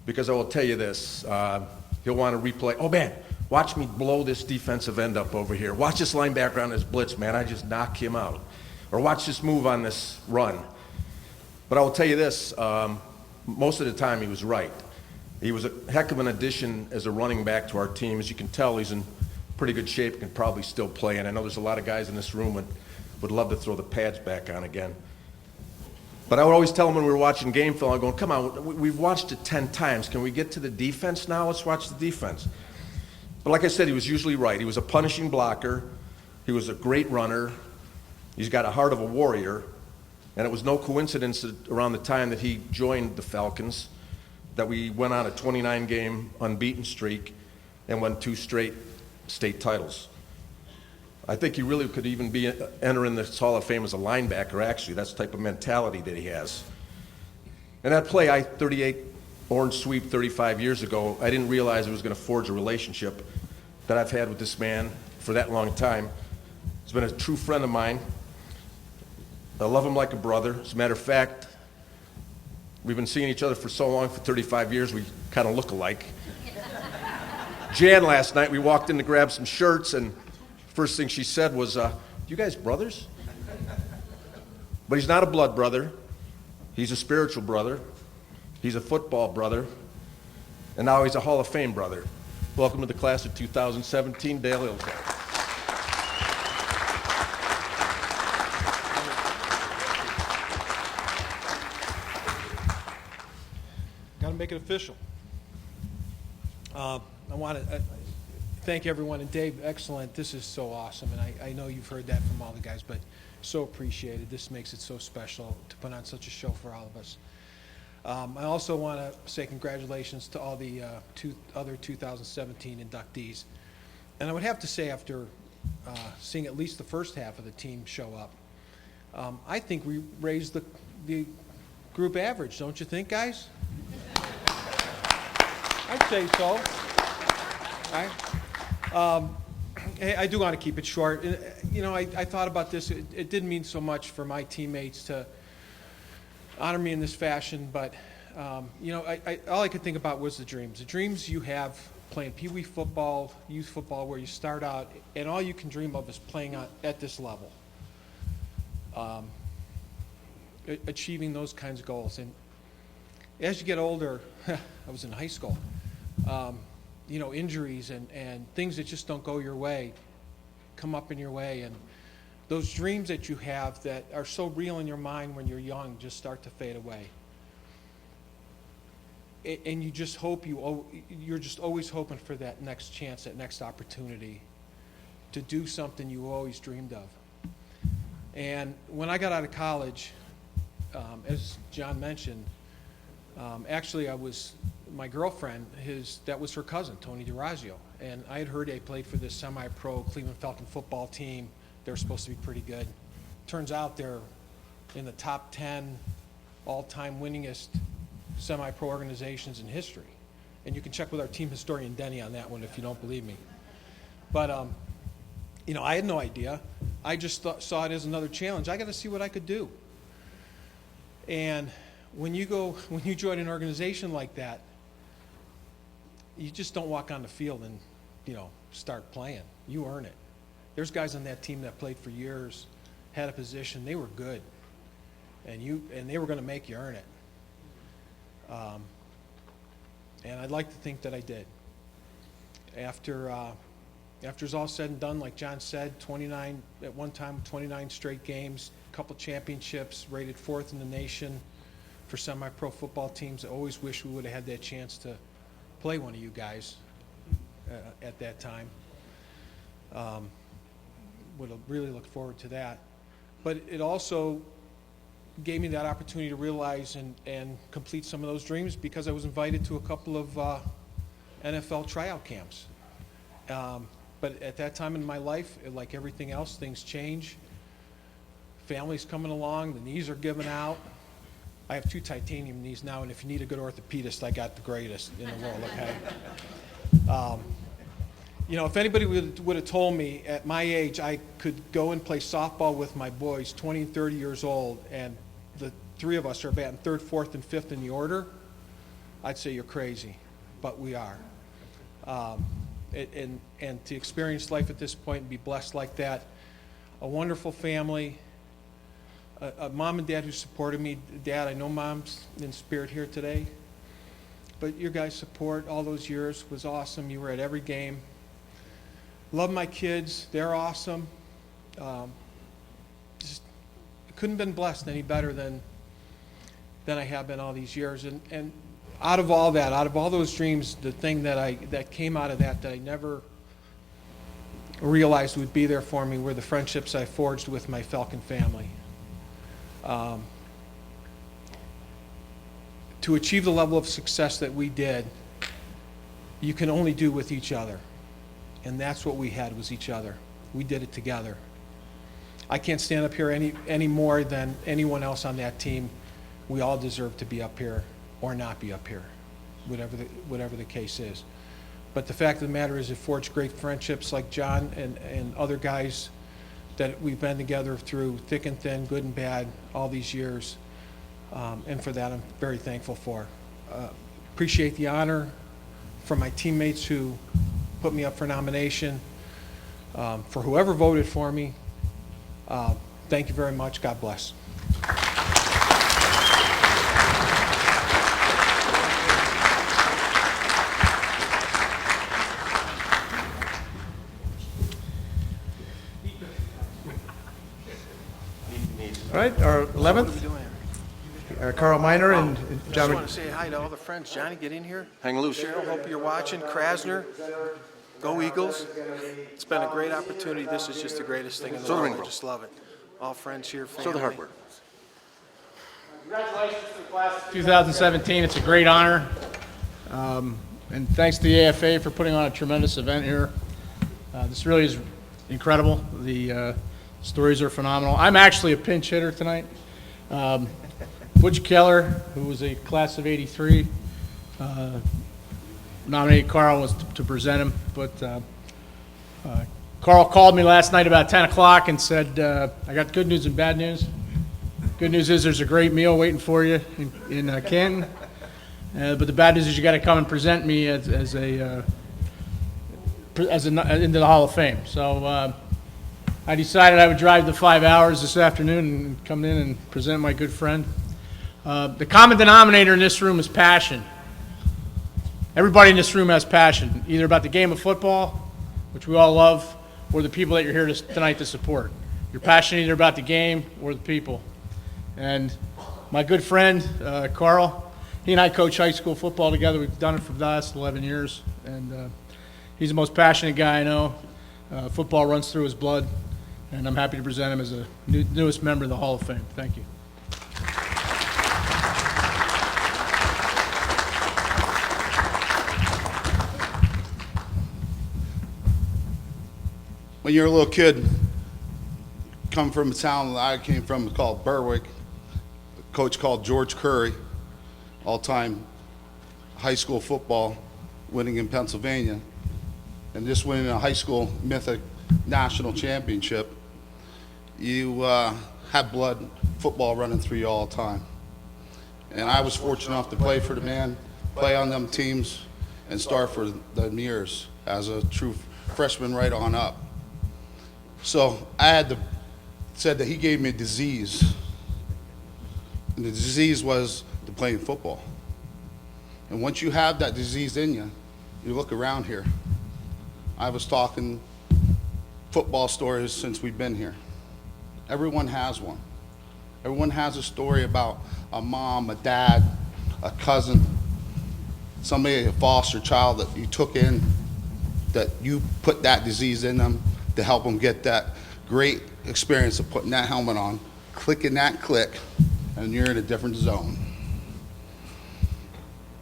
Because I will tell you this, he'll want to replay, oh man, watch me blow this defensive end up over here. Watch this linebacker on this blitz, man, I just knock him out. Or watch this move on this run. But I will tell you this, most of the time he was right. He was a heck of an addition as a running back to our team. As you can tell, he's in pretty good shape, can probably still play, and I know there's a lot of guys in this room that would love to throw the pads back on again. But I would always tell him when we were watching game film, I'm going, come on, we've watched it 10 times. Can we get to the defense now? Let's watch the defense. But like I said, he was usually right. He was a punishing blocker. He was a great runner. He's got a heart of a warrior. And it was no coincidence that around the time that he joined the Falcons that we went on a 29-game unbeaten streak and won 2 straight state titles. I think he really could even be entering the Hall of Fame as a linebacker, actually. That's the type of mentality that he has. And that play, I-38 orange sweep 35 years ago, I didn't realize it was going to forge a relationship that I've had with this man for that long time. He's been a true friend of mine. I love him like a brother. As a matter of fact, we've been seeing each other for so long, for 35 years, we kind of look alike. Jan last night, we walked in to grab some shirts, and first thing she said was, you guys brothers? But he's not a blood brother. He's a spiritual brother. He's a football brother. And now he's a Hall of Fame brother. Welcome to the class of 2017, Dale Ilko. Got to make it official. I want to. thank everyone. And Dave, excellent. This is so awesome. And I know you've heard that from all the guys, but so appreciated. This makes it so special to put on such a show for all of us. I also want to say congratulations to all the other 2017 inductees. And I would have to say, after seeing at least the first half of the team show up, I think we raised the group average, don't you think, guys? I'd say so. I do want to keep it short. You know, I thought about this. It didn't mean so much for my teammates to honor me in this fashion, but you know, all I could think about was the dreams you have playing Pee Wee football, youth football, where you start out, and all you can dream of is playing at this level, achieving those kinds of goals. And as you get older, I was in high school, you know, injuries and things that just don't go your way come up in your way, and those dreams that you have that are so real in your mind when you're young just start to fade away. And you just hope you're just always hoping for that next chance, that next opportunity to do something you always dreamed of. And when I got out of college, as John mentioned, actually my girlfriend, that was her cousin, Tony DeRazio. And I had heard they played for this semi-pro Cleveland Falcon football team. They're supposed to be pretty good. Turns out they're in the top 10 all-time winningest semi-pro organizations in history. And you can check with our team historian, Denny, on that one if you don't believe me. But, you know, I had no idea. I just saw it as another challenge. I got to see what I could do. And when you join an organization like that, you just don't walk on the field and, you know, start playing. You earn it. There's guys on that team that played for years, had a position, they were good, and they were going to make you earn it. And I'd like to think that I did. After it's all said and done, like John said, 29 at one time, 29 straight games, a couple championships, rated 4th in the nation for semi-pro football teams. I always wish we would have had that chance to play one of you guys at that time. Would have really looked forward to that. But it also gave me that opportunity to realize and complete some of those dreams because I was invited to a couple of NFL tryout camps. But at that time in my life, like everything else, things change. Family's coming along, the knees are giving out. I have 2 titanium knees now, and if you need a good orthopedist, I got the greatest in the world, okay? You know, if anybody would have told me at my age I could go and play softball with my boys, 20 and 30 years old, and the 3 of us are batting 3rd, 4th, and 5th in the order, I'd say you're crazy, but we are. And to experience life at this point and be blessed like that, a wonderful family, a mom and dad who supported me. Dad, I know Mom's in spirit here today, but your guys' support all those years was awesome. You were at every game. Love my kids. They're awesome. Just couldn't have been blessed any better than I have been all these years. And out of all that, out of all those dreams, the thing that came out of that I never realized would be there for me were the friendships I forged with my Falcon family. To achieve the level of success that we did, you can only do with each other. And that's what we had, was each other. We did it together. I can't stand up here any more than anyone else on that team. We all deserve to be up here or not be up here, whatever the case is. But the fact of the matter is, it forged great friendships like John and other guys that we've been together through thick and thin, good and bad, all these years. And for that, I'm very thankful for. Appreciate the honor from my teammates who put me up for nomination. For whoever voted for me, thank you very much. God bless. All right, our 11th, Carl Miner and I John. just want to say hi to all the friends. Johnny, get in here. Hang loose. Cheryl, hope you're watching. Krasner, Go Eagles. It's been a great opportunity. This is just the greatest thing in the world. I just love it. All friends here, family. So the hard work. Congratulations to the class of 2017. It's a great honor. And thanks to the AFA for putting on a tremendous event here. This really is incredible. The stories are phenomenal. I'm actually a pinch hitter tonight. Butch Keller, who was a class of '83, nominated Carl was to present him, but Carl called me last night about 10 o'clock and said, I got good news and bad news. Good news is there's a great meal waiting for you in Canton, but the bad news is you got to come and present me into the Hall of Fame. So I decided I would drive the 5 hours this afternoon and come in and present my good friend. The common denominator in this room is passion. Everybody in this room has passion, either about the game of football, which we all love, or the people that you're here tonight to support. You're passionate either about the game or the people. And my good friend, Carl, he and I coach high school football together. We've done it for the last 11 years. And he's the most passionate guy I know. Football runs through his blood. And I'm happy to present him as the newest member of the Hall of Fame. Thank you. When you're a little kid, come from a town that I came from called Berwick, a coach called George Curry, all-time high school football winning in Pennsylvania, and just winning a high school mythic national championship. You have blood football running through you all the time. And I was fortunate enough to play for the man, play on them teams, and start for them years as a true freshman right on up. So I said that he gave me a disease, and the disease was to playing football. And once you have that disease in you, you look around here. I was talking football stories since we've been here. Everyone has one. Everyone has a story about a mom, a dad, a cousin, somebody, a foster child that you took in, that you put that disease in them to help them get that great experience of putting that helmet on, clicking that click, and you're in a different zone.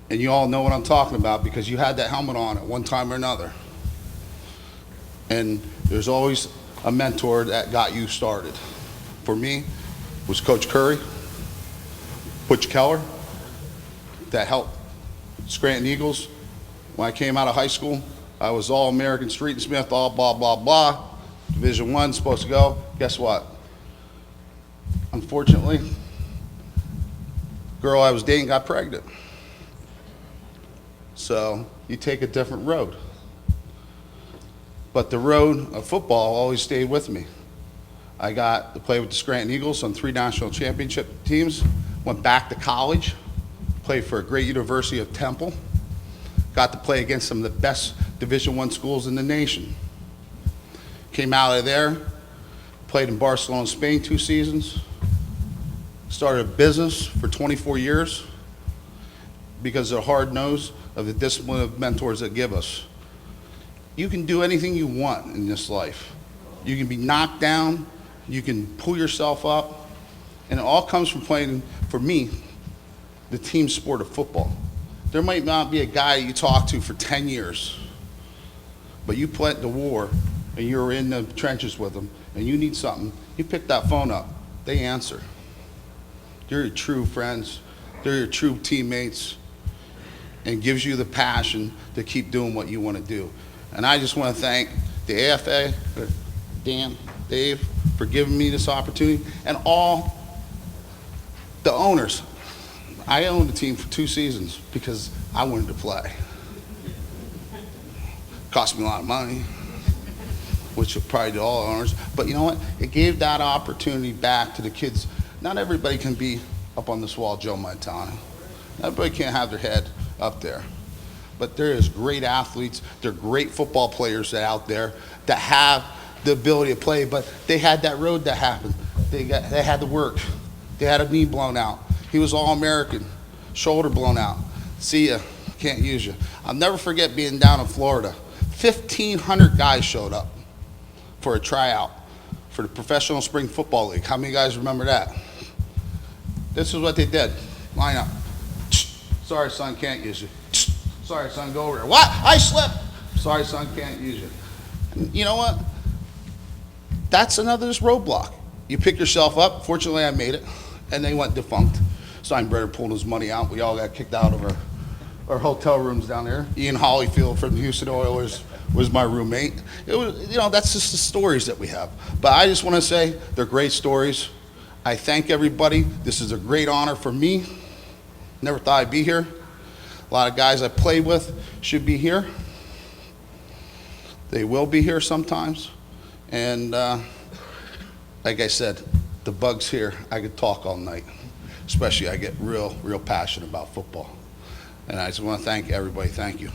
And you all know what I'm talking about because you had that helmet on at one time or another. And there's always a mentor that got you started. For me, was Coach Curry, Butch Keller, that helped Scranton Eagles. When I came out of high school, I was All-American Street and Smith, all blah, blah, blah. Division I, supposed to go. Guess what? Unfortunately, girl I was dating got pregnant. So you take a different road. But the road of football always stayed with me. I got to play with the Scranton Eagles on 3 national championship teams, went back to college, played for a great university of Temple, got to play against some of the best Division I schools in the nation. Came out of there, played in Barcelona, Spain 2 seasons, started a business for 24 years because of the hard nose of the discipline of mentors that give us. You can do anything you want in this life. You can be knocked down, you can pull yourself up, and it all comes from playing, for me, the team sport of football. There might not be a guy you talk to for 10 years, but you went to war and you're in the trenches with them and you need something, you pick that phone up, they answer. They're your true friends, they're your true teammates, and gives you the passion to keep doing what you want to do. And I just want to thank the AFA, Dan, Dave, for giving me this opportunity, and all the owners. I owned the team for 2 seasons because I wanted to play. Cost me a lot of money, which probably to all owners, but you know what? It gave that opportunity back to the kids. Not everybody can be up on this wall, Joe Montana. Not everybody can't have their head up there. But there is great athletes, there are great football players out there that have the ability to play, but they had that road that happened. They had to work. They had a knee blown out. He was All-American, shoulder blown out. See ya, can't use you. I'll never forget being down in Florida. 1,500 guys showed up for a tryout for the Professional Spring Football League. How many guys remember that? This is what they did. Line up. Sorry, son, can't use you. Sorry, son, go over there. What? I slipped. Sorry, son, can't use you. And you know what? That's another roadblock. You pick yourself up. Fortunately, I made it. And they went defunct. Steinbrenner pulled his money out. We all got kicked out of our hotel rooms down there. Ian Hollyfield from the Houston Oilers was my roommate. It was, that's just the stories that we have. But I just want to say they're great stories. I thank everybody. This is a great honor for me. Never thought I'd be here. A lot of guys I played with should be here. They will be here sometimes. And like I said, the bug's here. I could talk all night. Especially I get real passionate about football. And I just want to thank everybody. Thank you.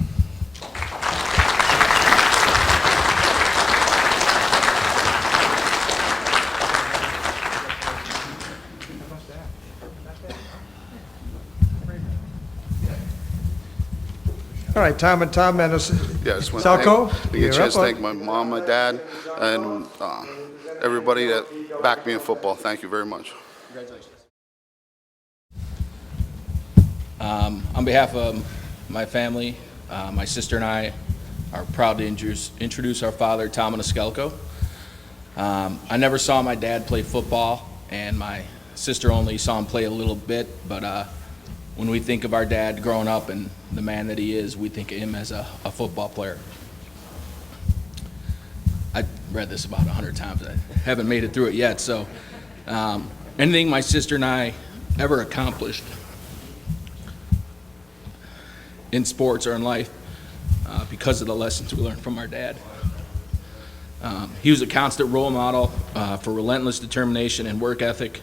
All right, Tom and Yeah, I just want Salco, to get a chance to thank my mom, my dad, and everybody that backed me in football. Thank you very much. Congratulations. On behalf of my family, my sister and I are proud to introduce our father, Tom Skelko. I never saw my dad play football, and my sister only saw him play a little bit, but when we think of our dad growing up and the man that he is, we think of him as a football player. I read this about 100 times. I haven't made it through it yet, so anything my sister and I ever accomplished in sports or in life because of the lessons we learned from our dad. He was a constant role model for relentless determination and work ethic,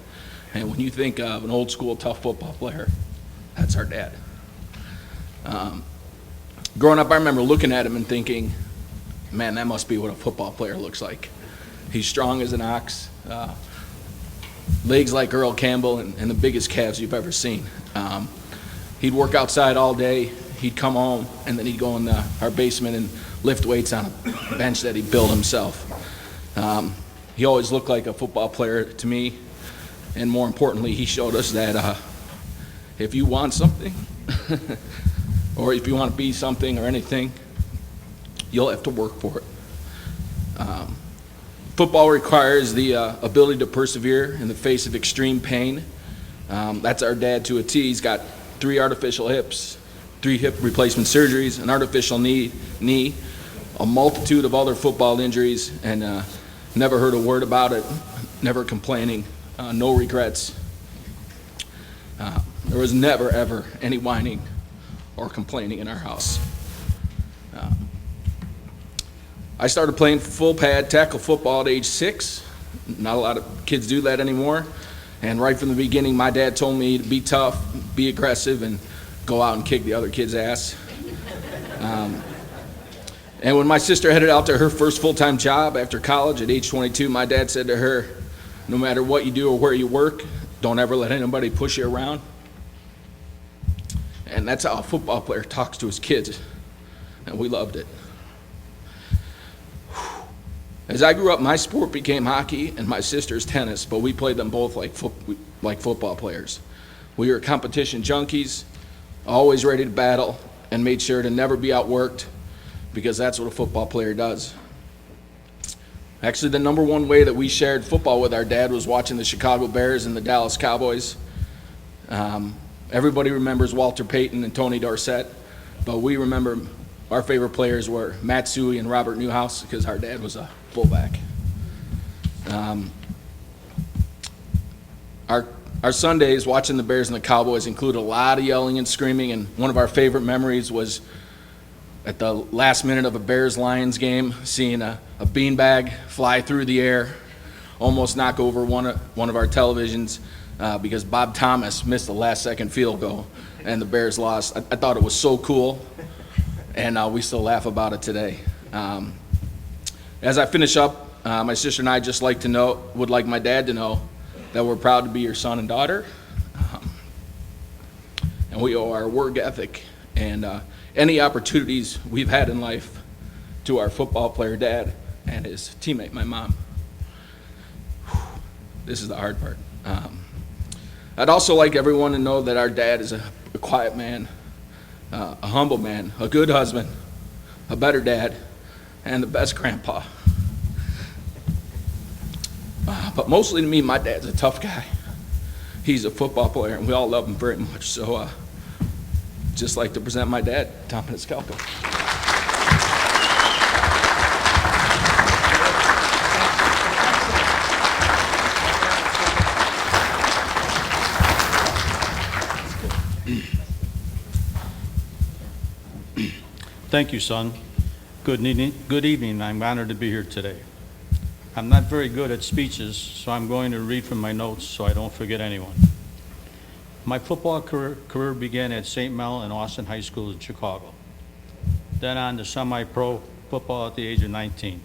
and when you think of an old school tough football player, that's our dad. Growing up, I remember looking at him and thinking, man, that must be what a football player looks like. He's strong as an ox, legs like Earl Campbell, and the biggest calves you've ever seen. He'd work outside all day. He'd come home, and then he'd go in our basement and lift weights on a bench that he built himself. He always looked like a football player to me, and more importantly, he showed us that if you want something, or if you want to be something or anything, you'll have to work for it. Football requires the ability to persevere in the face of extreme pain. That's our dad to a T. He's got 3 artificial hips, 3 hip replacement surgeries, an artificial knee, a multitude of other football injuries, and never heard a word about it, never complaining, no regrets. There was never, ever any whining or complaining in our house. I started playing full pad tackle football at age 6. Not a lot of kids do that anymore. And right from the beginning, my dad told me to be tough, be aggressive, and go out and kick the other kid's ass. And when my sister headed out to her first full-time job after college at age 22, my dad said to her, no matter what you do or where you work, don't ever let anybody push you around. And that's how a football player talks to his kids, and we loved it. As I grew up, my sport became hockey and my sister's tennis, but we played them both like football players. We were competition junkies, always ready to battle, and made sure to never be outworked, because that's what a football player does. Actually, the number one way that we shared football with our dad was watching the Chicago Bears and the Dallas Cowboys. Everybody remembers Walter Payton and Tony Dorsett, but we remember our favorite players were Matt Suey and Robert Newhouse, because our dad was a fullback. Our Sundays watching the Bears and the Cowboys included a lot of yelling and screaming, and one of our favorite memories was at the last minute of a Bears-Lions game, seeing a beanbag fly through the air, almost knock over one of our televisions, because Bob Thomas missed the last-second field goal, and the Bears lost. I thought it was so cool, and we still laugh about it today. As I finish up, my sister and I would like my dad to know that we're proud to be your son and daughter, and we owe our work ethic and any opportunities we've had in life to our football player dad and his teammate, my mom. This is the hard part. I'd also like everyone to know that our dad is a quiet man, a humble man, a good husband, a better dad, and the best grandpa. But mostly to me, my dad's a tough guy. He's a football player, and we all love him very much. So just like to present my dad, Tom Piscalco. Thank you, son. Good evening. I'm honored to be here today. I'm not very good at speeches, so I'm going to read from my notes so I don't forget anyone. My football career began at St. Mel and Austin High School in Chicago. Then on to semi-pro football at the age of 19.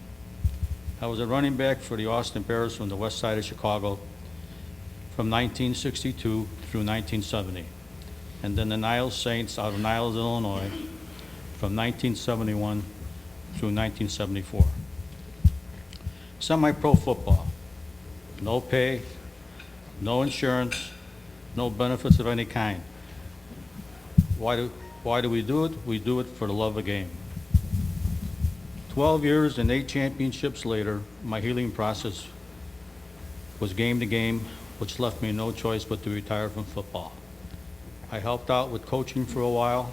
I was a running back for the Austin Bears from the west side of Chicago from 1962 through 1970. And then the Niles Saints out of Niles, Illinois, from 1971 through 1974. Semi-pro football, no pay, no insurance, no benefits of any kind. Why do we do it? We do it for the love of the game. 12 years and 8 championships later, my healing process was game to game, which left me no choice but to retire from football. I helped out with coaching for a while,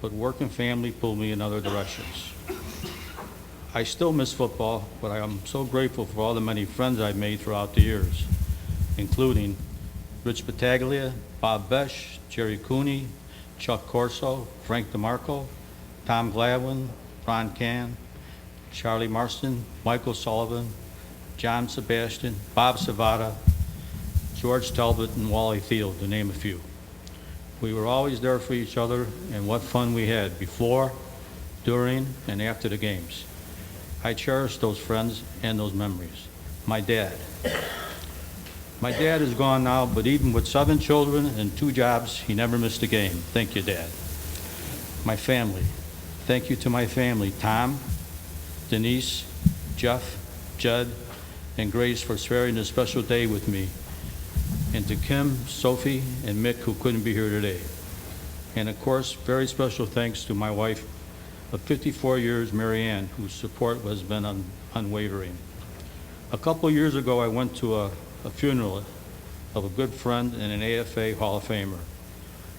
but work and family pulled me in other directions. I still miss football, but I am so grateful for all the many friends I've made throughout the years, including Rich Battaglia, Bob Besch, Jerry Cooney, Chuck Corso, Frank DeMarco, Tom Gladwin, Ron Can, Charlie Marston, Michael Sullivan, John Sebastian, Bob Savata, George Talbot, and Wally Field, to name a few. We were always there for each other, and what fun we had before, during, and after the games. I cherish those friends and those memories. My dad. My dad is gone now, but even with 7 children and 2 jobs, he never missed a game. Thank you, Dad. My family. Thank you to my family, Tom, Denise, Jeff, Judd, and Grace for sharing this special day with me. And to Kim, Sophie, and Mick, who couldn't be here today. And of course, very special thanks to my wife of 54 years, Mary Ann, whose support has been unwavering. A couple years ago, I went to a funeral of a good friend and an AFA Hall of Famer.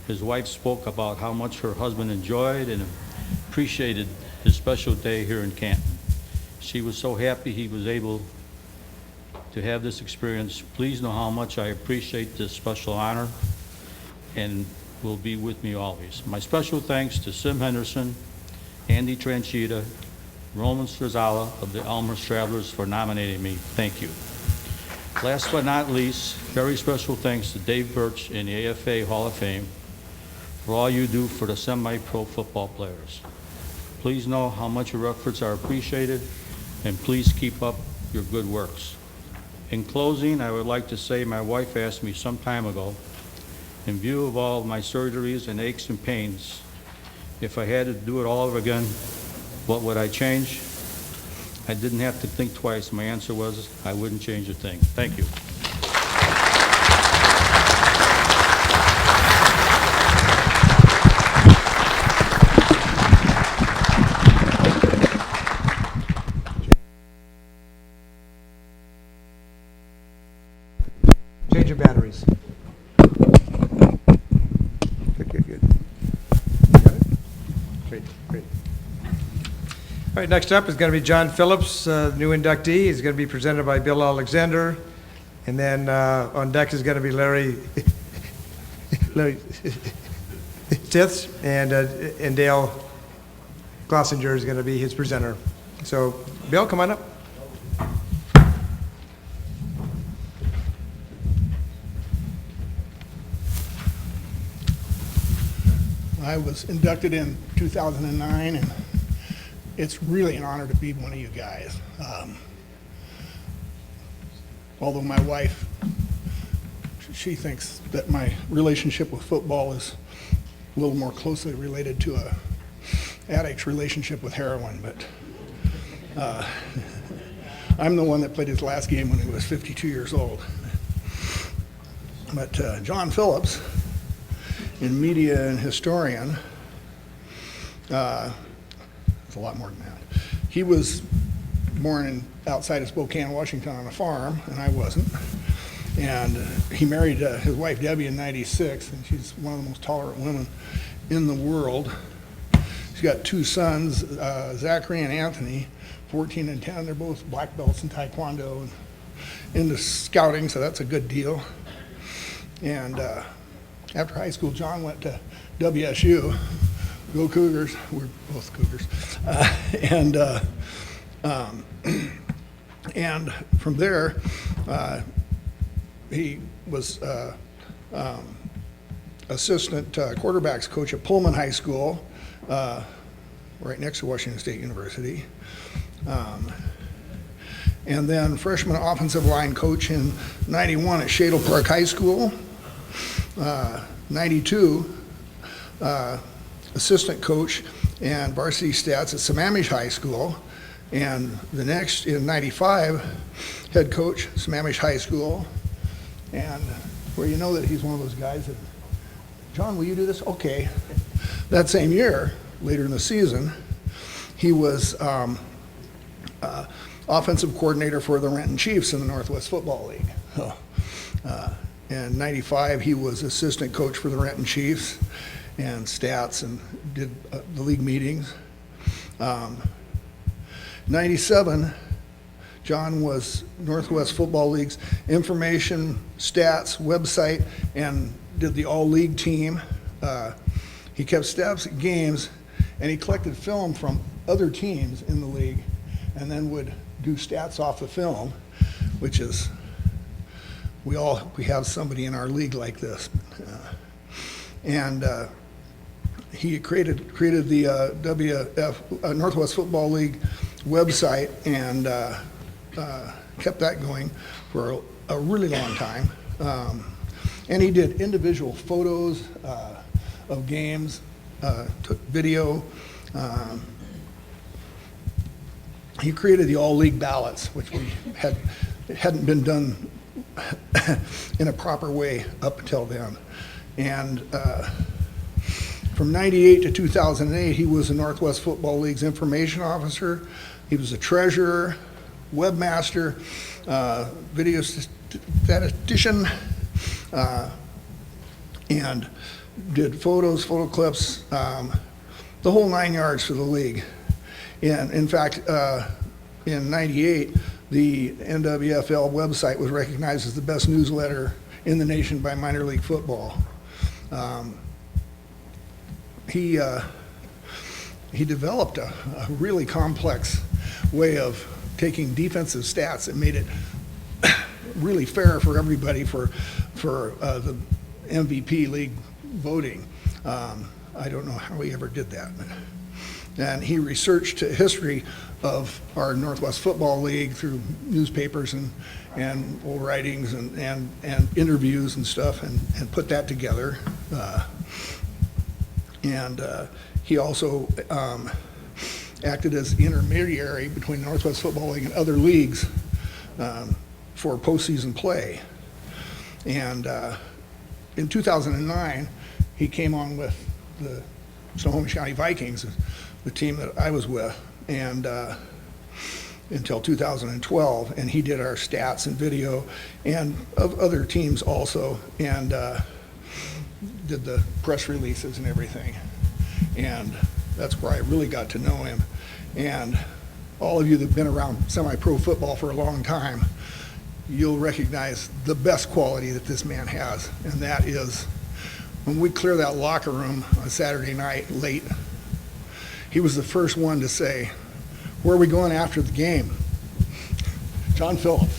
His wife spoke about how much her husband enjoyed and appreciated his special day here in Canton. She was so happy he was able to have this experience. Please know how much I appreciate this special honor and will be with me always. My special thanks to Sim Henderson, Andy Tranchita, Roman Strazala of the Elmhurst Travelers for nominating me. Thank you. Last but not least, very special thanks to Dave Birch in the AFA Hall of Fame for all you do for the semi-pro football players. Please know how much your efforts are appreciated, and please keep up your good works. In closing, I would like to say my wife asked me some time ago, in view of all of my surgeries and aches and pains, if I had to do it all over again, what would I change? I didn't have to think twice. My answer was, I wouldn't change a thing. Thank you. Change your batteries. Good. Got it? Great. All right, next up is going to be John Phillips, new inductee. He's going to be presented by Bill Alexander. And then on deck is going to be Larry Tiths, and Dale Glossinger is going to be his presenter. So, Bill, come on up. I was inducted in 2009, and it's really an honor to be one of you guys. Although my wife, she thinks that my relationship with football is a little more closely related to a addict's relationship with heroin, but I'm the one that played his last game when he was 52 years old. But John Phillips, in media and historian, it's a lot more than that. He was born outside of Spokane, Washington on a farm, and I wasn't. And he married his wife Debbie in '96, and she's one of the most tolerant women in the world. He's got two sons, Zachary and Anthony, 14 and 10. They're both black belts in Taekwondo and into scouting, so that's a good deal. And after high school, John went to WSU. Go Cougars. We're both Cougars. And from there, he was assistant quarterbacks coach at Pullman High School, right next to Washington State University. And then freshman offensive line coach in '91 at Shadle Park High School. '92, assistant coach and varsity stats at Sammamish High School. And the next, in '95, head coach, Sammamish High School. And where you know that he's one of those guys that, John, will you do this? Okay. That same year, later in the season, he was offensive coordinator for the Renton Chiefs in the Northwest Football League. In '95, he was assistant coach for the Renton Chiefs and stats and did the league meetings. '97, John was Northwest Football League's information, stats, website, and did the all-league team. He kept stats at games, and he collected film from other teams in the league, and then would do stats off the film, which is, we have somebody in our league like this. He created the WF Northwest Football League website and kept that going for a really long time. And he did individual photos of games, took video. He created the all-league ballots, which hadn't been done in a proper way up until then. And from '98 to 2008, he was the Northwest Football League's information officer. He was a treasurer, webmaster, video statistician, and did photos, photo clips, the whole 9 yards for the league. And in fact, in '98, the NWFL website was recognized as the best newsletter in the nation by minor league football. He developed a really complex way of taking defensive stats that made it really fair for everybody for the MVP league voting. I don't know how he ever did that. And he researched history of our Northwest Football League through newspapers and old writings and interviews and stuff, and put that together. He also acted as the intermediary between the Northwest Football League and other leagues for postseason play. And in 2009, he came on with the Snohomish County Vikings, the team that I was with, and until 2012, and he did our stats and video and of other teams also, and did the press releases and everything. And that's where I really got to know him. And all of you that have been around semi-pro football for a long time, you'll recognize the best quality that this man has, and that is when we clear that locker room on Saturday night late, he was the first one to say, "Where are we going after the game?" John Phillips.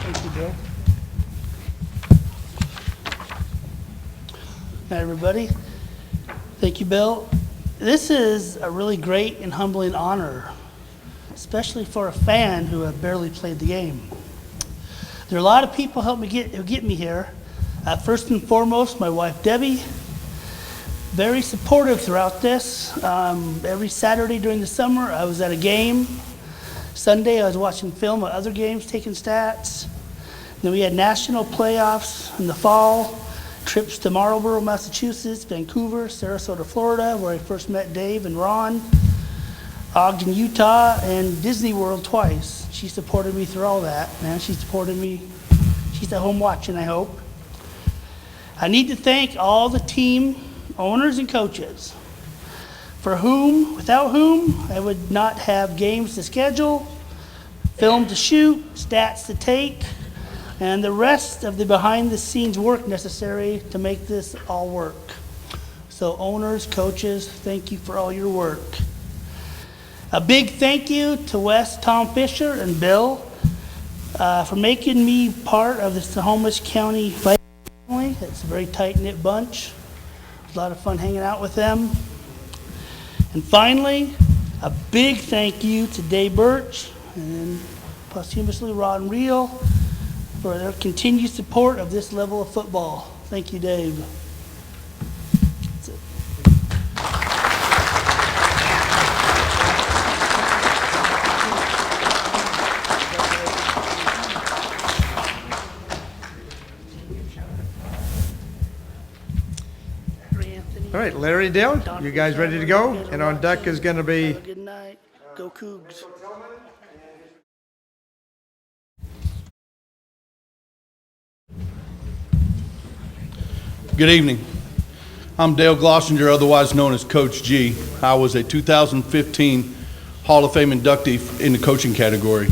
Thank you, Bill. Hi, everybody. Thank you, Bill. This is a really great and humbling honor, especially for a fan who have barely played the game. There are a lot of people who helped me get me here. First and foremost, my wife Debbie, very supportive throughout this. Every Saturday during the summer, I was at a game. Sunday, I was watching film of other games, taking stats. Then we had national playoffs in the fall, trips to Marlborough, Massachusetts, Vancouver, Sarasota, Florida, where I first met Dave and Ron, Ogden, Utah, and Disney World twice. She supported me through all that, man. She supported me. She's at home watching, I hope. I need to thank all the team owners and coaches, without whom, I would not have games to schedule, film to shoot, stats to take, and the rest of the behind-the-scenes work necessary to make this all work. So owners, coaches, thank you for all your work. A big thank you to Wes, Tom Fisher, and Bill for making me part of the Snohomish County family. It's a very tight-knit bunch. A lot of fun hanging out with them. And finally, a big thank you to Dave Birch and posthumously Rod and Reel for their continued support of this level of football. Thank you, Dave. That's it. All right, Larry and Dale, you guys ready to go? And on deck is going to be... Good night. Go Cougs. Good evening. I'm Dale Glossinger, otherwise known as Coach G. I was a 2015 Hall of Fame inductee in the coaching category.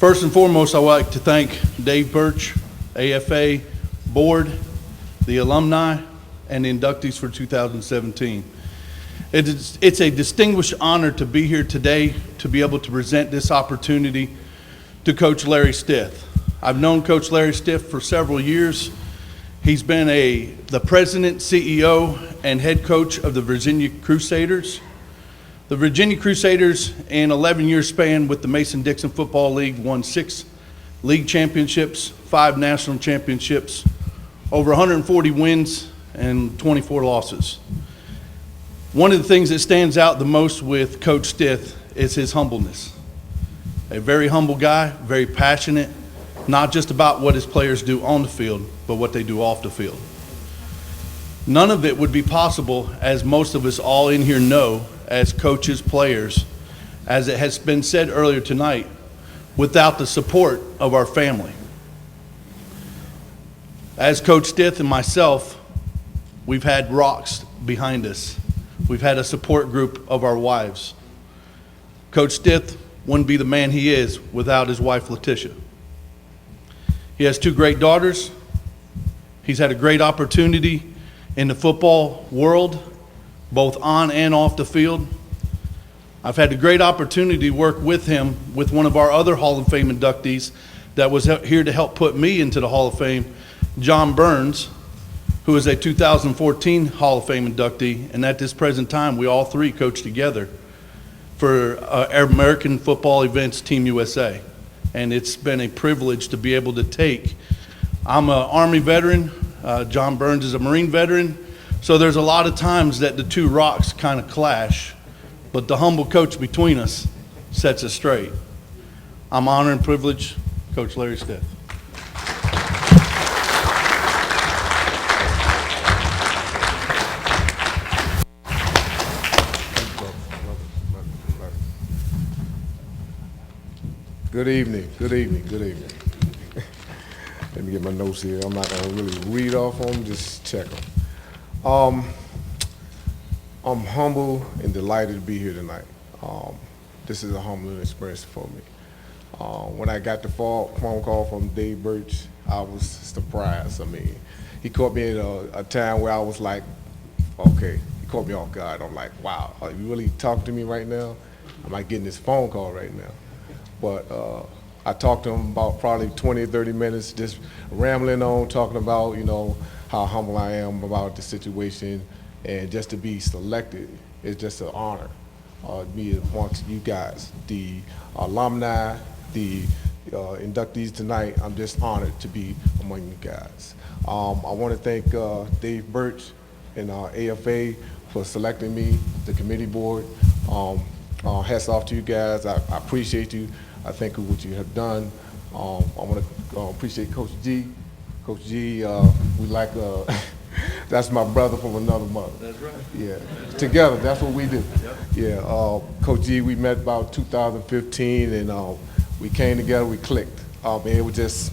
First and foremost, I would like to thank Dave Birch, AFA Board, the alumni, and the inductees for 2017. It's a distinguished honor to be here today to be able to present this opportunity to Coach Larry Stith. I've known Coach Larry Stith for several years. He's been the president, CEO, and head coach of the Virginia Crusaders. The Virginia Crusaders, in 11-year span with the Mason-Dixon Football League, won 6 league championships, 5 national championships, over 140 wins, and 24 losses. One of the things that stands out the most with Coach Stith is his humbleness. A very humble guy, very passionate, not just about what his players do on the field, but what they do off the field. None of it would be possible, as most of us all in here know, as coaches, players, as it has been said earlier tonight, without the support of our family. As Coach Stith and myself, we've had rocks behind us. We've had a support group of our wives. Coach Stith wouldn't be the man he is without his wife, Letitia. He has 2 great daughters. He's had a great opportunity in the football world, both on and off the field. I've had a great opportunity to work with him with one of our other Hall of Fame inductees that was here to help put me into the Hall of Fame, John Burns, who is a 2014 Hall of Fame inductee, and at this present time, we all 3 coach together for American Football Events Team USA. And it's been a privilege to be able to take. I'm an Army veteran, John Burns is a Marine veteran, so there's a lot of times that the 2 rocks kind of clash, but the humble coach between us sets us straight. I'm honored and privileged, Coach Larry Stith. Good evening, good evening, good evening. Let me get my notes here. I'm not gonna really read off them, just check them. I'm humble and delighted to be here tonight. This is a humbling experience for me. When I got the phone call from Dave Birch, I was surprised. I mean, he caught me at a time where I was like, okay, he caught me off guard. I'm like, wow, are you really talking to me right now? Am I getting this phone call right now? But I talked to him about probably 20 or 30 minutes, just rambling on, talking about, you know, how humble I am about the situation, and just to be selected is just an honor. Me amongst you guys, the alumni, the inductees tonight, I'm just honored to be among you guys. I want to thank Dave Birch and AFA for selecting me, the committee board. Hats off to you guys. I appreciate you. I think of what you have done. I want to appreciate Coach G. Coach G, we like, that's my brother from another mother. That's right. Yeah, together, that's what we do. Yeah, Coach G, we met about 2015, and we came together, we clicked. It was just,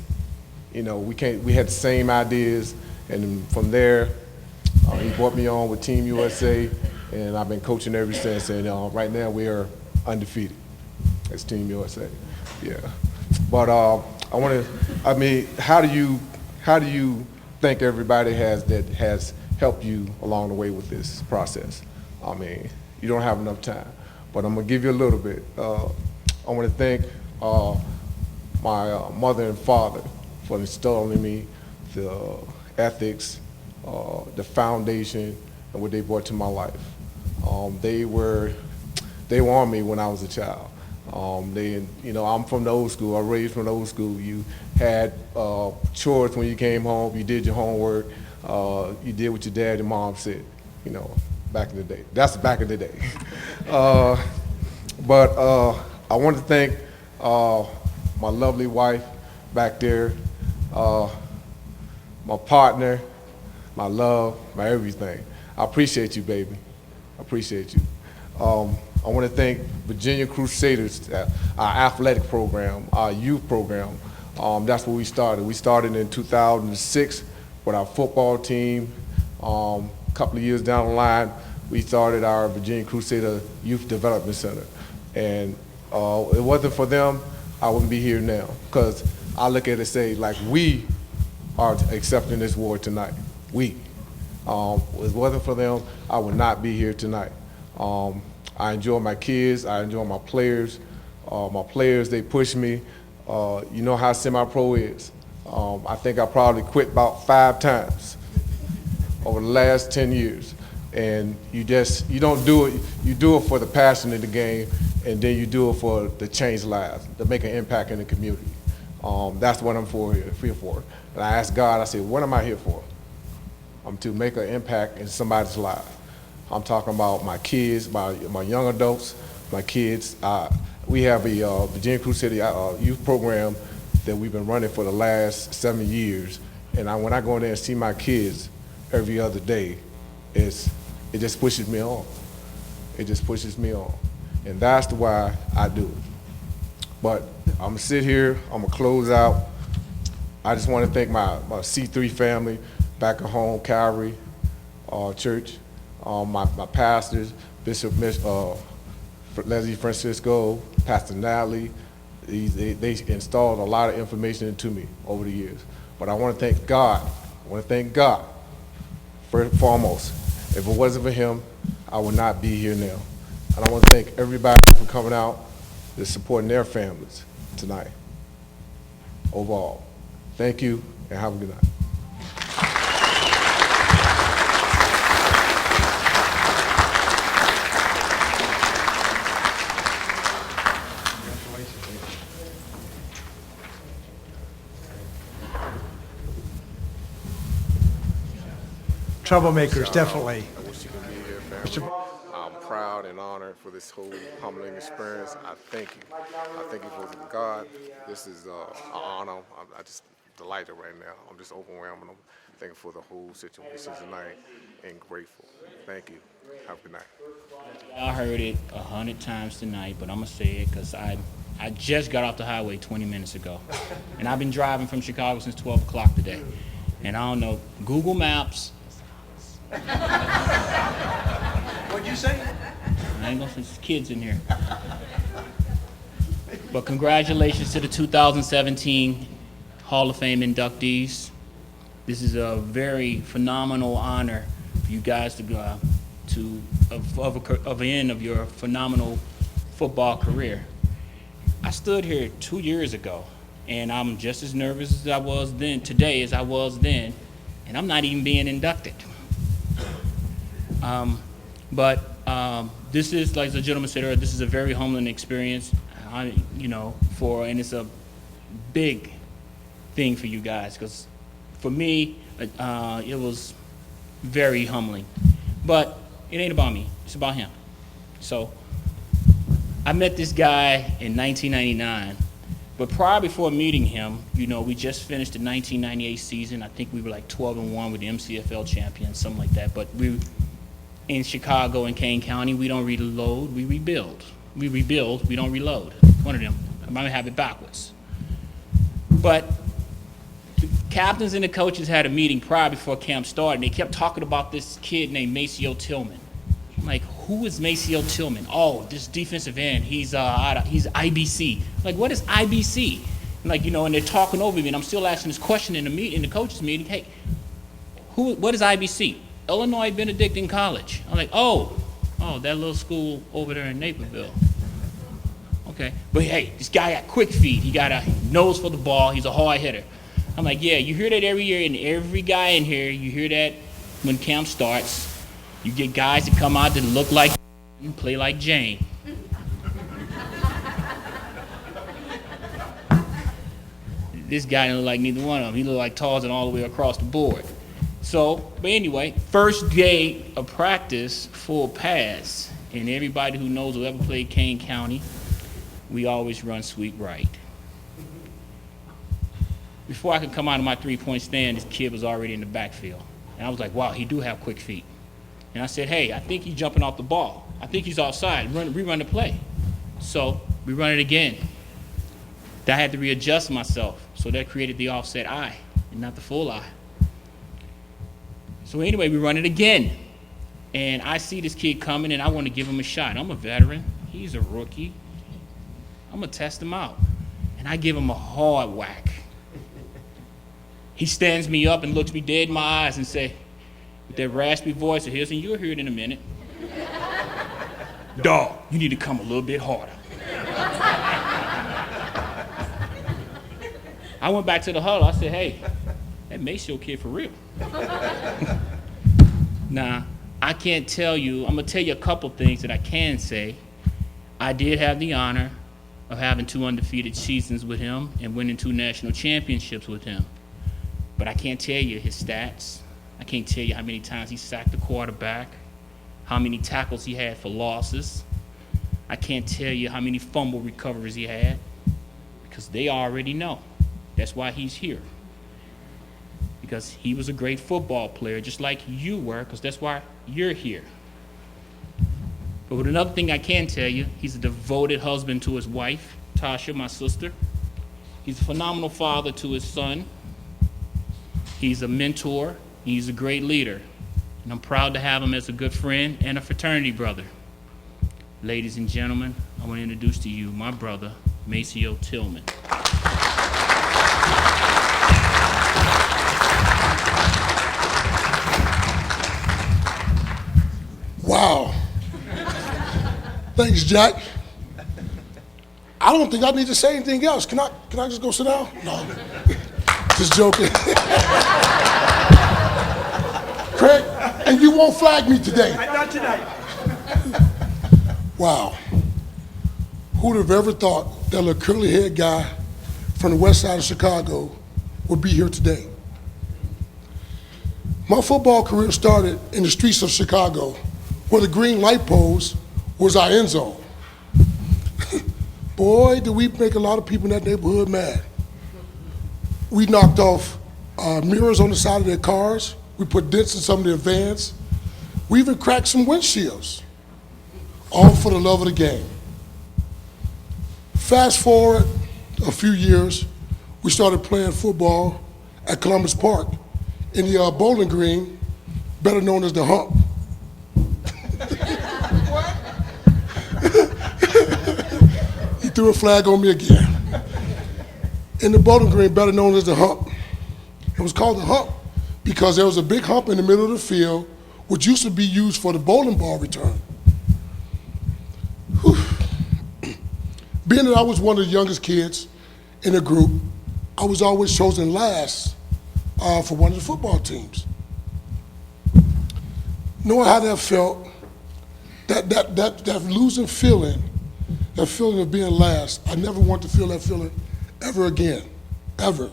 we had the same ideas, and from there, he brought me on with Team USA, and I've been coaching ever since, and right now we are undefeated as Team USA. Yeah, but how do you think everybody has helped you along the way with this process? You don't have enough time, but I'm gonna give you a little bit. I want to thank my mother and father for instilling in me the ethics, the foundation, and what they brought to my life. They were on me when I was a child. I'm from the old school. I was raised from the old school. You had chores when you came home. You did your homework. You did what your dad and mom said. Back in the day. That's back in the day. But I want to thank my lovely wife back there, my partner, my love, my everything. I appreciate you, baby. I appreciate you. I want to thank Virginia Crusaders, our athletic program, our youth program. That's where we started. We started in 2006 with our football team. A couple of years down the line, we started our Virginia Crusader Youth Development Center. And it wasn't for them, I wouldn't be here now. Because I look at it and say, like, we are accepting this award tonight. We. If it wasn't for them, I would not be here tonight. I enjoy my kids. I enjoy my players. My players, they push me. You know how semi-pro is. I think I probably quit about 5 times over the last 10 years. And you don't do it. You do it for the passion of the game, and then you do it for the change lives, to make an impact in the community. That's what I'm here for. And I asked God, I said, what am I here for? I'm to make an impact in somebody's life. I'm talking about my kids, my young adults, my kids. We have a Virginia Crusader youth program that we've been running for the last 7 years. And when I go in there and see my kids every other day, it just pushes me on. It just pushes me on. And that's why I do it. But I'm gonna sit here, I'm gonna close out. I just want to thank my C3 family back at home, Calvary Church, my pastors, Bishop Leslie Francisco, Pastor Natalie. They installed a lot of information into me over the years. But I want to thank God. I want to thank God, first and foremost. If it wasn't for him, I would not be here now. And I want to thank everybody for coming out and supporting their families tonight. Overall, thank you and have a good night. Troublemakers, definitely. I wish you could be here, family. I'm proud and honored for this whole humbling experience. I thank you. I thank you for God. This is an honor. I'm just delighted right now. I'm just overwhelmed. I'm thankful for the whole situation tonight and grateful. Thank you. Have a good night. I heard it 100 times tonight, but I'm going to say it because I just got off the highway 20 minutes ago. And I've been driving from Chicago since 12 o'clock today. And I don't know, Google Maps. What'd you say? I ain't gonna say there's kids in here. But congratulations to the 2017 Hall of Fame inductees. This is a very phenomenal honor for you guys to go of the end of your phenomenal football career. I stood here 2 years ago, and I'm just as nervous as I was then today as I was then, and I'm not even being inducted. This is, like the gentleman said earlier, this is a very humbling experience, and it's a big thing for you guys, because for me, it was very humbling. But it ain't about me. It's about him. So I met this guy in 1999. But prior before meeting him, we just finished the 1998 season. I think we were like 12-1 with the MCFL champions, something like that. But we in Chicago and Kane County, we don't reload, we rebuild. We rebuild, we don't reload. One of them. I might have it backwards. But the captains and the coaches had a meeting prior before camp started, and they kept talking about this kid named Maceo Tillman. I'm like, who is Maceo Tillman? Oh, this defensive end. He's IBC. Like, what is IBC? And like, and they're talking over me, and I'm still asking this question in the coaches meeting. Hey, what is IBC? Illinois Benedictine College. I'm like, oh, that little school over there in Naperville. Okay, but hey, this guy got quick feet. He got a nose for the ball. He's a hard hitter. I'm like, yeah, you hear that every year, and every guy in here, you hear that when camp starts. You get guys that come out that look like and play like Jane. This guy didn't look like neither one of them. He looked like Tarzan all the way across the board. So, but anyway, first day of practice, full pass, and everybody who knows who ever played Kane County, we always run sweep right. Before I could come out of my three-point stand, this kid was already in the backfield. And I was like, wow, he do have quick feet. And I said, hey, I think he's jumping off the ball. I think he's offside. Rerun the play. So we run it again. I had to readjust myself. So that created the offset eye and not the full eye. So anyway, we run it again. And I see this kid coming, and I want to give him a shot. I'm a veteran. He's a rookie. I'm going to test him out. And I give him a hard whack. He stands me up and looks me dead in my eyes and say, with that raspy voice of his, and you'll hear it in a minute, dog, you need to come a little bit harder. I went back to the huddle. I said, hey, that Maceo kid for real. Now, I can't tell you, I'm going to tell you a couple things that I can say. I did have the honor of having 2 undefeated seasons with him and winning 2 national championships with him. But I can't tell you his stats. I can't tell you how many times he sacked the quarterback, how many tackles he had for losses. I can't tell you how many fumble recoveries he had, because they already know. That's why he's here. Because he was a great football player, just like you were, because that's why you're here. But with another thing I can tell you, he's a devoted husband to his wife, Tasha, my sister. He's a phenomenal father to his son. He's a mentor. He's a great leader. And I'm proud to have him as a good friend and a fraternity brother. Ladies and gentlemen, I want to introduce to you my brother, Maceo Tillman. Wow. Thanks, Jack. I don't think I need to say anything else. Can I just go sit down? No. Just joking. Craig, and you won't flag me today. Not tonight. Wow. Who'd have ever thought that little curly-haired guy from the west side of Chicago would be here today? My football career started in the streets of Chicago, where the green light post was our end zone. Boy, did we make a lot of people in that neighborhood mad. We knocked off mirrors on the side of their cars. We put dents in some of their vans. We even cracked some windshields, all for the love of the game. Fast forward a few years, we started playing football at Columbus Park in the Bowling Green, better known as the Hump. He threw a flag on me again. In the Bowling Green, better known as the Hump. It was called the Hump because there was a big hump in the middle of the field, which used to be used for the bowling ball return. Whew. Being that I was one of the youngest kids in the group, I was always chosen last for one of the football teams. Knowing how that felt, that losing feeling, that feeling of being last, I never want to feel that feeling ever again, ever.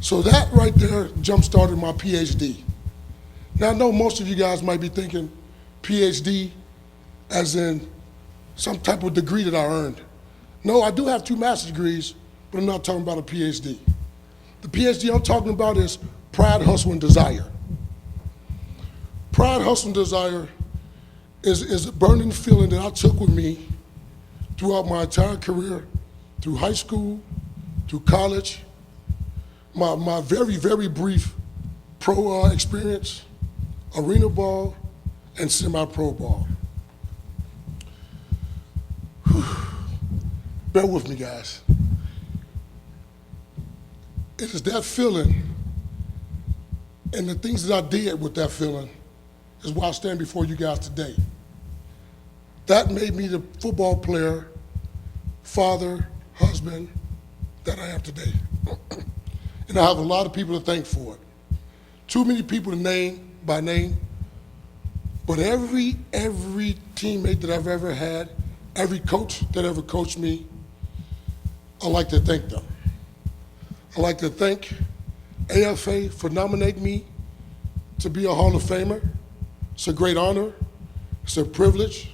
So that right there jump-started my PhD. Now, I know most of you guys might be thinking PhD as in some type of degree that I earned. No, I do have 2 master's degrees, but I'm not talking about a PhD. The PhD I'm talking about is pride, hustle, and desire. Pride, hustle, and desire is a burning feeling that I took with me throughout my entire career, through high school, through college, my very, very brief pro experience, arena ball, and semi-pro ball. Whew. Bear with me, guys. It is that feeling and the things that I did with that feeling is why I stand before you guys today. That made me the football player, father, husband that I am today. And I have a lot of people to thank for it. Too many people to name by name, but every teammate that I've ever had, every coach that ever coached me, I'd like to thank them. I'd like to thank AFA for nominating me to be a Hall of Famer. It's a great honor. It's a privilege.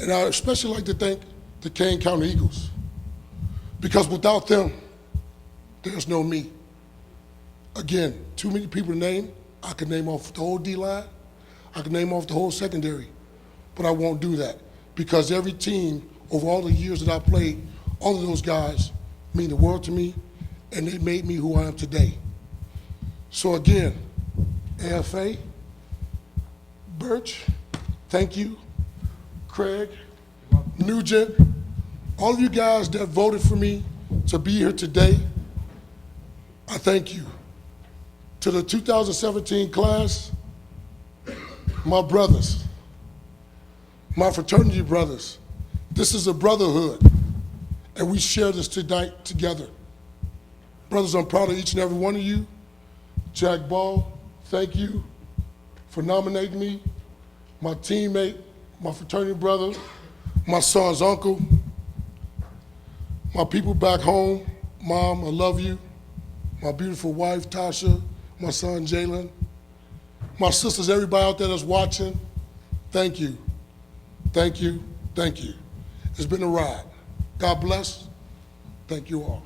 And I especially like to thank the Canton County Eagles, because without them, there's no me. Again, too many people to name. I could name off the whole D-line. I could name off the whole secondary, but I won't do that because every team over all the years that I played, all of those guys mean the world to me, and they made me who I am today. So again, AFA, Birch, thank you. Craig, Nugent, all of you guys that voted for me to be here today, I thank you. To the 2017 class, my brothers, my fraternity brothers, this is a brotherhood, and we share this tonight together. Brothers, I'm proud of each and every one of you. Jack Ball, thank you for nominating me. My teammate, my fraternity brother, my son's uncle, my people back home, Mom, I love you. My beautiful wife, Tasha, my son, Jalen, my sisters, everybody out there that's watching, thank you, thank you, thank you. It's been a ride. God bless. Thank you all.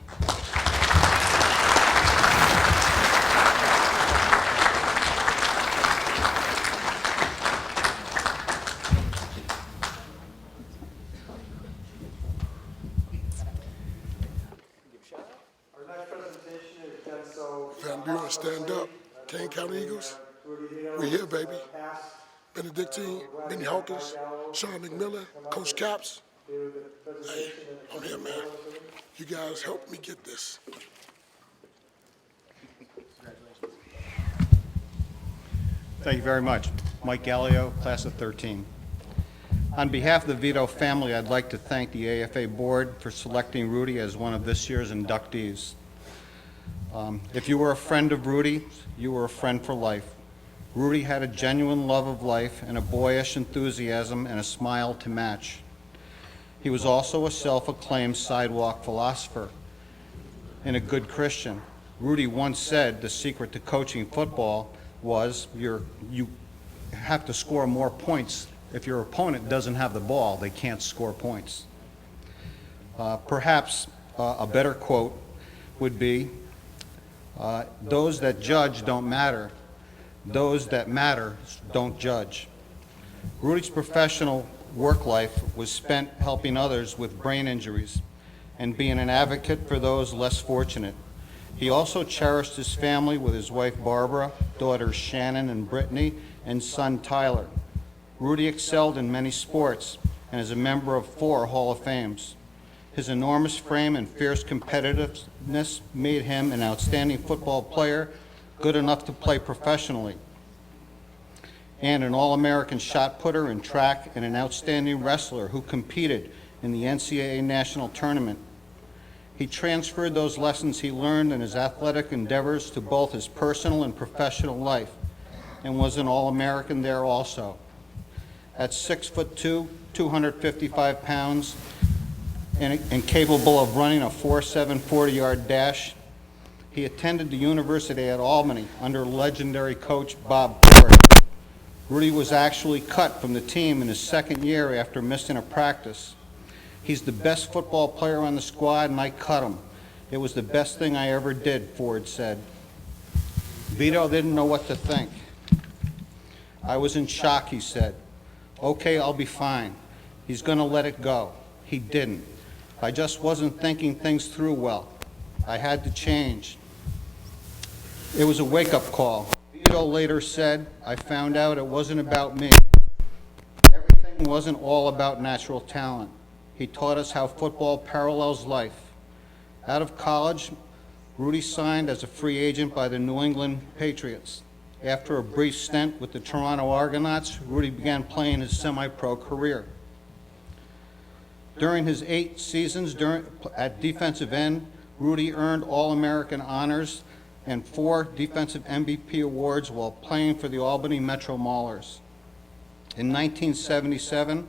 Van Buren, stand up. Canton County Eagles, we here, baby. Benedictine, Benny Hawkins, Sean McMillan, Coach Caps. Hey, I'm here, man. You guys helped me get this. Thank you very much. Mike Gallio, class of 13. On behalf of the Vito family, I'd like to thank the AFA board for selecting Rudy as one of this year's inductees. If you were a friend of Rudy, you were a friend for life. Rudy had a genuine love of life and a boyish enthusiasm and a smile to match. He was also a self-acclaimed sidewalk philosopher and a good Christian. Rudy once said the secret to coaching football was you have to score more points. If your opponent doesn't have the ball, they can't score points. Perhaps a better quote would be, those that judge don't matter. Those that matter don't judge. Rudy's professional work life was spent helping others with brain injuries and being an advocate for those less fortunate. He also cherished his family with his wife Barbara, daughters Shannon and Brittany, and son Tyler. Rudy excelled in many sports and is a member of 4 Hall of Fames. His enormous frame and fierce competitiveness made him an outstanding football player, good enough to play professionally, and an All-American shot putter in track and an outstanding wrestler who competed in the NCAA National Tournament. He transferred those lessons he learned in his athletic endeavors to both his personal and professional life, and was an All-American there also. At 6'2", 255 pounds, and capable of running a 4.7 40-yard dash, He attended the University at Albany under legendary coach Bob Ford. Rudy was actually cut from the team in his second year after missing a practice. He's the best football player on the squad, and I cut him. It was the best thing I ever did, Ford said. Vito didn't know what to think. I was in shock, he said. Okay, I'll be fine. He's going to let it go. He didn't. I just wasn't thinking things through well. I had to change. It was a wake-up call. Vito later said, I found out it wasn't about me. Everything wasn't all about natural talent. He taught us how football parallels life. Out of college, Rudy signed as a free agent by the New England Patriots. After a brief stint with the Toronto Argonauts, Rudy began playing his semi-pro career. During his 8 seasons at defensive end, Rudy earned All-American honors and 4 defensive MVP awards while playing for the Albany Metro Maulers. In 1977,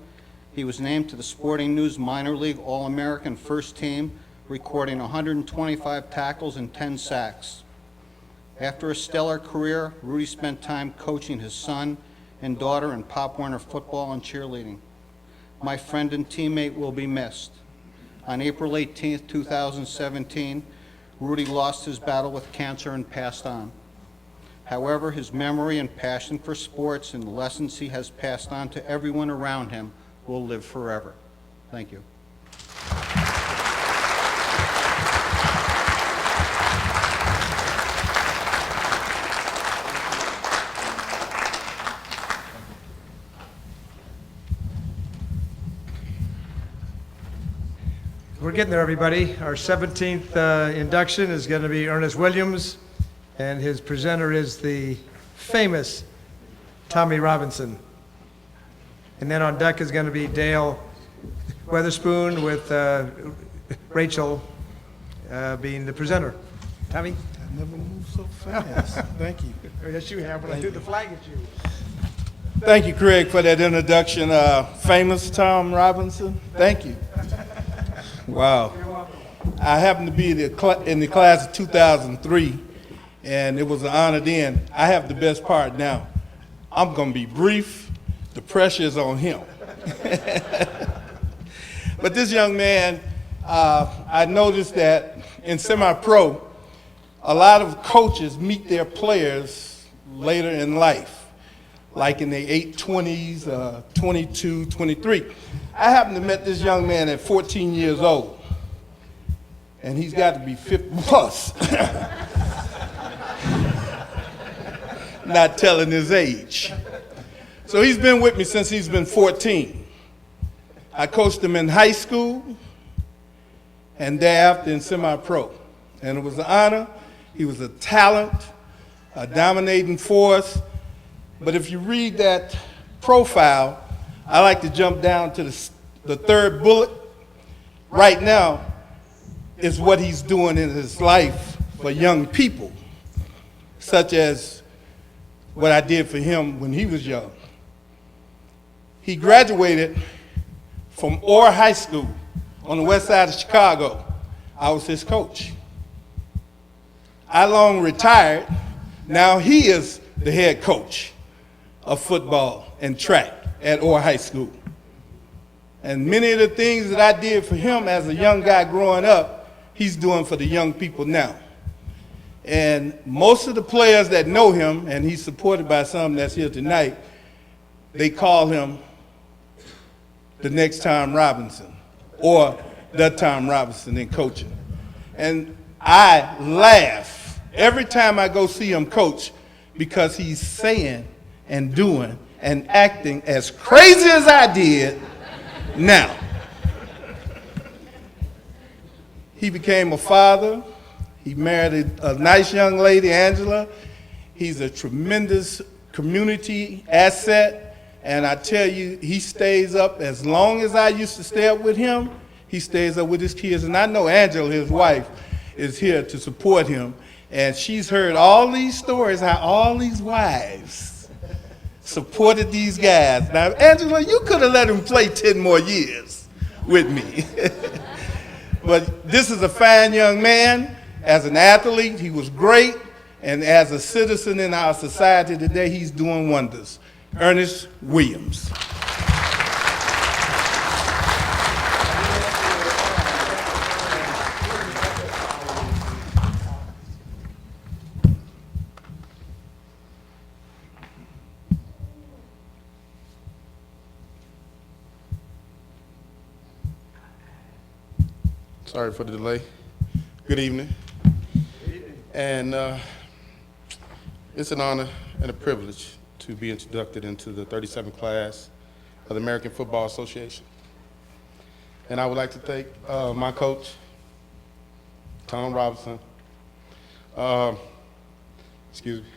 he was named to the Sporting News Minor League All-American First Team, recording 125 tackles and 10 sacks. After a stellar career, Rudy spent time coaching his son and daughter in Pop Warner football and cheerleading. My friend and teammate will be missed. On April 18, 2017, Rudy lost his battle with cancer and passed on. However, his memory and passion for sports and the lessons he has passed on to everyone around him will live forever. Thank you. We're getting there, everybody. Our 17th induction is going to be Ernest Williams, and his presenter is the famous Tommy Robinson. And then on deck is going to be Dale Weatherspoon with Rachel being the presenter. Tommy? I never moved so fast. Thank you. Yes, you have. When I threw the flag at you. Thank you, Craig, for that introduction. Famous Tom Robinson. Thank you. Wow. I happened to be in the class of 2003, and it was an honor then. I have the best part now. I'm going to be brief. The pressure is on him. But this young man, I noticed that in semi-pro, a lot of coaches meet their players later in life, like in their 20s, 22, 23. I happened to met this young man at 14 years old, and he's got to be 50 plus. Not telling his age. So he's been with me since he's been 14. I coached him in high school and thereafter in semi-pro. And it was an honor. He was a talent, a dominating force. But if you read that profile, I like to jump down to the third bullet. Right now is what he's doing in his life for young people, such as what I did for him when he was young. He graduated from Orr High School on the west side of Chicago. I was his coach. I long retired. Now he is the head coach of football and track at Orr High School. And many of the things that I did for him as a young guy growing up, he's doing for the young people now. And most of the players that know him, and he's supported by some that's here tonight, they call him the next Tom Robinson, or the Tom Robinson in coaching. And I laugh every time I go see him coach because he's saying and doing and acting as crazy as I did now. He became a father. He married a nice young lady, Angela. He's a tremendous community asset. And I tell you, he stays up as long as I used to stay up with him. He stays up with his kids. And I know Angela, his wife, is here to support him. And she's heard all these stories, how all these wives supported these guys. Now, Angela, you could have let him play 10 more years with me. But this is a fine young man, As an athlete, he was great, and as a citizen in our society today, he's doing wonders. Ernest Williams. Sorry for the delay. Good evening. And it's an honor and a privilege to be inducted into the 37th class of the American Football Association. And I would like to thank my coach, Tom Robinson. Excuse me.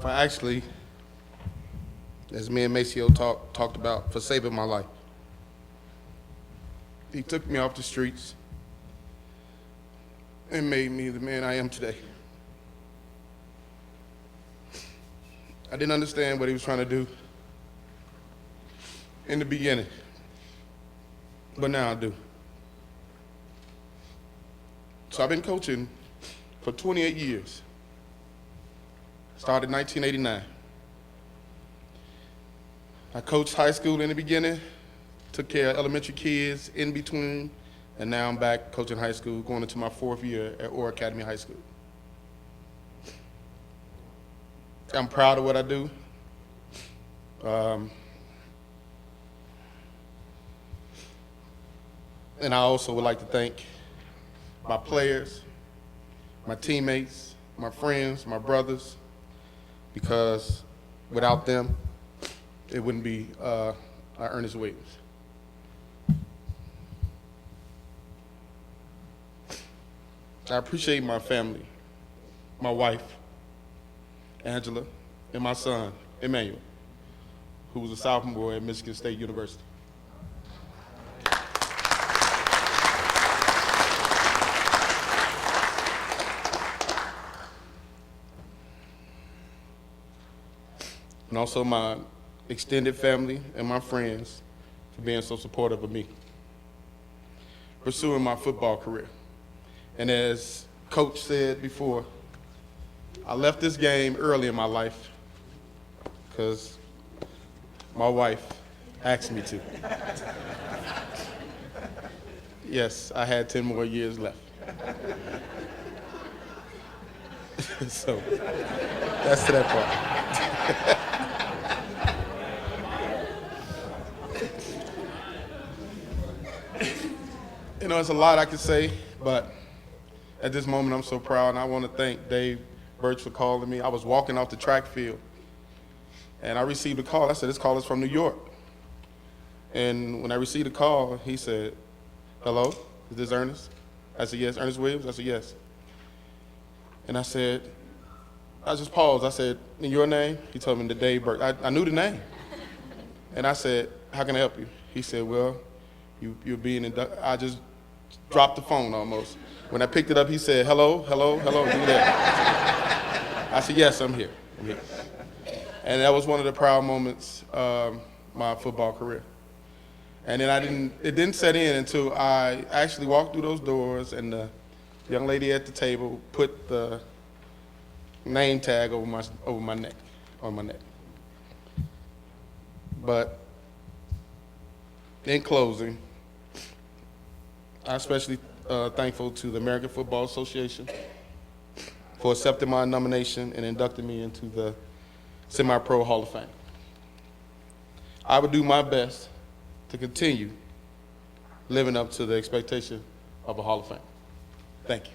For actually, as me and Maceo talked about, for saving my life. He took me off the streets and made me the man I am today. I didn't understand what he was trying to do in the beginning, but now I do. So I've been coaching for 28 years. Started in 1989. I coached high school in the beginning, took care of elementary kids in between, and now I'm back coaching high school, going into my 4th year at Orr Academy High School. I'm proud of what I do. And I also would like to thank my players, my teammates, my friends, my brothers, because without them, it wouldn't be Ernest Williams. I appreciate my family, my wife, Angela, and my son, Emmanuel, who was a sophomore at Michigan State University. And also my extended family and my friends for being so supportive of me, pursuing my football career. And as Coach said before, I left this game early in my life because my wife asked me to. Yes, I had 10 more years left. So that's to that part. You know, it's a lot I could say, but at this moment I'm so proud, and I want to thank Dave Birch for calling me. I was walking off the track field, and I received a call. I said, this call is from New York. And when I received the call, he said, hello, is this Ernest? I said, yes. Ernest Williams? I said, yes. And I said, I just paused. I said, in your name? He told me the Dave Birch. I knew the name. And I said, how can I help you? He said, well, you're being inducted. I just dropped the phone almost. When I picked it up, he said, hello, hello, hello, do that. I said, yes, I'm here. I'm here. And that was one of the proud moments of my football career. And then it didn't set in until I actually walked through those doors and the young lady at the table put the name tag over my neck, on my neck. But in closing, I'm especially thankful to the American Football Association for accepting my nomination and inducting me into the Semi-Pro Hall of Fame. I would do my best to continue living up to the expectation of a Hall of Fame. Thank you.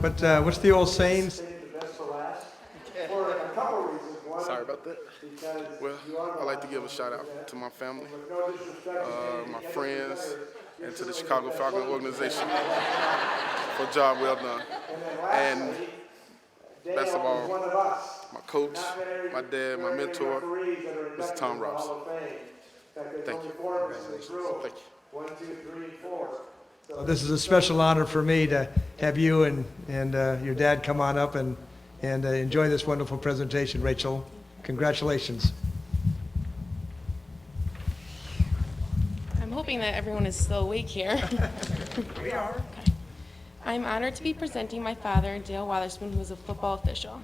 But what's the old saying? Sorry about that. Well, I'd like to give a shout out to my family, my friends, and to the Chicago Falcon organization for a job well done. And best of all, my coach, my dad, my mentor, Mr. Tom Robinson. Thank you. Congratulations. Thank you. 1, 2, 3, 4. So this is a special honor for me to have you and your dad come on up and enjoy this wonderful presentation, Rachel. Congratulations. I'm hoping that everyone is still awake here. We are. Okay. I'm honored to be presenting my father, Dale Witherspoon, who is a football official.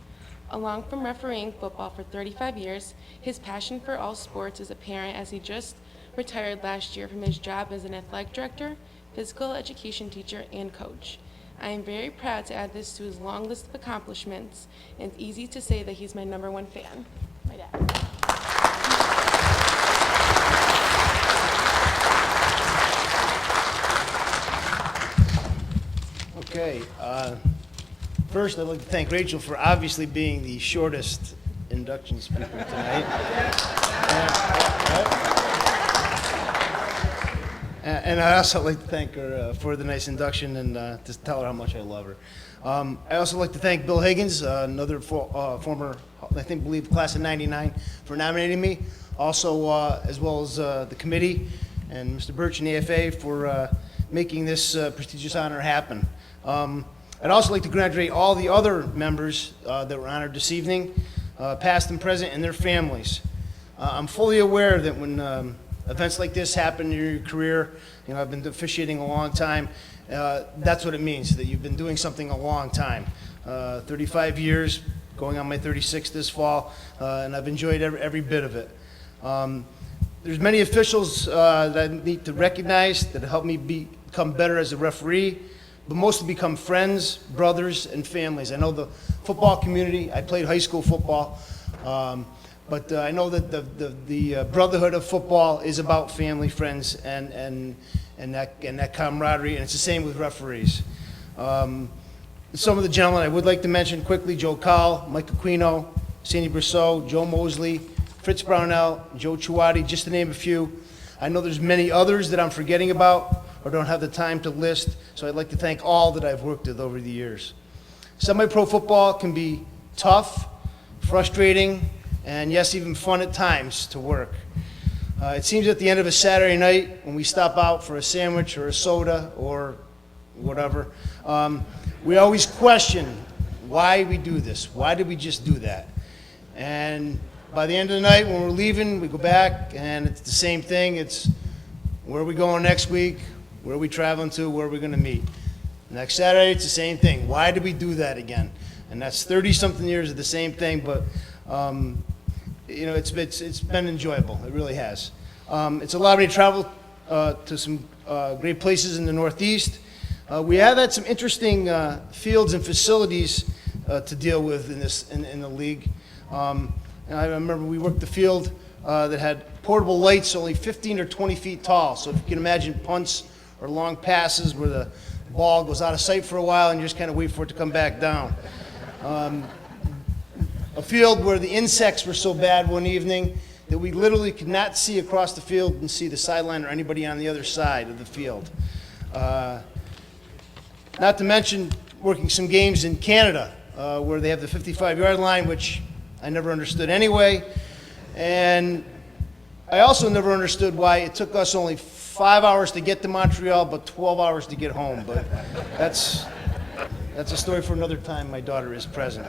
Along from refereeing football for 35 years, his passion for all sports is apparent as he just retired last year from his job as an athletic director, physical education teacher, and coach. I am very proud to add this to his long list of accomplishments, and it's easy to say that he's my #1 fan, my dad. Okay, first I'd like to thank Rachel for obviously being the shortest induction speaker tonight. And I also like to thank her for the nice induction and just tell her how much I love her. I also like to thank Bill Higgins, another former, I believe, class of '99, for nominating me. Also, as well as the committee and Mr. Birch and the AFA for making this prestigious honor happen. I'd also like to congratulate all the other members that were honored this evening, past and present, and their families. I'm fully aware that when events like this happen in your career, I've been officiating a long time, that's what it means, that you've been doing something a long time. 35 years, going on my 36th this fall, and I've enjoyed every bit of it. There's many officials that I need to recognize that helped me become better as a referee, but mostly become friends, brothers, and families. I know the football community, I played high school football, but I know that the brotherhood of football is about family, friends, and that camaraderie, and it's the same with referees. Some of the gentlemen I would like to mention quickly: Joe Cowell, Mike Aquino, Sandy Brousseau, Joe Mosley, Fritz Brownell, Joe Chuati, just to name a few. I know there's many others that I'm forgetting about or don't have the time to list, so I'd like to thank all that I've worked with over the years. Semi-pro football can be tough, frustrating, and yes, even fun at times to work. It seems at the end of a Saturday night when we stop out for a sandwich or a soda or whatever, we always question why we do this. Why did we just do that? And by the end of the night when we're leaving, we go back and it's the same thing. It's where are we going next week? Where are we traveling to? Where are we going to meet? Next Saturday, it's the same thing. Why did we do that again? And that's 30-something years of the same thing, but it's been enjoyable. It really has. It's allowed me to travel to some great places in the Northeast. We have had some interesting fields and facilities to deal with in the league. And I remember we worked the field that had portable lights only 15 or 20 feet tall. So if you can imagine punts or long passes where the ball goes out of sight for a while and you just kind of wait for it to come back down. A field where the insects were so bad one evening that we literally could not see across the field and see the sideline or anybody on the other side of the field. Not to mention working some games in Canada where they have the 55-yard line, which I never understood anyway. And I also never understood why it took us only 5 hours to get to Montreal, but 12 hours to get home. But that's a story for another time. My daughter is present.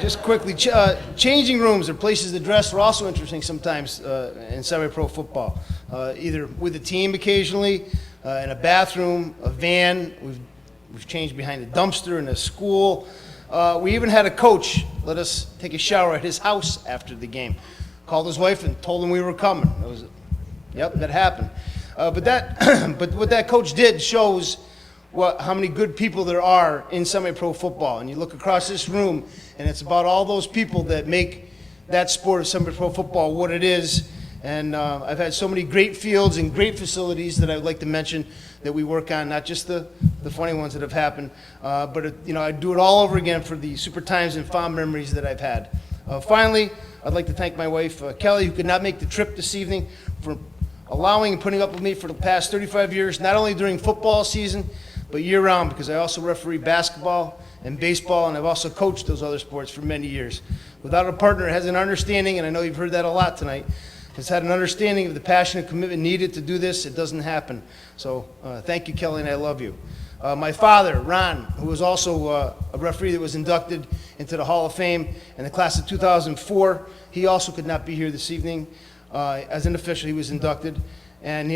Just quickly, changing rooms or places to dress are also interesting sometimes in semi-pro football. Either with a team occasionally, in a bathroom, a van. We've changed behind a dumpster in a school. We even had a coach let us take a shower at his house after the game. Called his wife and told him we were coming. Yep, that happened. But what that coach did shows how many good people there are in semi-pro football. And you look across this room, and it's about all those people that make that sport of semi-pro football what it is. And I've had so many great fields and great facilities that I would like to mention that we work on, not just the funny ones that have happened, but I'd do it all over again for the super times and fond memories that I've had. Finally, I'd like to thank my wife, Kelly, who could not make the trip this evening, for allowing and putting up with me for the past 35 years, not only during football season, but year-round because I also referee basketball and baseball, and I've also coached those other sports for many years. Without a partner that has an understanding, and I know you've heard that a lot tonight, has had an understanding of the passion and commitment needed to do this, it doesn't happen. So thank you, Kelly, and I love you. My father, Ron, who was also a referee that was inducted into the Hall of Fame in the class of 2004, he also could not be here this evening. As an official, he was inducted. And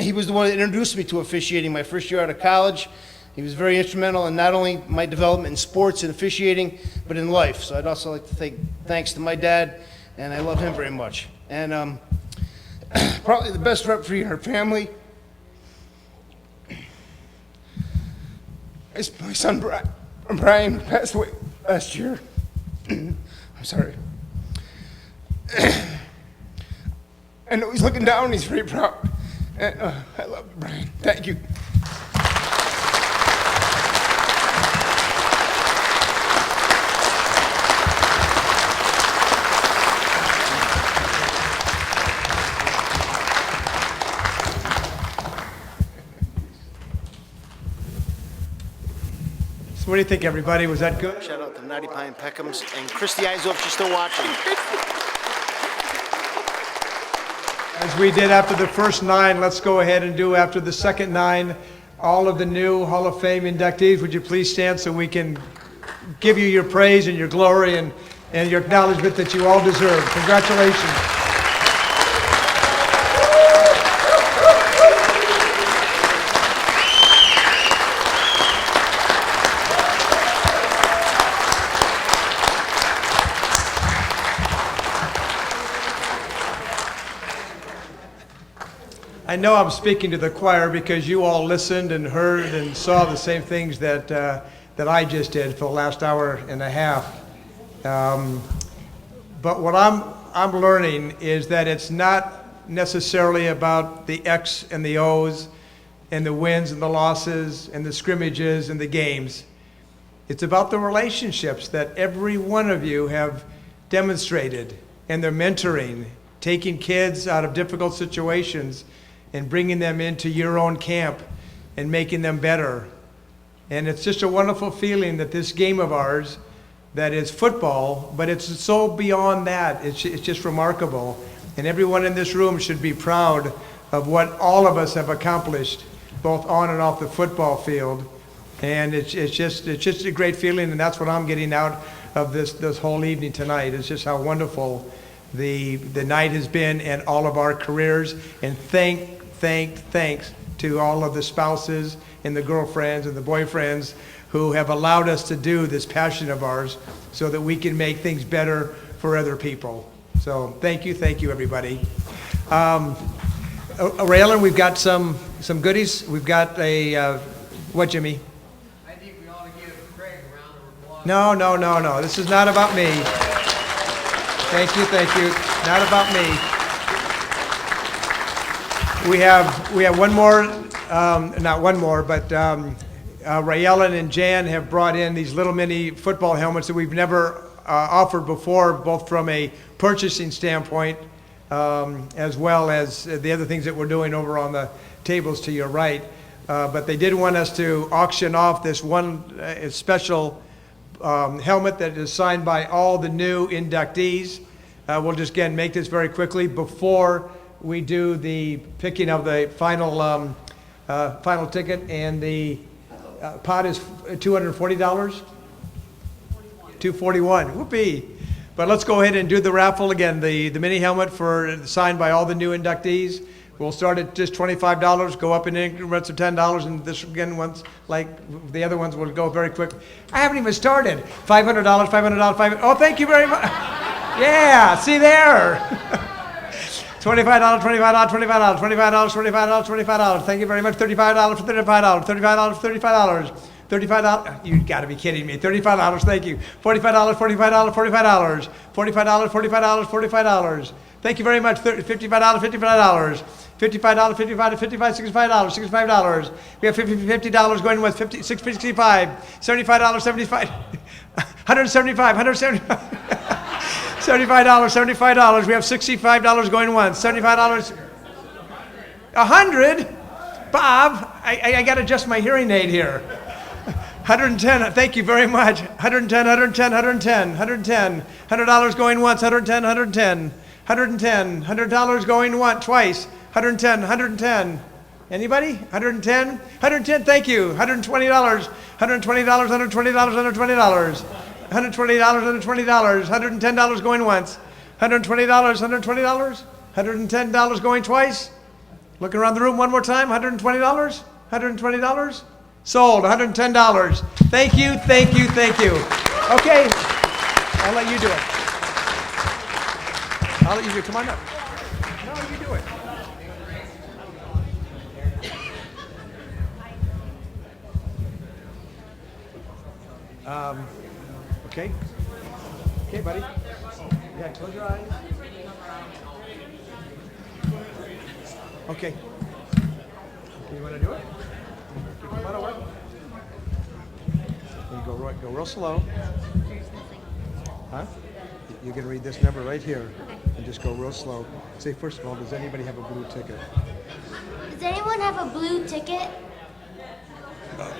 he was the one that introduced me to officiating my first year out of college. He was very instrumental in not only my development in sports and officiating, but in life. So I'd also like to say thanks to my dad, and I love him very much. And probably the best referee in our family is my son Brian, who passed away last year. I'm sorry. I know he's looking down, he's very proud. And I love you, Brian. Thank you. So what do you think, everybody? Was that good? Shout out to Naughty Pine Peckhams and Christy Izo if she's still watching. As we did after the first 9, let's go ahead and do after the second 9. All of the new Hall of Fame inductees, would you please stand so we can give you your praise and your glory and your acknowledgement that you all deserve. Congratulations. I know I'm speaking to the choir because you all listened and heard and saw the same things that I just did for the last hour and a half. But what I'm learning is that it's not necessarily about the X and the O's and the wins and the losses and the scrimmages and the games. It's about the relationships that every one of you have demonstrated, and their mentoring, taking kids out of difficult situations and bringing them into your own camp and making them better. And it's just a wonderful feeling that this game of ours, that is football, but it's so beyond that, it's just remarkable. And everyone in this room should be proud of what all of us have accomplished, both on and off the football field. And it's just a great feeling, and that's what I'm getting out of this whole evening tonight. It's just how wonderful the night has been and all of our careers. And thanks to all of the spouses and the girlfriends and the boyfriends who have allowed us to do this passion of ours so that we can make things better for other people. So thank you everybody. Raylan, we've got some goodies. We've got a, what, Jimmy? I think we ought to give Craig a round of applause. No. This is not about me. Thank you. Not about me. We have one more, not one more, but Rayellen and Jan have brought in these little mini football helmets that we've never offered before, both from a purchasing standpoint as well as the other things that we're doing over on the tables to your right. But they did want us to auction off this one special helmet that is signed by all the new inductees. We'll just, again, make this very quickly before we do the picking of the final ticket, and the pot is $240? $241, whoopee. But let's go ahead and do the raffle again. The mini helmet signed by all the new inductees. We'll start at just $25, go up in increments of $10, and this again, once like the other ones, will go very quick. I haven't even started. $500, $500. Oh, thank you very much. Yeah, see there. $25, $25, $25, $25, $25, $25. Thank you very much. $35 for $35, $35 for $35. $35, you gotta be kidding me. $35, thank you. $45, $45, $45. $45, $45, $45. Thank you very much. $55, $55. $55, $55, $55, $65, $65. We have $50 going with $65, $75, $75, $175, $175. $75. We have $65 going once. $75. $100. Bob, I got to adjust my hearing aid here. 110, thank you very much. 110, 110, 110, 110. $100 going once, 110, 110. 110, $100 going once, twice. 110, 110. Anybody? 110? 110, thank you. $120, $120, $120, $120. $120, $120, $110 going once. $120, $120, $110 going twice. Looking around the room one more time, $120, $120. Sold, $110. Thank you, thank you, thank you. Okay, I'll let you do it. I'll let you do it. Come on up. No, you do it. Okay. Okay, buddy. Yeah, close your eyes. Okay. Okay, you want to do it? Come on over. You go real slow. Huh? You can read this number right here and just go real slow. Say, first of all, does anybody have a blue ticket? Does anyone have a blue ticket?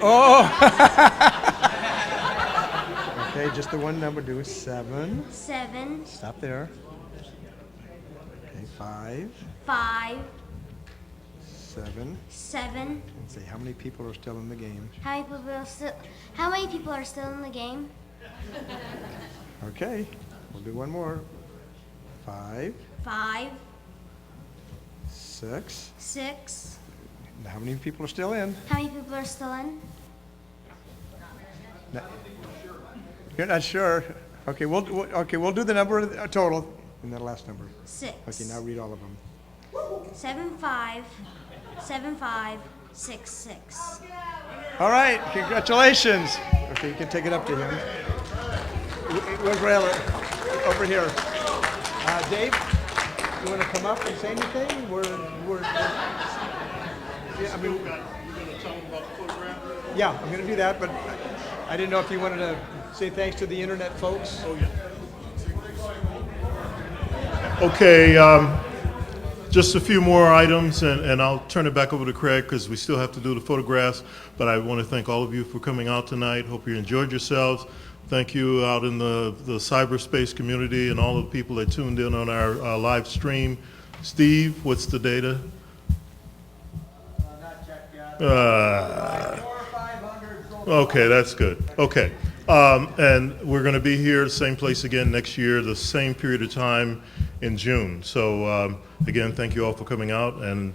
Oh! Okay, just the one number. Do 7. 7. Stop there. Okay, 5. 5. 7. 7. And say, how many people are still in the game? How many people are still in the game? Okay, we'll do one more. 5. 5. 6. 6. Now, how many people are still in? How many people are still in? No. You're not sure. Okay, we'll do the number total and the last number. 6. Okay, now read all of them. 7 5 7 5 6 6. All right, congratulations. Okay, you can take it up to him. Where's Rayla? Over here. Dave, you want to come up and say anything? Yeah, I'm going to do that, but I didn't know if you wanted to say thanks to the internet folks. Oh, yeah. Okay, just a few more items, and I'll turn it back over to Craig because we still have to do the photographs. But I want to thank all of you for coming out tonight. Hope you enjoyed yourselves. Thank you out in the cyberspace community and all the people that tuned in on our live stream. Steve, what's the data? Okay, that's good. Okay. And we're going to be here, same place again next year, the same period of time in June. So again, thank you all for coming out. And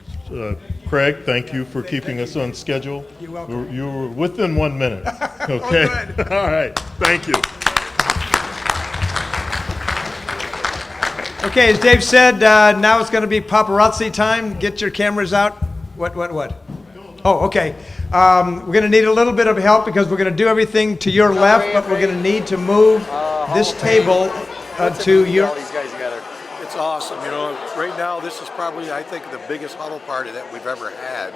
Craig, thank you for keeping us on schedule. You're welcome. You were within 1 minute. Okay. All right. Thank you. Okay, as Dave said, now it's going to be paparazzi time. Get your cameras out. What? Oh, okay. We're going to need a little bit of help because we're going to do everything to your left, but we're going to need to move this table to your... It's awesome. You know, right now this is probably, I think, the biggest huddle party that we've ever had.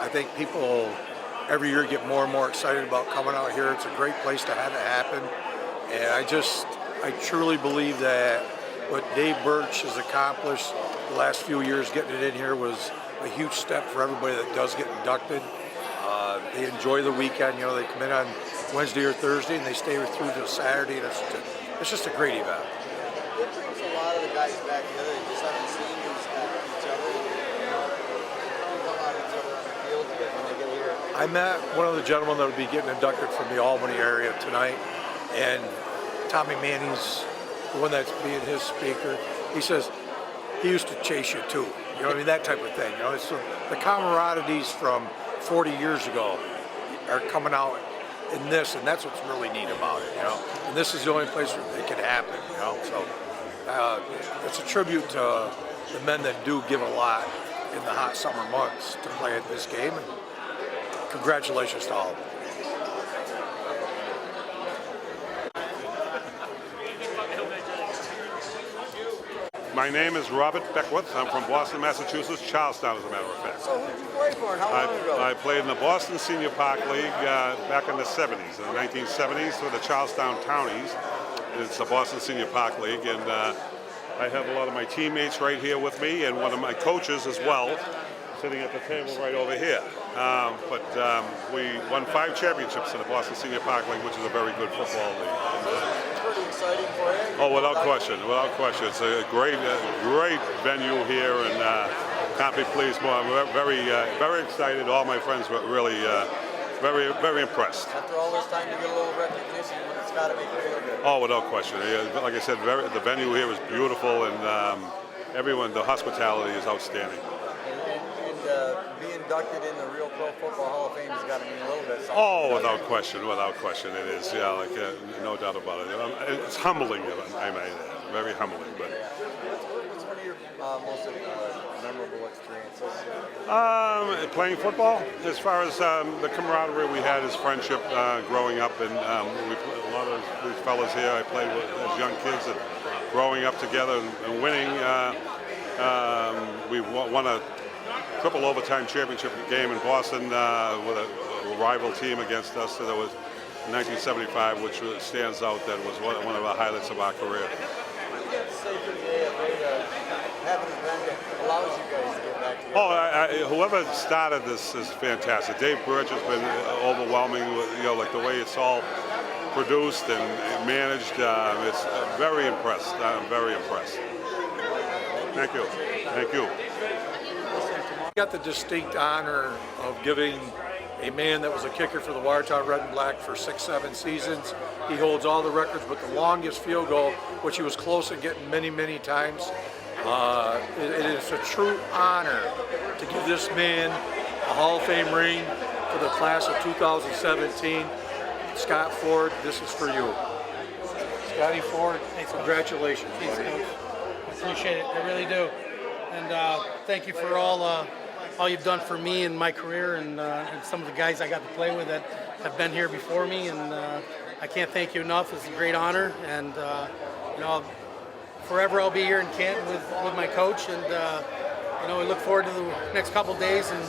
I think people every year get more and more excited about coming out here. It's a great place to have it happen. And I truly believe that what Dave Birch has accomplished the last few years getting it in here was a huge step for everybody that does get inducted. They enjoy the weekend. You know, they come in on Wednesday or Thursday and they stay through to Saturday. And it's just a great event. It brings a lot of the guys back together. They just haven't seen each other. Come out each other on the field when they get here. I met one of the gentlemen that will be getting inducted from the Albany area tonight, and Tommy Manning's the one that's being his speaker. He says he used to chase you too. You know what I mean? That type of thing. You know, it's the camaraderies from 40 years ago are coming out in this, and that's what's really neat about it. You know, and this is the only place where it can happen. You know, so it's a tribute to the men that do give a lot in the hot summer months to play at this game, and congratulations to all of them. My name is Robert Beckwith. I'm from Boston, Massachusetts, Charlestown, as a matter of fact. So who did you play for and how long ago? I played in the Boston Senior Park League back in the 70s, in the 1970s, for the Charlestown Townies. It's the Boston Senior Park League, and I have a lot of my teammates right here with me, and one of my coaches as well. sitting at the table right over here. But we won 5 championships in the Boston Senior Park League, which is a very good football league. It's pretty exciting for you. Oh, without question, without question. It's a great venue here, and can't be pleased more. I'm very excited. All my friends were really very impressed. After all this time to get a little recognition, it's got to make you feel good. Oh, without question. Yeah, like I said, the venue here is beautiful, and the hospitality is outstanding. And be inducted in the Real Pro Football Hall of Fame has got to mean a little bit something. Oh, without question, it is. Yeah, no doubt about it. It's humbling, I may add, very humbling. But what's one of your most memorable experiences? Playing football. As far as the camaraderie we had, as friendship growing up, and a lot of these fellas here I played with as young kids, and growing up together and winning. We won a triple overtime championship game in Boston with a rival team against us. So that was in 1975, which stands out. That was one of the highlights of our career. What do you got to say for the AFA having an event that allows you guys to get back together? Oh, whoever started this is fantastic. Dave Birch has been overwhelming. Like the way it's all produced and managed. It's very impressed. I'm very impressed. Thank you. Thank you. Got the distinct honor of giving a man that was a kicker for the Watertown Red and Black for 6-7 seasons. He holds all the records, but the longest field goal, which he was close to getting many, many times. It is a true honor to give this man a Hall of Fame ring for the class of 2017. Scott Ford, this is for you. Scotty Ford, congratulations. Thanks, Coach. I appreciate it. I really do. And thank you for all you've done for me in my career, and some of the guys I got to play with that have been here before me. And I can't thank you enough. It's a great honor. And forever I'll be here in Canton with my coach. And we look forward to the next couple days and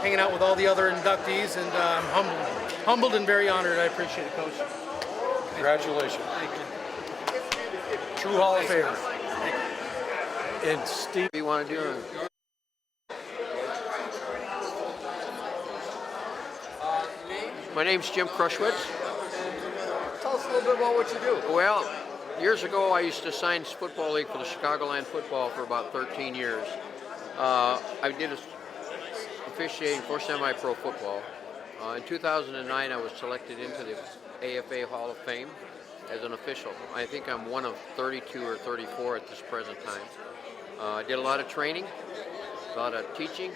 hanging out with all the other inductees. And I'm humbled and very honored. I appreciate it, Coach. Congratulations. Thank you. True Hall of Famer. And Steve, what do you want to do? My name's Jim Crushwitz. Tell us a little bit about what you do. Well, years ago I used to sign Football League for the Chicagoland football for about 13 years. I did officiating for semi-pro football. In 2009 I was selected into the AFA Hall of Fame as an official. I think I'm one of 32 or 34 at this present time. I did a lot of training, a lot of teaching,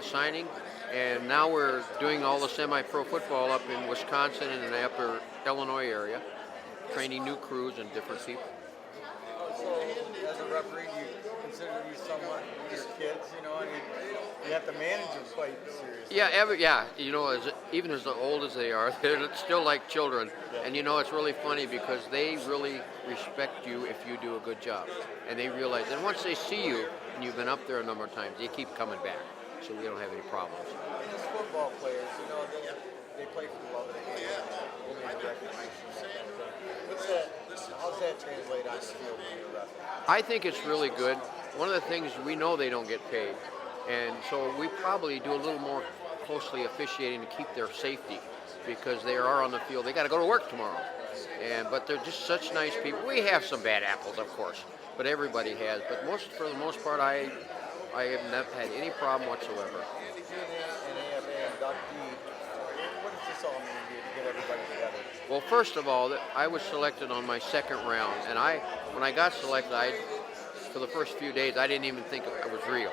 assigning, and now we're doing all the semi-pro football up in Wisconsin and in the upper Illinois area, training new crews and different people. So, as a referee, do you consider these somewhat your kids? You have to manage them quite seriously. Yeah, even as old as they are, they're still like children. And it's really funny because they really respect you if you do a good job. And they realize, and once they see you, and you've been up there a number of times, they keep coming back. So we don't have any problems. And as football players, they play for the love of the game. Only the recognition. How's that translate on the field when you're a referee? I think it's really good. One of the things, we know they don't get paid. And so we probably do a little more closely officiating to keep their safety because they are on the field. They got to go to work tomorrow. But they're just such nice people. We have some bad apples, of course, but everybody has. But for the most part, I have never had any problem whatsoever. Being an AFA inductee, what does this all mean to get everybody together? Well, first of all, I was selected on my second round, and when I got selected, for the first few days, I didn't even think it was real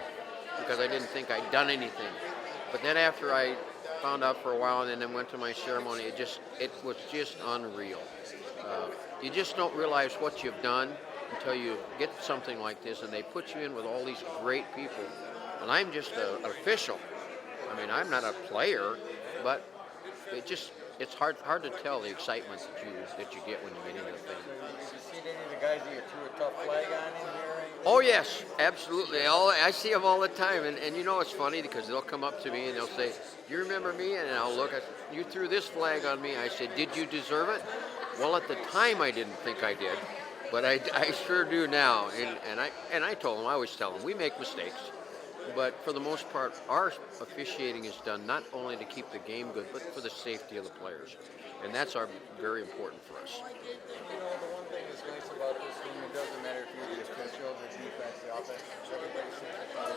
because I didn't think I'd done anything. But then after I found out for a while and then went to my ceremony, it was just unreal. You just don't realize what you've done until you get something like this, and they put you in with all these great people. And I'm just an official. I mean, I'm not a player, but it's hard to tell the excitement that you get when you get into the thing. Have you seen any of the guys that you threw a tough flag on in here? Oh yes, absolutely. I see them all the time, and it's funny because they'll come up to me and they'll say, "Do you remember me?" And I'll look at, "You threw this flag on me." I said, "Did you deserve it?" Well, at the time I didn't think I did, but I sure do now. And I told them, I always tell them, we make mistakes, But for the most part, our officiating is done not only to keep the game good, but for the safety of the players. And that's very important for us. You know, the one thing that's nice about this team, it doesn't matter if you're the official, the defense, the offense, everybody seems to come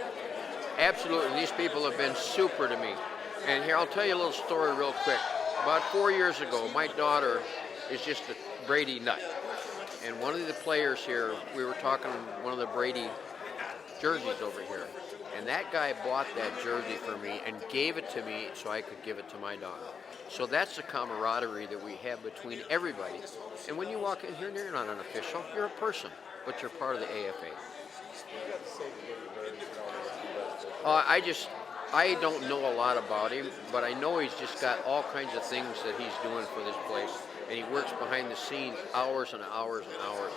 in. Absolutely. These people have been super to me. And here, I'll tell you a little story real quick. About 4 years ago, my daughter is just a Brady nut. And one of the players here, we were talking one of the Brady jerseys over here. And that guy bought that jersey for me and gave it to me so I could give it to my daughter. So that's the camaraderie that we have between everybody. And when you walk in here, you're not an official, you're a person, but you're part of the AFA. I don't know a lot about him, but I know he's just got all kinds of things that he's doing for this place. And he works behind the scenes hours and hours and hours.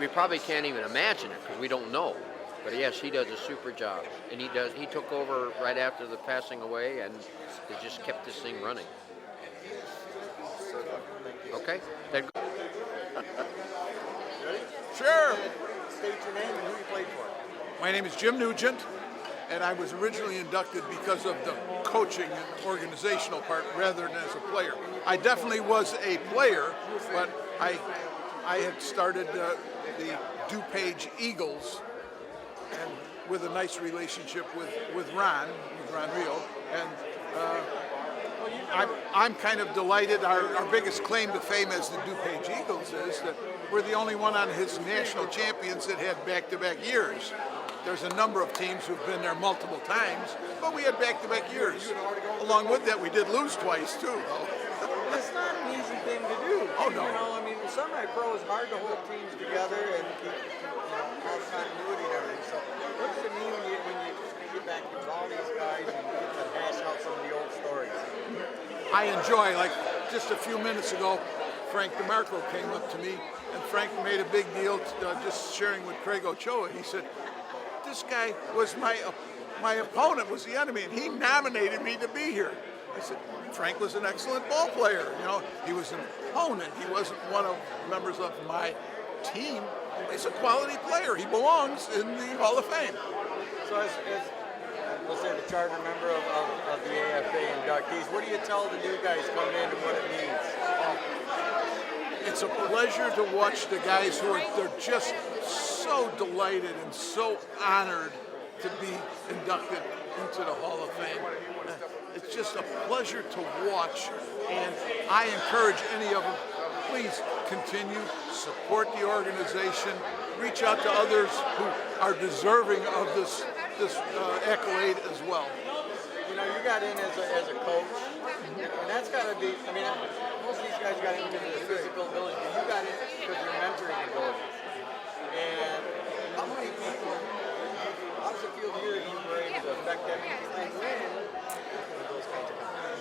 We probably can't even imagine it because we don't know. But yes, he does a super job. And he took over right after the passing away and has just kept this thing running. Okay? Sure. State your name and who you played for. My name is Jim Nugent, and I was originally inducted because of the coaching and organizational part rather than as a player. I definitely was a player, but I had started the DuPage Eagles and with a nice relationship with Ron Rio, and I'm kind of delighted. Our biggest claim to fame as the DuPage Eagles is that we're the only one on his national champions that had back-to-back years. There's a number of teams who've been there multiple times, but we had back-to-back years. Along with that, we did lose twice too, though. It's not an easy thing to do. Oh no! You know, I mean, semi-pro is hard to hold teams together and keep all continuity and everything. So, what does it mean when you get back with all these guys and get to hash out some of the old stories? I enjoy, like just a few minutes ago, Frank DeMarco came up to me, and Frank made a big deal just sharing with Craig Ochoa. He said, "This guy was my opponent, was the enemy, and he nominated me to be here." I said, "Frank was an excellent ball player. You know, he was an opponent. He wasn't one of the members of my team. He's a quality player. He belongs in the Hall of Fame." So, as let's say the charter member of the AFA inductees, what do you tell the new guys coming in and what it means? It's a pleasure to watch the guys they're just so delighted and so honored to be inducted into the Hall of Fame. It's just a pleasure to watch, and I encourage any of them, please continue, support the organization, reach out to others who are deserving of this accolade as well. You know, you got in as a coach, and that's got to be, I mean, most of these guys got in because of their physical ability, but you got in because of your mentoring abilities. And how many people, how does it feel to hear you were able to affect them and win?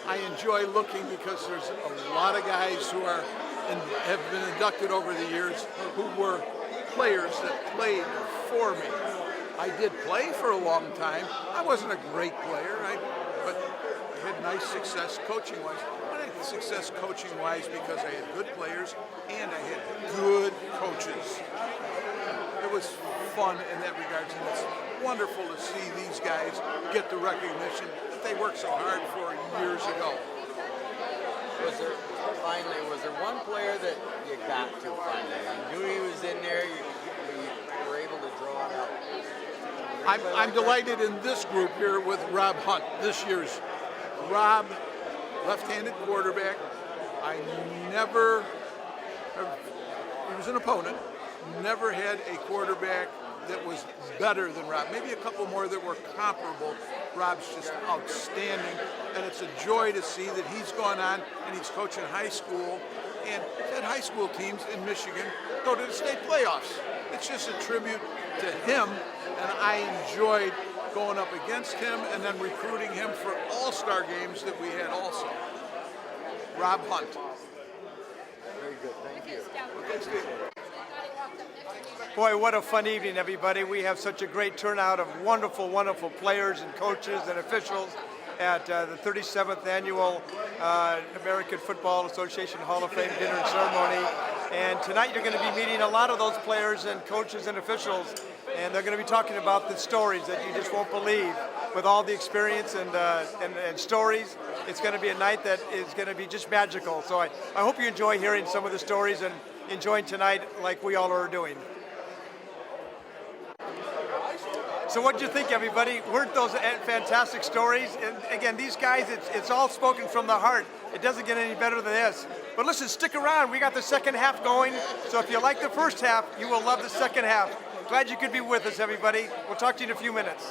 I enjoy looking because there's a lot of guys who have been inducted over the years who were players that played for me. I did play for a long time. I wasn't a great player, but I had nice success coaching-wise. But I had success coaching-wise because I had good players and I had good coaches. It was fun in that regard, and it's wonderful to see these guys get the recognition that they worked so hard for years ago. Was there one player that you got to finally? You knew he was in there, you were able to draw it out. I'm delighted in this group here with Rob Hunt, this year's. Rob, left-handed quarterback. He was an opponent, never had a quarterback that was better than Rob. Maybe a couple more that were comparable. Rob's just outstanding, and it's a joy to see that he's gone on and he's coaching high school, and that high school teams in Michigan go to the state playoffs. It's just a tribute to him, and I enjoyed going up against him and then recruiting him for all-star games that we had also. Rob Hunt. Very good, thank you. Okay, Steve. Boy, what a fun evening, everybody. We have such a great turnout of wonderful, wonderful players and coaches and officials at the 37th Annual American Football Association Hall of Fame Dinner and Ceremony. And tonight you're going to be meeting a lot of those players and coaches and officials and they're going to be talking about the stories that you just won't believe. With all the experience and stories, it's going to be a night that is going to be just magical. So I hope you enjoy hearing some of the stories and enjoying tonight like we all are doing. So what did you think, everybody? Weren't those fantastic stories? And again, these guys, it's all spoken from the heart. It doesn't get any better than this. But listen, stick around. We got the second half going. So if you like the first half, you will love the second half. Glad you could be with us, everybody. We'll talk to you in a few minutes.